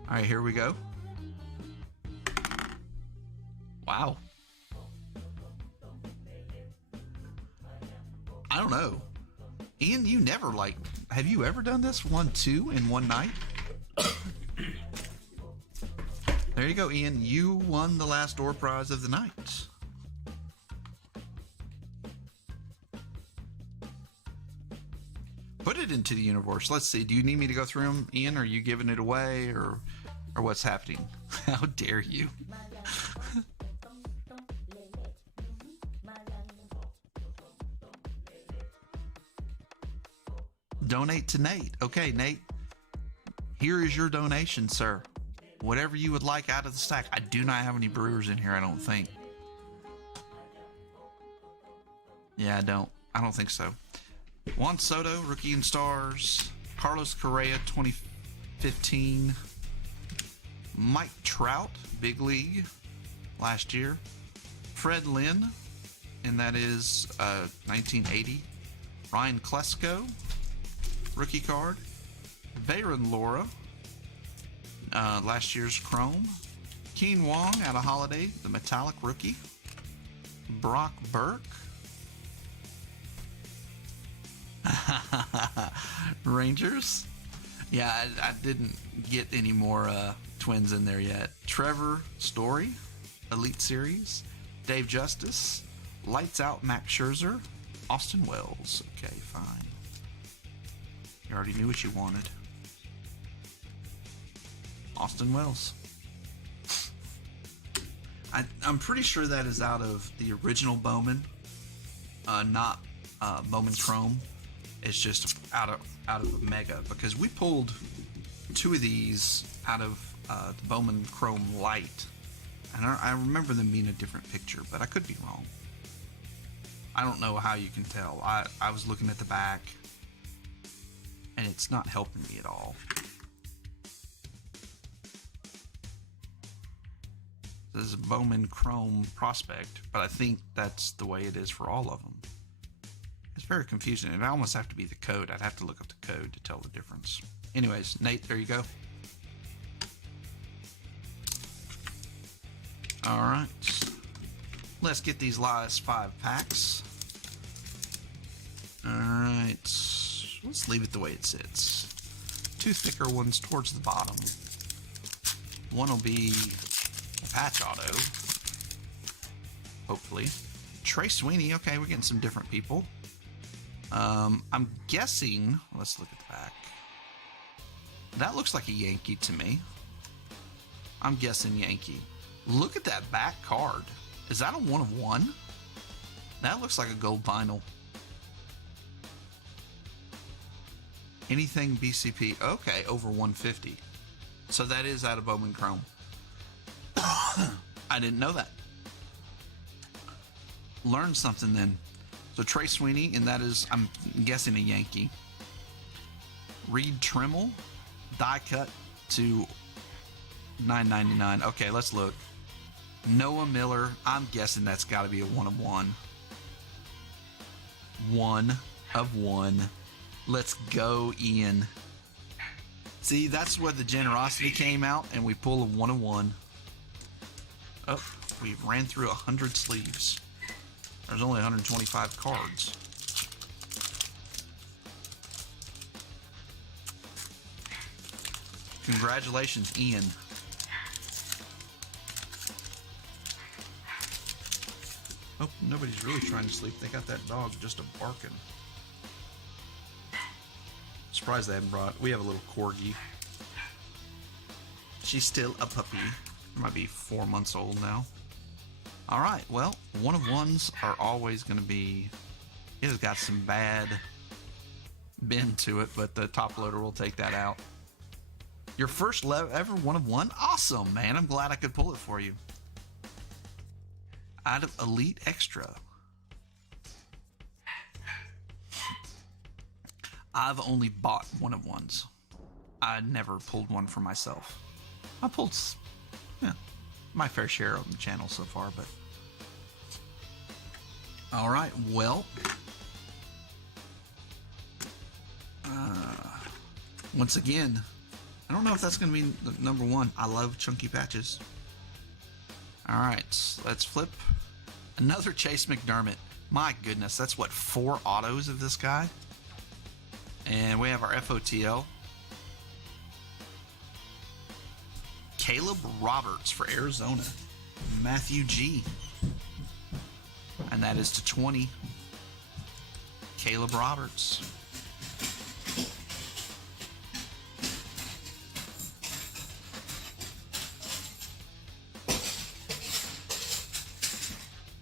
All right, here we go. Wow. I don't know. Ian, you never have you ever done this 1-2 in one night? There you go, Ian. You won the last door prize of the night. Put it into the universe. Let's see. Do you need me to go through them, Ian? Are you giving it away, or what's happening? How dare you? Donate to Nate. Okay, Nate. Here is your donation, sir. Whatever you would like out of the stack. I do not have any brewers in here, I don't think. Yeah, I don't think so. Juan Soto, Rookie and Stars. Carlos Correa, 2015. Mike Trout, Big League, last year. Fred Lynn, and that is 1980. Ryan Klesko, rookie card. Bayron Lora, last year's Chrome. Keen Wong out of Holiday, the metallic rookie. Brock Burke. Rangers. Yeah, I didn't get any more Twins in there yet. Trevor Story, Elite Series. Dave Justice. Lights Out Max Scherzer. Austin Wells. Okay, fine. You already knew what you wanted. Austin Wells. I'm pretty sure that is out of the original Bowman, not Bowman Chrome. It's just out of Mega, because we pulled 2 of these out of the Bowman Chrome Light, and I remember them being a different picture, but I could be wrong. I don't know how you can tell. I was looking at the back, and it's not helping me at all. This is a Bowman Chrome Prospect, but I think that's the way it is for all of them. It's very confusing. It'd almost have to be the code. I'd have to look up the code to tell the difference. Anyways, Nate, there you go. All right. Let's get these last 5 packs. All right. Let's leave it the way it sits. 2 thicker ones towards the bottom. One will be a patch auto. Hopefully. Trey Sweeney. Okay, we're getting some different people. I'm guessing, let's look at the back. That looks like a Yankee to me. I'm guessing Yankee. Look at that back card. Is that a 1 of 1? That looks like a gold vinyl. Anything BCP. Okay, over 150. So that is out of Bowman Chrome. I didn't know that. Learned something then. So Trey Sweeney, and that is, I'm guessing, a Yankee. Reed Trimmel, die cut to $9.99. Okay, let's look. Noah Miller, I'm guessing that's got to be a 1 of 1. 1 of 1. Let's go, Ian. See, that's where the generosity came out, and we pull a 1 of 1. Oh, we ran through 100 sleeves. There's only 125 cards. Congratulations, Ian. Oh, nobody's really trying to sleep. They got that dog just a barking. Surprised they haven't brought. We have a little corgi. She's still a puppy. Might be 4 months old now. All right. Well, 1 of 1s are always going to be. It has got some bad bend to it, but the top loader will take that out. Your first ever 1 of 1? Awesome, man. I'm glad I could pull it for you. Out of Elite Extra. I've only bought 1 of 1s. I never pulled one for myself. I pulled, my fair share on the channel so far, but. All right, well. Once again, I don't know if that's going to be the number 1. I love chunky patches. All right, let's flip. Another Chase McDermott. My goodness, that's what, 4 autos of this guy? And we have our FOTL. Caleb Roberts for Arizona. Matthew G. And that is to 20. Caleb Roberts.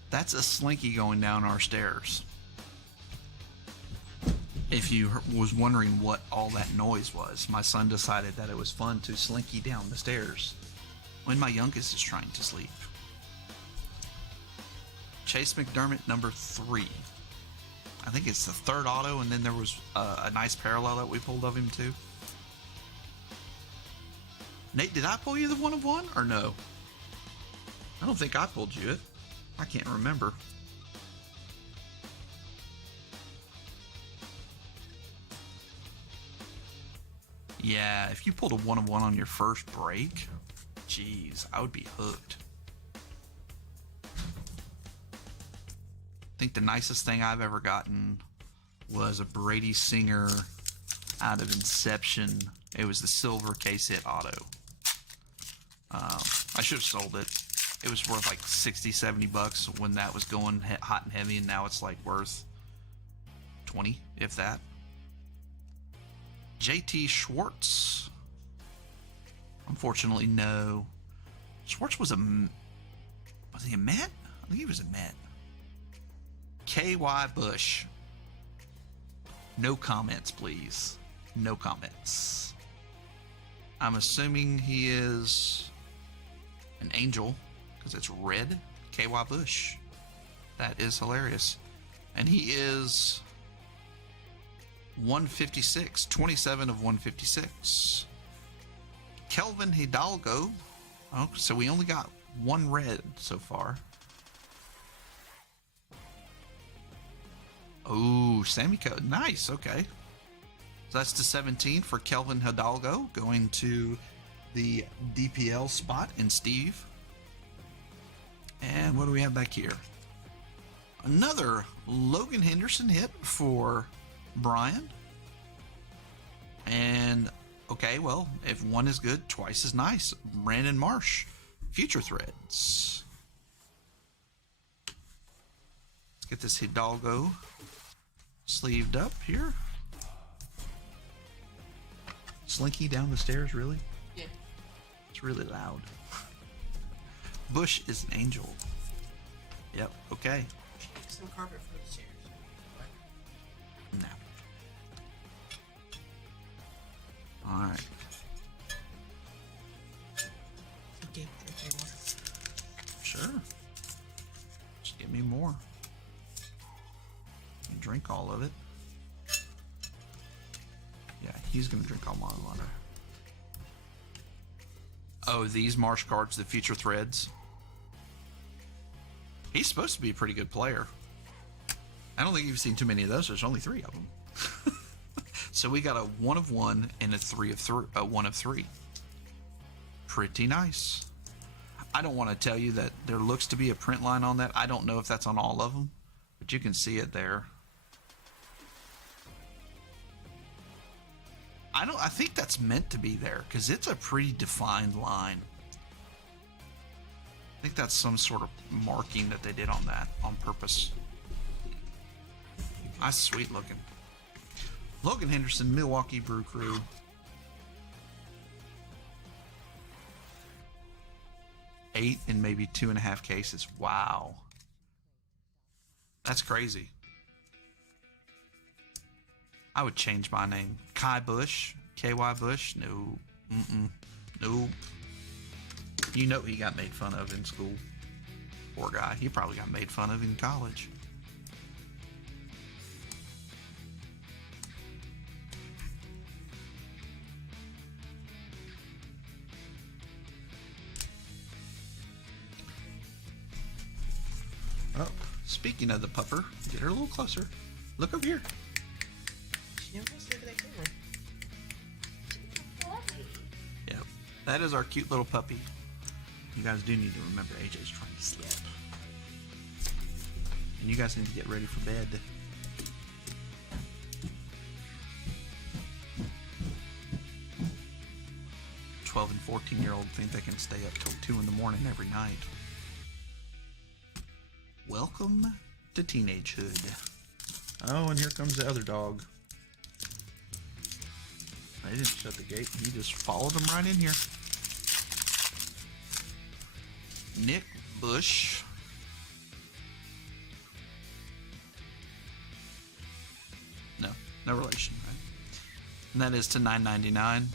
That's a Slinky going down our stairs. If you was wondering what all that noise was, my son decided that it was fun to slinky down the stairs when my youngest is trying to sleep. Chase McDermott, number 3. I think it's the 3rd auto, and then there was a nice parallel that we pulled of him too. Nate, did I pull you the 1 of 1 or no? I don't think I pulled you it. I can't remember. Yeah, if you pulled a 1 of 1 on your first break, geez, I would be hooked. I think the nicest thing I've ever gotten was a Brady Singer out of Inception. It was the silver case hit auto. I should have sold it. It was worth like 60, 70 bucks when that was going hot and heavy, and now it's like worth 20, if that. JT Schwartz. Unfortunately, no. Schwartz was he a Met? I think he was a Met. KY Bush. No comments, please. No comments. I'm assuming he is an Angel because it's red. KY Bush. That is hilarious. And he is 156. 27 of 156. Kelvin Hidalgo. Oh, so we only got 1 red so far. Oh, Sammy Code. Nice. Okay. So that's to 17 for Kelvin Hidalgo going to the DPL spot in Steve. And what do we have back here? Another Logan Henderson hit for Brian. And okay, well, if 1 is good, twice is nice. Brandon Marsh, Future Threads. Let's get this Hidalgo sleeved up here. Slinky down the stairs, really? Yeah. It's really loud. Bush is an angel. Yep, okay. Some carpet for the chairs. What? No. Alright. Okay, okay, more. Sure. Just give me more. You drink all of it. Yeah, he's gonna drink all my water. Oh, these marsh cards, the future threads. He's supposed to be a pretty good player. I don't think you've seen too many of those. There's only 3 of them. So we got a 1 of 1 and a 3 of 3, a 1 of 3. Pretty nice. I don't want to tell you that there looks to be a print line on that. I don't know if that's on all of them, but you can see it there. I think that's meant to be there because it's a pretty defined line. I think that's some sort of marking that they did on that on purpose. That's sweet looking. Logan Henderson, Milwaukee Brew Crew. Eight in maybe 2.5 cases. Wow. That's crazy. I would change my name. Kai Bush. KY Bush. No. No. You know he got made fun of in school. Poor guy. He probably got made fun of in college. Oh, speaking of the pupper, get her a little closer. Look over here. She never wants to look at that camera. Yep, that is our cute little puppy. You guys do need to remember AJ's trying to sleep. And you guys need to get ready for bed. $12 and 14-year-old think they can stay up till 2 in the morning every night. Welcome to teenagehood. Oh, and here comes the other dog. I didn't shut the gate. He just followed him right in here. Nick Bush. No relation, right? And that is to $9.99.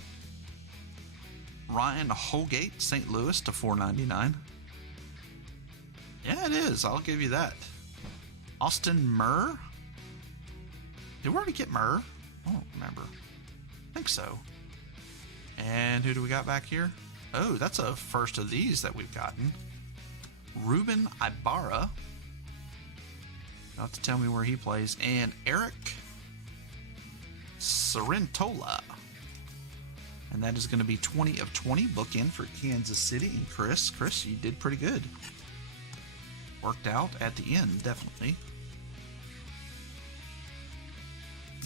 Ryan Holgate, St. Louis to $4.99. Yeah, it is. I'll give you that. Austin Murr. Did we already get Murr? I don't remember. I think so. And who do we got back here? Oh, that's a first of these that we've gotten. Ruben Ibarra. You'll have to tell me where he plays. And Eric Sarentola. And that is going to be 20 of 20. Book in for Kansas City. And Chris, you did pretty good. Worked out at the end, definitely.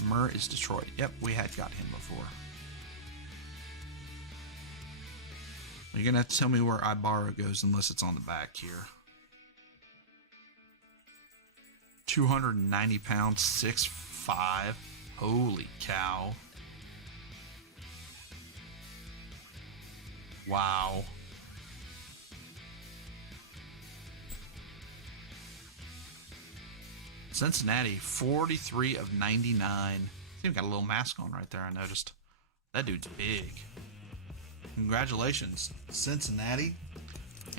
Murr is Detroit. Yep, we had got him before. You're going to have to tell me where Ibarra goes unless it's on the back here. 290 pounds, 6'5". Holy cow. Wow. Cincinnati, 43 of 99. He's even got a little mask on right there, I noticed. That dude's big. Congratulations, Cincinnati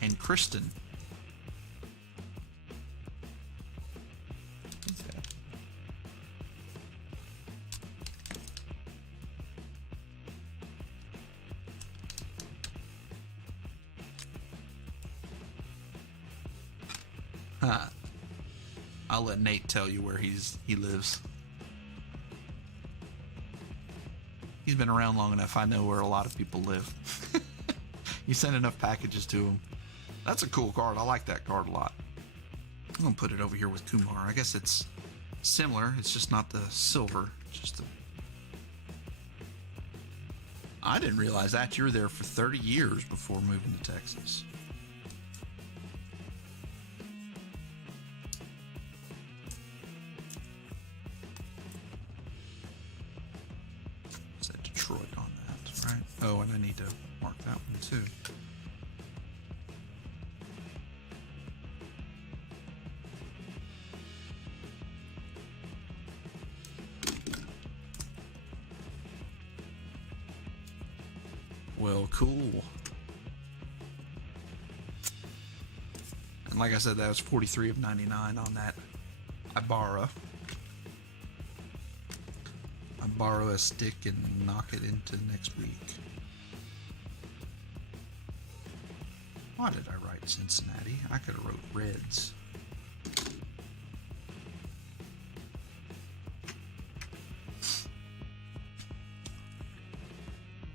and Kristen. Okay. Huh. I'll let Nate tell you where he lives. He's been around long enough. I know where a lot of people live. You send enough packages to him. That's a cool card. I like that card a lot. I'm gonna put it over here with Kumar. I guess it's similar. It's just not the silver. Just the... I didn't realize that you were there for 30 years before moving to Texas. Detroit on that. Oh, and I need to mark that one too. Well, cool. And like I said, that was 43 of 99 on that I borrow a stick and knock it into next week. Why did I write Cincinnati? I could have wrote Reds.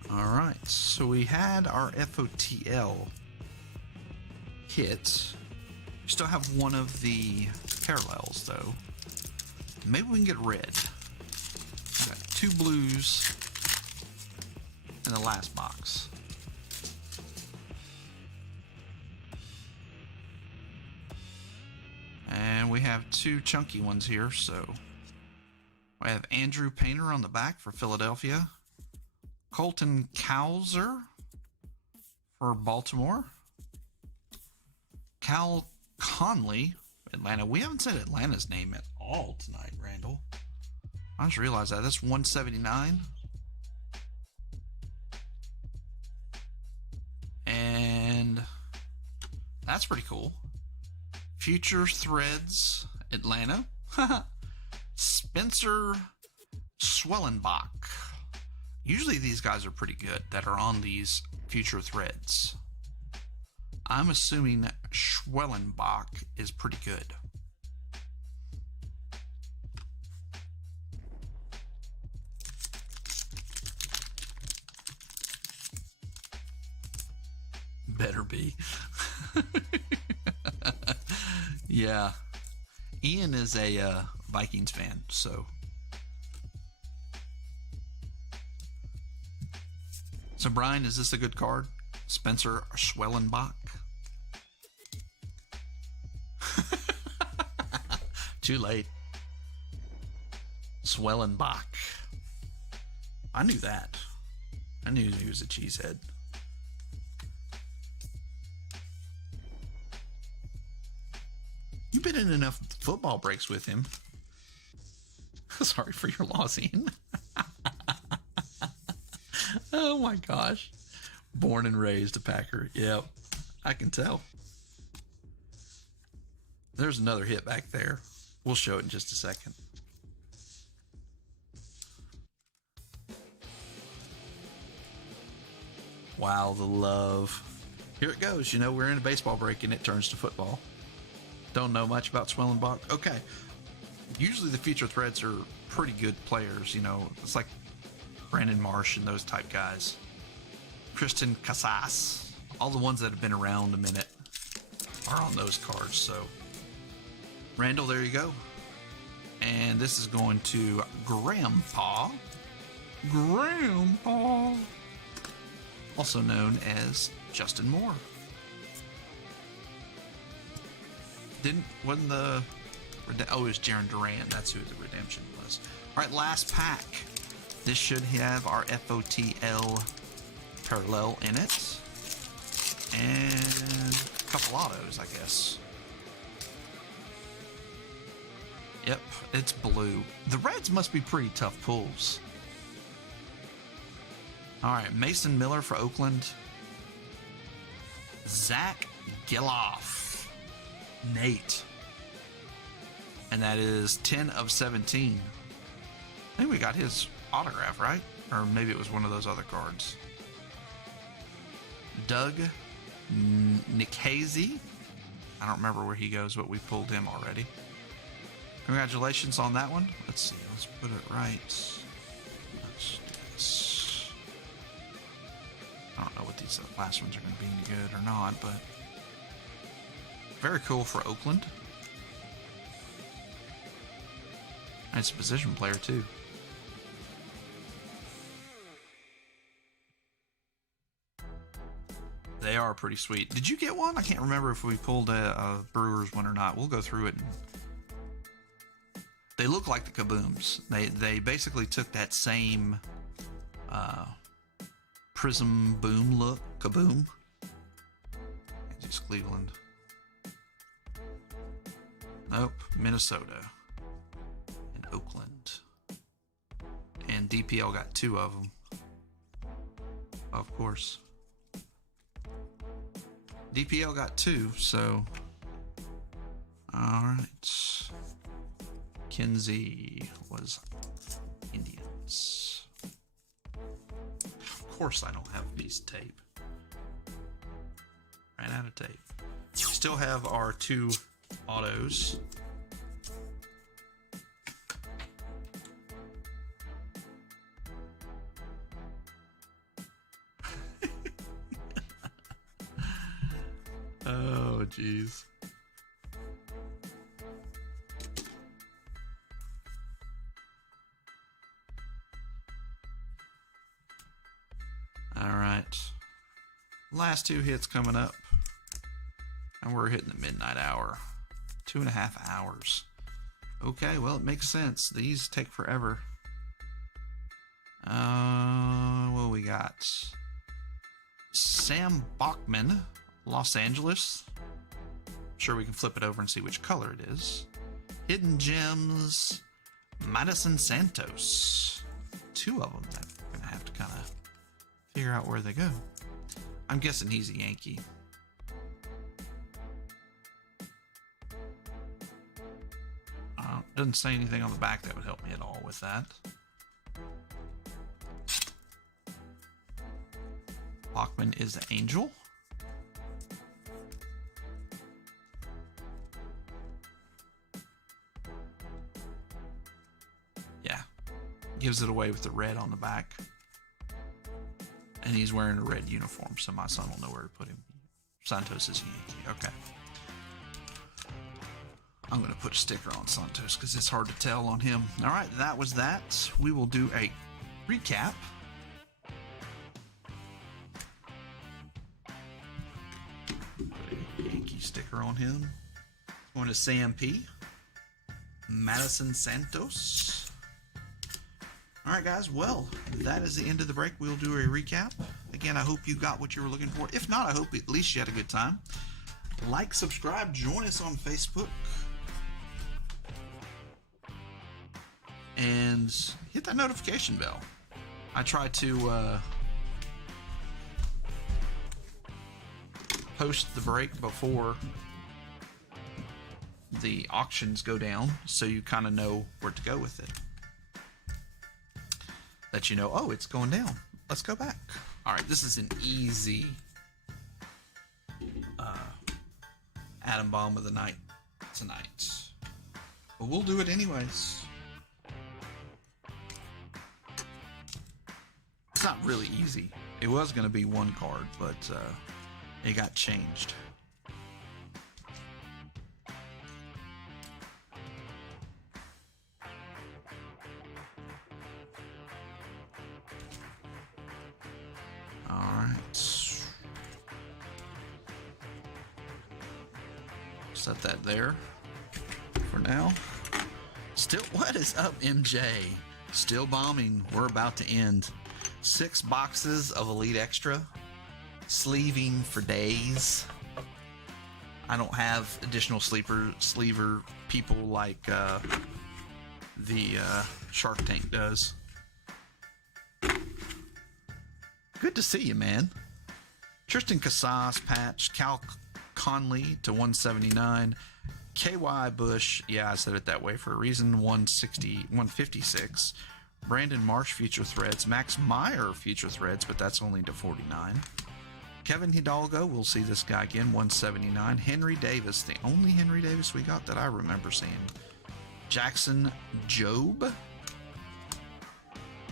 Alright, so we had our FOTL hit. We still have one of the parallels though. Maybe we can get red. I got 2 blues in the last box. And we have 2 chunky ones here, so we have Andrew Painter on the back for Philadelphia. Colton Cowser for Baltimore. Cal Conley, Atlanta. We haven't said Atlanta's name at all tonight, Randall. I just realized that. That's 179. And that's pretty cool. Future Threads, Atlanta. Spencer Schwellenbach. Usually these guys are pretty good that are on these Future Threads. I'm assuming Schwellenbach is pretty good. Better be. Yeah. Ian is a Vikings fan, so. So, Brian, is this a good card? Spencer Schwellenbach? Too late. Schwellenbach. I knew that. I knew he was a cheesehead. You've been in enough football breaks with him. Sorry for your loss, Ian. Oh my gosh. Born and raised a Packer. Yep, I can tell. There's another hit back there. We'll show it in just a second. Wow, the love. Here it goes. You know, we're in a baseball break and it turns to football. Don't know much about Schwellenbach. Okay. Usually the Future Threads are pretty good players. You know, it's like Brandon Marsh and those type guys. Christian Casas. All the ones that have been around a minute are on those cards. So, Randall, there you go. And this is going to Grandpa. Grandpa. Also known as Justin Moore. Wasn't the... Oh, it was Jaron Duran. That's who the redemption was. All right, last pack. This should have our FOTL parallel in it. And a couple autos, I guess. Yep, it's blue. The Reds must be pretty tough pulls. All right, Mason Miller for Oakland. Zach Geloff. Nate. And that is 10 of 17. I think we got his autograph, right? Or maybe it was one of those other cards. Doug Nikhazy. I don't remember where he goes, but we pulled him already. Congratulations on that one. Let's see. Let's put it right. Let's do this. I don't know what these last ones are going to be any good or not, but very cool for Oakland. And it's a position player, too. They are pretty sweet. Did you get one? I can't remember if we pulled a Brewers one or not. We'll go through it. They look like the Kabooms. They basically took that same prism boom look. Kaboom. Yankees, Cleveland. Nope. Minnesota. And Oakland. And DPL got 2 of them. Of course. DPL got 2, so. Alright. Kinsey was Indians. Of course I don't have a piece of tape. Ran out of tape. Still have our 2 autos. Oh, jeez. All right. Last 2 hits coming up. And we're hitting the midnight hour. 2.5 hours. Okay, well, it makes sense. These take forever. What we got? Sam Bachman, Los Angeles. Sure, we can flip it over and see which color it is. Hidden Gems, Madison Santos. 2 of them that we're going to have to kind of figure out where they go. I'm guessing he's a Yankee. Doesn't say anything on the back that would help me at all with that. Bachman is an Angel. Yeah. Gives it away with the red on the back. And he's wearing a red uniform, so my son will know where to put him. Santos is a Yankee. Okay. I'm going to put a sticker on Santos because it's hard to tell on him. All right, that was that. We will do a recap. Put a Yankee sticker on him. Going to Sam P. Madison Santos. All right, guys. Well, that is the end of the break. We'll do a recap. Again, I hope you got what you were looking for. If not, I hope at least you had a good time. Like, subscribe, join us on Facebook. And hit that notification bell. I try to post the break before the auctions go down, so you kind of know where to go with it. Let you know, oh, it's going down. Let's go back. All right, this is an easy atom bomb of the night tonight. But we'll do it anyways. It's not really easy. It was going to be 1 card, but it got changed. All right. Set that there for now. Still, what is up, MJ? Still bombing. We're about to end. 6 boxes of Elite Extra. Sleeving for days. I don't have additional sleever people like the Shark Tank does. Good to see you, man. Tristan Casas patch. Cal Conley to 179. KY Bush, yeah, I said it that way for a reason. 156. Brandon Marsh Future Threads. Max Meyer Future Threads, but that's only to 49. Kevin Hidalgo, we'll see this guy again, 179. Henry Davis, the only Henry Davis we got that I remember seeing. Jackson Job.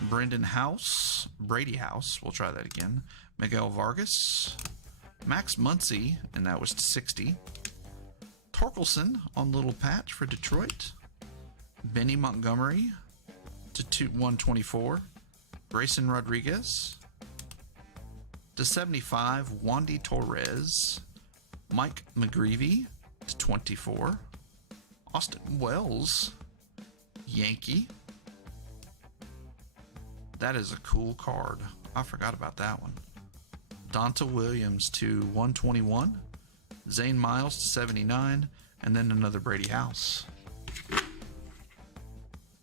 Brendan House. Brady House, we'll try that again. Miguel Vargas. Max Muncy, and that was to 60. Torkelson on little patch for Detroit. Benny Montgomery to 124. Grayson Rodriguez to 75. Wandy Torres. Mike McGreevy to 24. Austin Wells, Yankee. That is a cool card. I forgot about that one. Donta Williams to 121. Zane Miles to 79. And then another Brady House.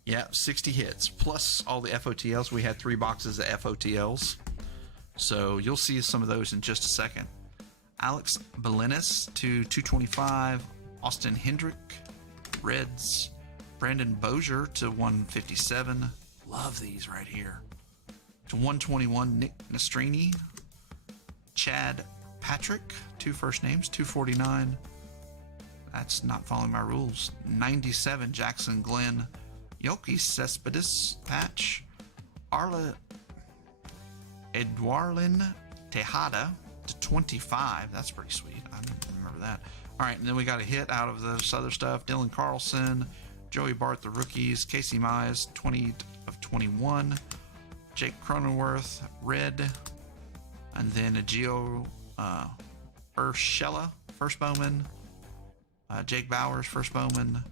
Yeah, 60 hits. Plus all the FOTLs. We had 3 boxes of FOTLs. So you'll see some of those in just a second. Alex Belenis to 225. Austin Hendrick. Reds. Brandon Bozier to 157. Love these right here. To 121, Nick Nastrini. Chad Patrick, 2 first names, 249. That's not following my rules. 97, Jackson Glenn. Yoki Cespedes patch. Arla Eduarlin Tejada to 25. That's pretty sweet. I don't remember that. All right, and then we got a hit out of this other stuff. Dylan Carlson, Joey Bart, the rookies. Casey Mize, 20 of 21. Jake Cronenworth, red. And then a Gio Urshela, first Bowman. Jake Bowers, first Bowman.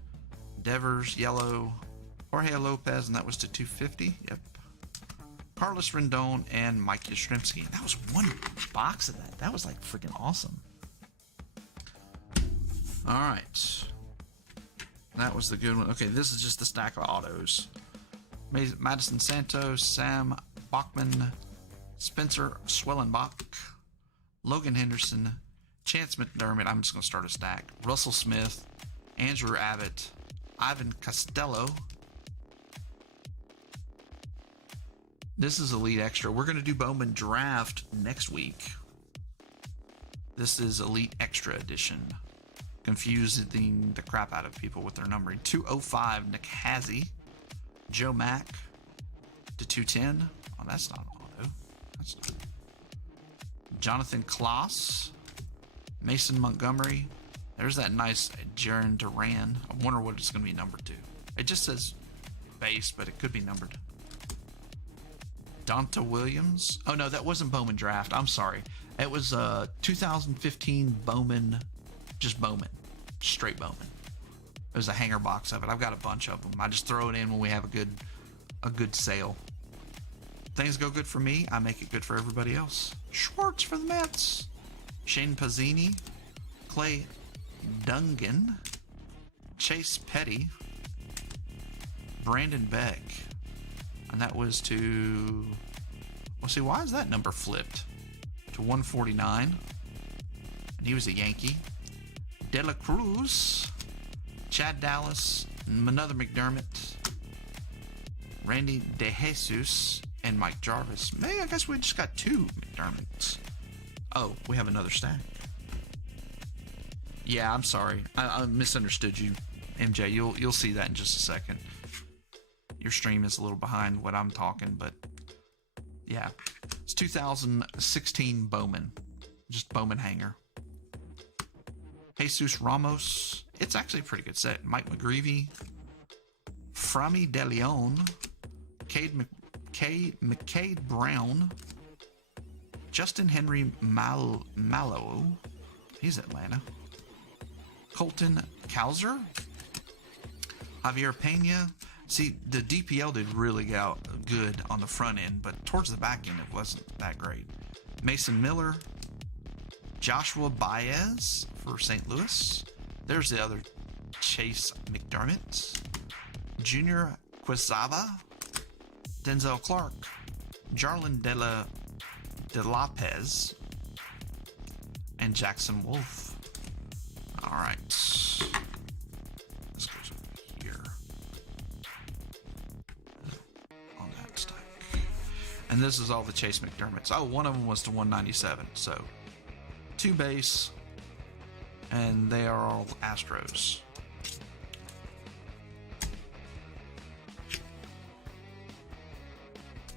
Devers, yellow. Jorge Lopez, and that was to 250. Yep. Carlos Rendon and Mike Yastrzemski. That was one box of that. That was like freaking awesome. All right. That was the good one. Okay, this is just the stack of autos. Madison Santos, Sam Bachman, Spencer Swellenbach, Logan Henderson, Chance McDermott. I'm just going to start a stack. Russell Smith, Andrew Abbott, Ivan Costello. This is Elite Extra. We're going to do Bowman Draft next week. This is Elite Extra Edition. Confusing the crap out of people with their numbering. 205, Nick Hazzy. Joe Mack to 210. Oh, that's not an auto. That's not. Jonathan Kloss. Mason Montgomery. There's that nice Jaron Duran. I wonder what it's going to be numbered to. It just says base, but it could be numbered. Donta Williams. Oh, no, that wasn't Bowman Draft. I'm sorry. It was 2015 Bowman, just Bowman. Straight Bowman. There's a hanger box of it. I've got a bunch of them. I just throw it in when we have a good sale. Things go good for me, I make it good for everybody else. Schwartz for the Mets. Shane Pazzini. Clay Dungan. Chase Petty. Brandon Beck. And that was to... Well, see, why is that number flipped? To 149. And he was a Yankee. De La Cruz. Chad Dallas, another McDermott, Randy DeJesus, and Mike Jarvis. Maybe I guess we just got 2 McDermotts. Oh, we have another stack. Yeah, I'm sorry. I misunderstood you, MJ. You'll see that in just a second. Your stream is a little behind what I'm talking, but yeah. It's 2016 Bowman. Just Bowman hanger. Jesus Ramos. It's actually a pretty good set. Mike McGreevy, Frami De Leon, McCade Brown, Justin Henry Mallow, he's Atlanta, Colton Cowser, Javier Pena. See, the DPL did really good on the front end, but towards the back end, it wasn't that great. Mason Miller, Joshua Baez for St. Louis. There's the other Chase McDermott. Junior Quezada. Denzel Clark. Jarlin De Lopez. And Jackson Wolf. All right. This goes over here. On that stack. And this is all the Chase McDermotts. Oh, one of them was to 197. So 2 base. And they are all Astros.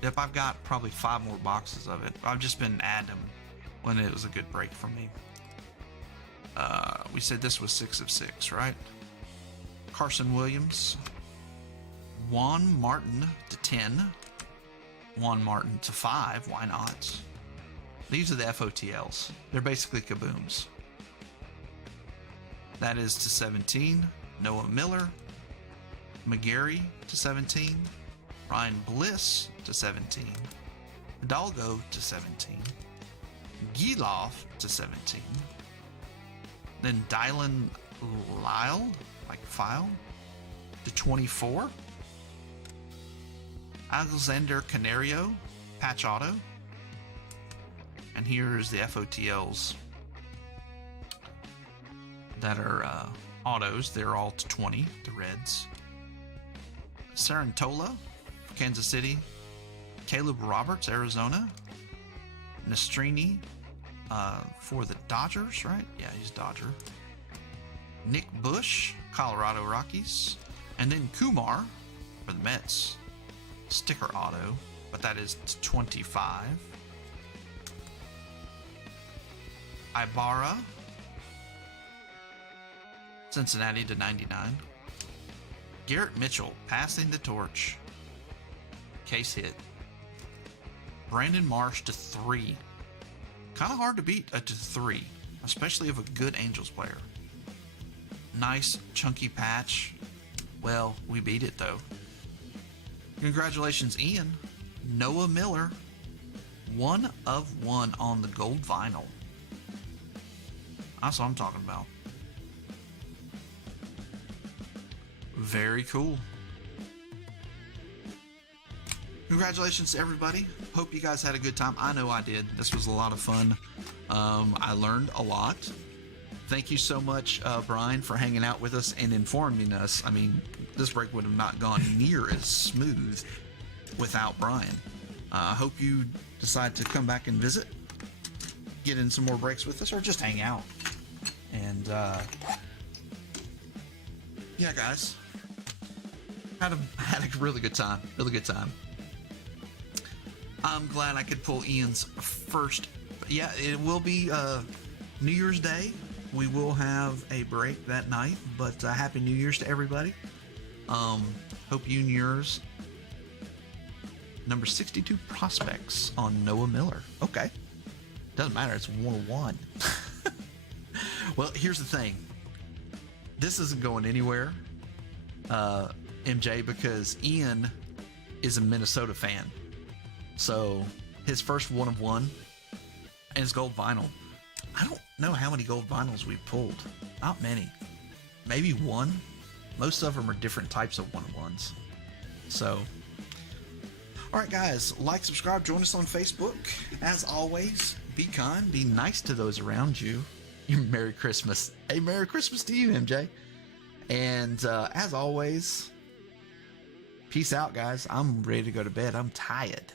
Yep, I've got probably 5 more boxes of it. I've just been adding them when it was a good break for me. We said this was 6 of 6, right? Carson Williams. Juan Martin to 10. Juan Martin to 5. Why not? These are the FOTLs. They're basically kabooms. That is to 17. Noah Miller. McGarry to 17. Ryan Bliss to 17. Hidalgo to 17. Gilov to 17. Then Dylan Lyle, like file, to 24. Alexander Canario, patch auto. And here's the FOTLs that are autos. They're all to 20, the Reds. Sarantola, Kansas City. Caleb Roberts, Arizona. Nastrini for the Dodgers, right? Yeah, he's Dodger. Nick Bush, Colorado Rockies. And then Kumar for the Mets. Sticker auto, but that is 25. Ibarra, Cincinnati to 99. Garrett Mitchell passing the torch. Case hit. Brandon Marsh to 3. Kind of hard to beat a to 3, especially of a good Angels player. Nice chunky patch. Well, we beat it though. Congratulations, Ian. Noah Miller, 1 of 1 on the gold vinyl. That's what I'm talking about. Very cool. Congratulations to everybody. Hope you guys had a good time. I know I did. This was a lot of fun. I learned a lot. Thank you so much, Brian, for hanging out with us and informing us. I mean, this break would have not gone near as smooth without Brian. I hope you decide to come back and visit, get in some more breaks with us, or just hang out. And yeah, guys, had a really good time. Really good time. I'm glad I could pull Ian's first. Yeah, it will be New Year's Day. We will have a break that night, but Happy New Year's to everybody. Hope you and yours. Number 62 prospects on Noah Miller. Okay. Doesn't matter. It's 101. Well, here's the thing. This isn't going anywhere, MJ, because Ian is a Minnesota fan. So his first 1 of 1 and his gold vinyl. I don't know how many gold vinyls we pulled. Not many. Maybe 1. Most of them are different types of 1-of-1s. So, all right, guys, like, subscribe, join us on Facebook. As always, be kind, be nice to those around you. Merry Christmas. Hey, Merry Christmas to you, MJ. And as always, peace out, guys. I'm ready to go to bed. I'm tired.